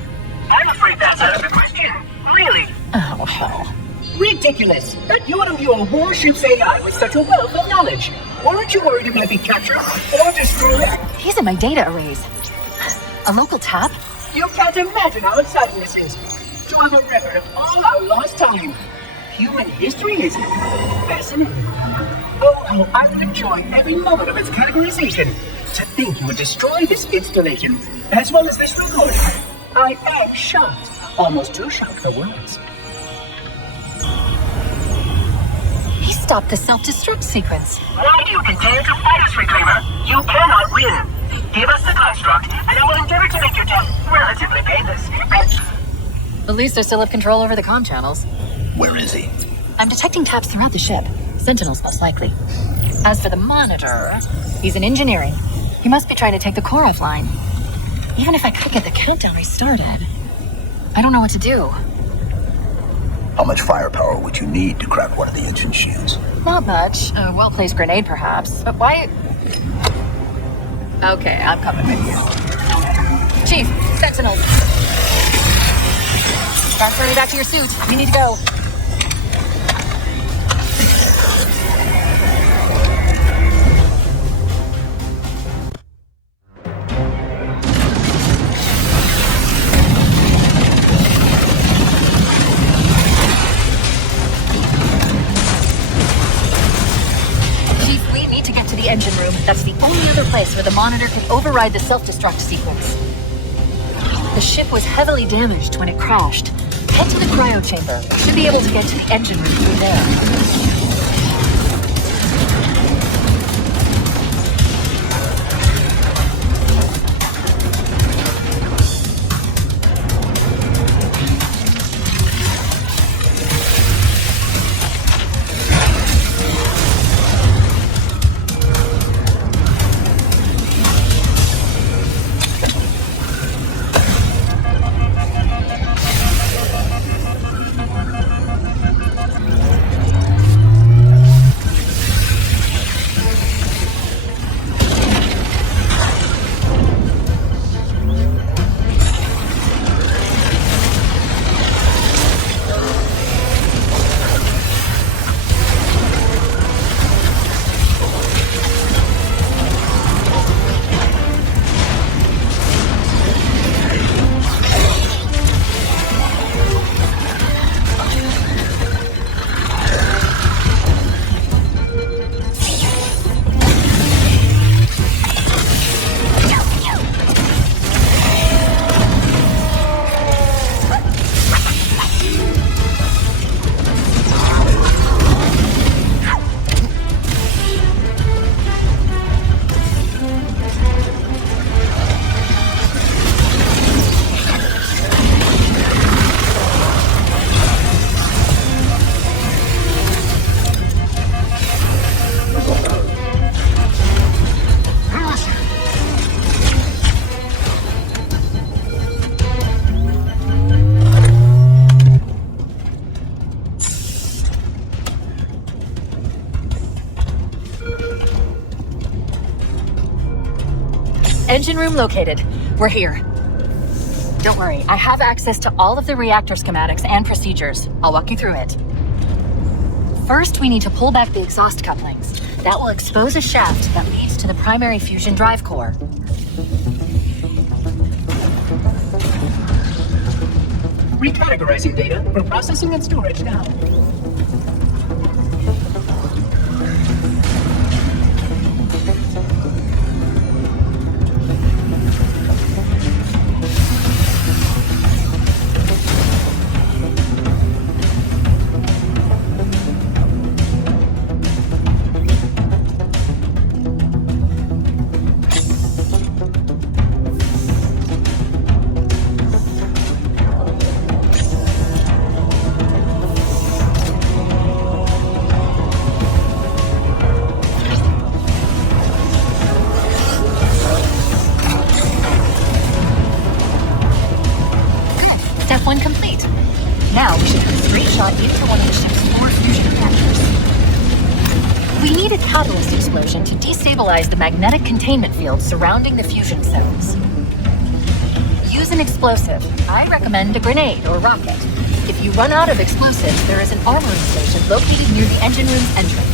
I'm afraid that's out of the question. Really? Oh, hell. Ridiculous! That you wouldn't view a warship's AI with such a wealth of knowledge. Weren't you worried it might be captured or destroyed? He's in my data arrays. A local tap? You can't imagine how exciting this is. To have a record of all our lost time. Human history is fascinating. Oh, how I would enjoy every moment of its categorization. To think you would destroy this installation, as well as this record. I am shocked. Almost too shocked for words. He stopped the self-destruct sequence. Why do you continue to fight us, Retriever? You cannot win. Give us the construct, and I will endeavor to make your death relatively painless. At least I still have control over the comm channels. Where is he? I'm detecting taps throughout the ship. Sentinels, most likely. As for the monitor, he's in engineering. He must be trying to take the core offline. Even if I could get the countdown restarted, I don't know what to do. How much firepower would you need to crack one of the engine shields? Not much. A well-placed grenade, perhaps. But why... Okay, I'm coming with you. Chief, Sentinels. Transfer me back to your suit. We need to go. Chief, we need to get to the engine room. That's the only other place where the monitor can override the self-destruct sequence. The ship was heavily damaged when it crashed. Head to the cryo chamber. Should be able to get to the engine room through there. Engine room located. We're here. Don't worry, I have access to all of the reactor schematics and procedures. I'll walk you through it. First, we need to pull back the exhaust couplings. That will expose a shaft that leads to the primary fusion drive core. Recategorizing data for processing and storage now. Step 1 complete. Now we should put a straight shot into one of the ship's 4 fusion reactors. We need a catalyst explosion to destabilize the magnetic containment field surrounding the fusion cells. Use an explosive. I recommend a grenade or rocket. If you run out of explosives, there is an armoring station located near the engine room's entrance.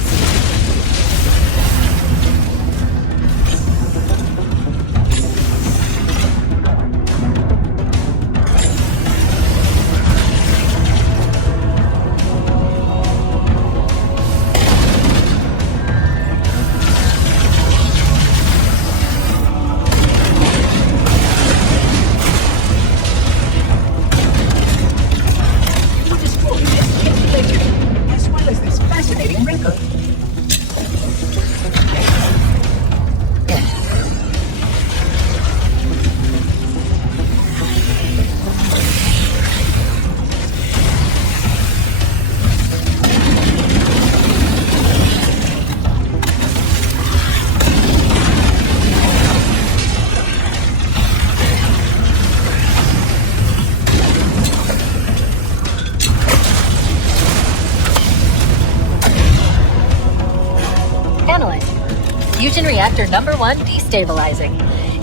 Fusion reactor number 1 destabilizing.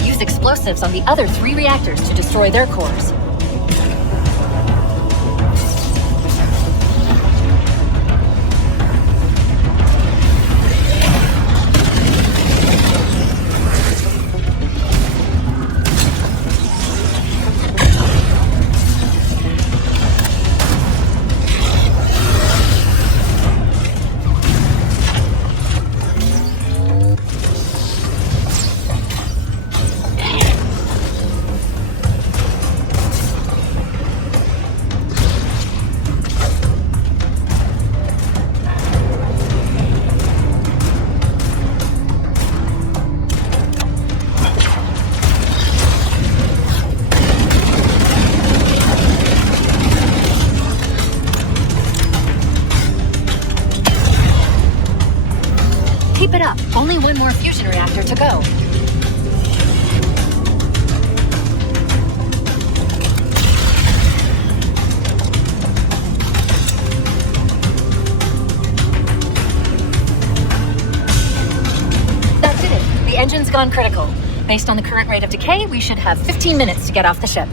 Use explosives on the other 3 reactors to destroy their cores. Keep it up. Only one more fusion reactor to go. That did it. The engine's gone critical. Based on the current rate of decay, we should have 15 minutes to get off the ship.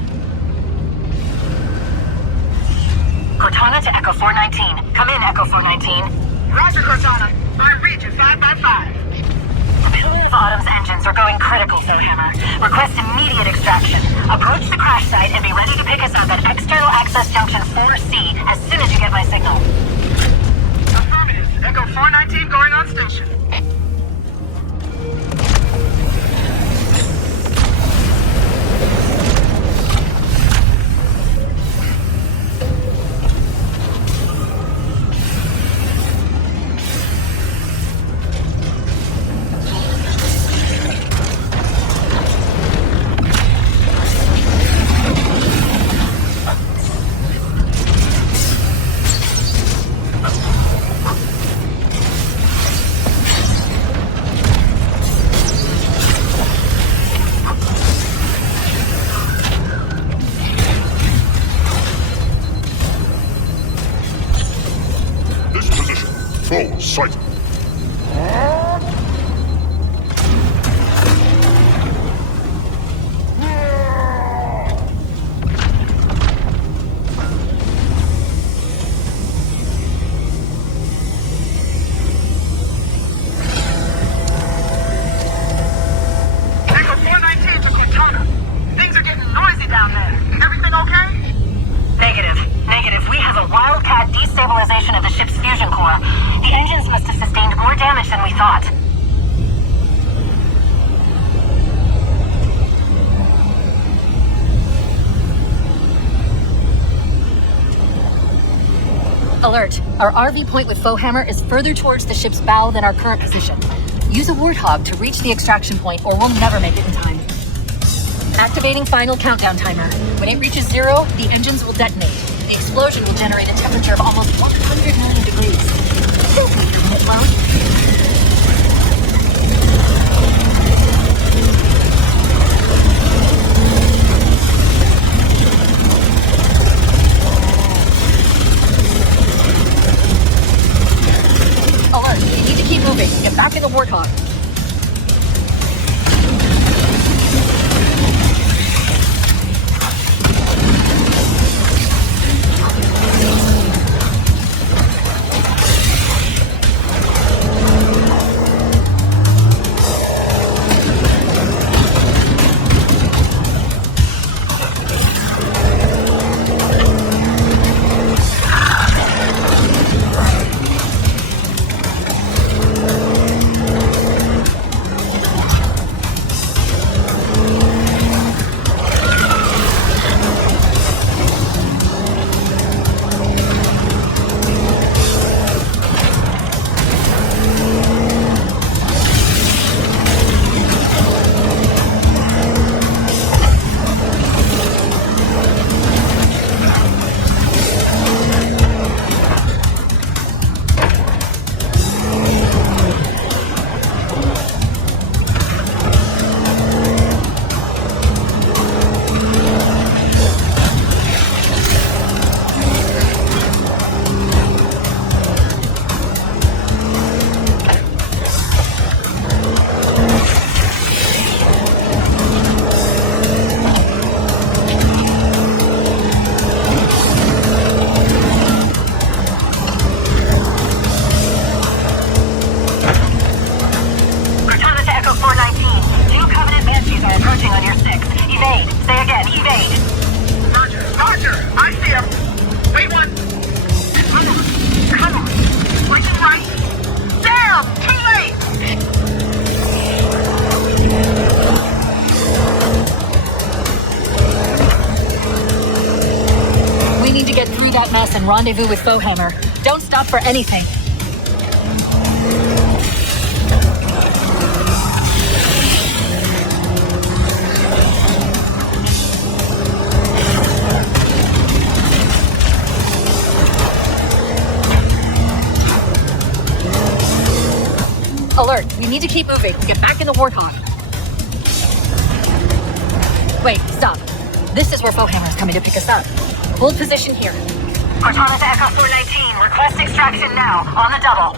Cortana to Echo 419. Come in, Echo 419. Roger, Cortana. I read you 5 by 5. A pillar of Autumn's engines are going critical, Hammer. Request immediate extraction. Approach the crash site and be ready to pick us up at External Access Junction 4C as soon as you get my signal. Affirmative. Echo 419 going on station. Foe sighted. Echo 419 to Cortana. Things are getting noisy down there. Everything okay? Negative. We have a wildcat destabilization of the ship's fusion core. The engines must have sustained more damage than we thought. Alert. Our RV point with Foehammer is further towards the ship's bow than our current position. Use a Warthog to reach the extraction point or we'll never make it in time. Activating final countdown timer. When it reaches 0, the engines will detonate. The explosion will generate a temperature of almost 100 million degrees. It won't. Alert, you need to keep moving. Get back in the Warthog. and rendezvous with Foehammer. Don't stop for anything. Alert, we need to keep moving. Get back in the Warthog. Wait, stop. This is where Foehammer's coming to pick us up. Hold position here. Cortana to Echo 419. Request extraction now. On the double.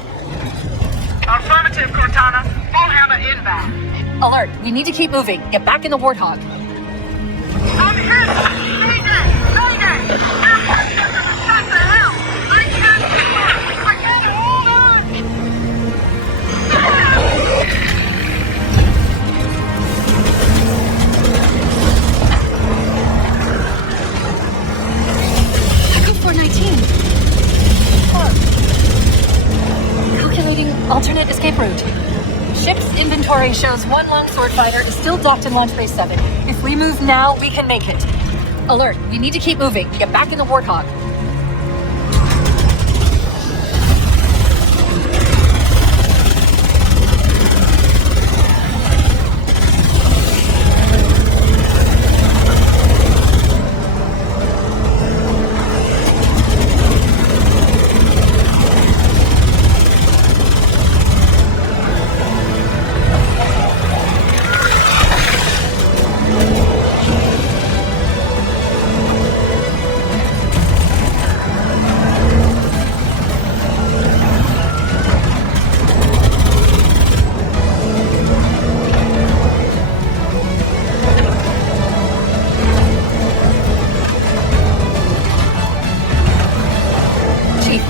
Affirmative, Cortana. Foehammer inbound. Alert, we need to keep moving. Get back in the Warthog. I'm hit! Mayday! Mayday! What the hell? I can't hold on! Echo 419. Calculating alternate escape route. Ship's inventory shows one longsword fighter is still docked in Launch Bay 7. If we move now, we can make it. Alert, we need to keep moving. Get back in the Warthog.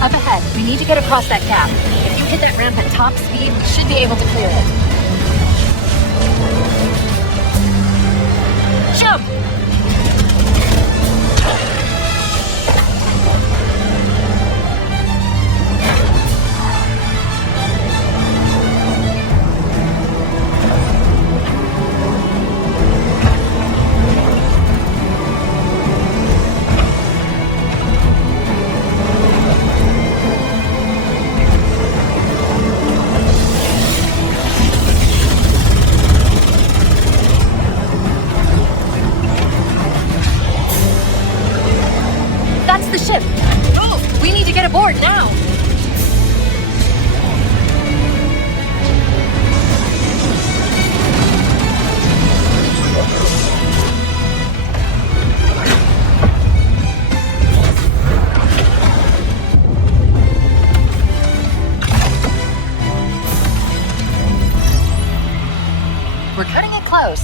Up ahead, we need to get across that gap. If you hit that ramp at top speed, we should be able to clear it. Jump! That's the ship! Move! We need to get aboard now! We're cutting it close.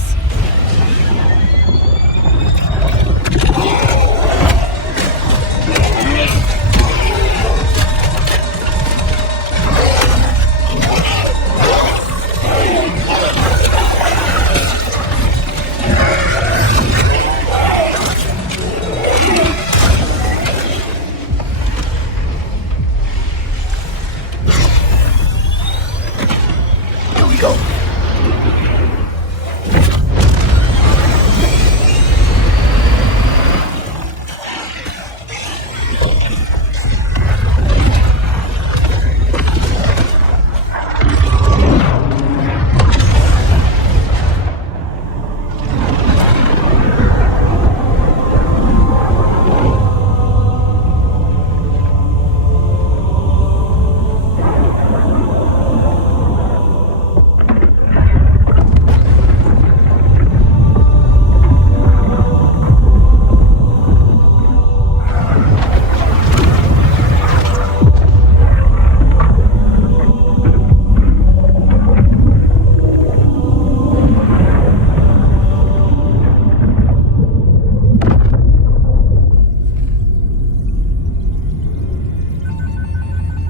Here we go.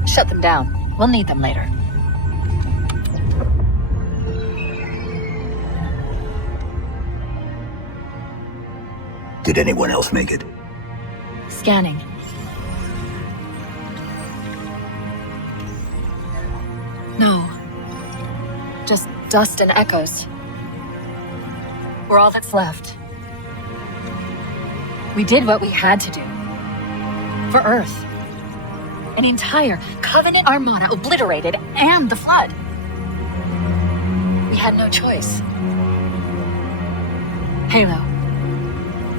Shut them down. We'll need them later. Did anyone else make it? Scanning. No. Just dust and echoes. We're all that's left. We did what we had to do. For Earth. an entire Covenant armada obliterated, and the Flood. We had no choice. Halo.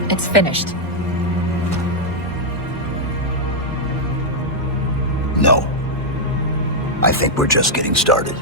It's finished. No. I think we're just getting started.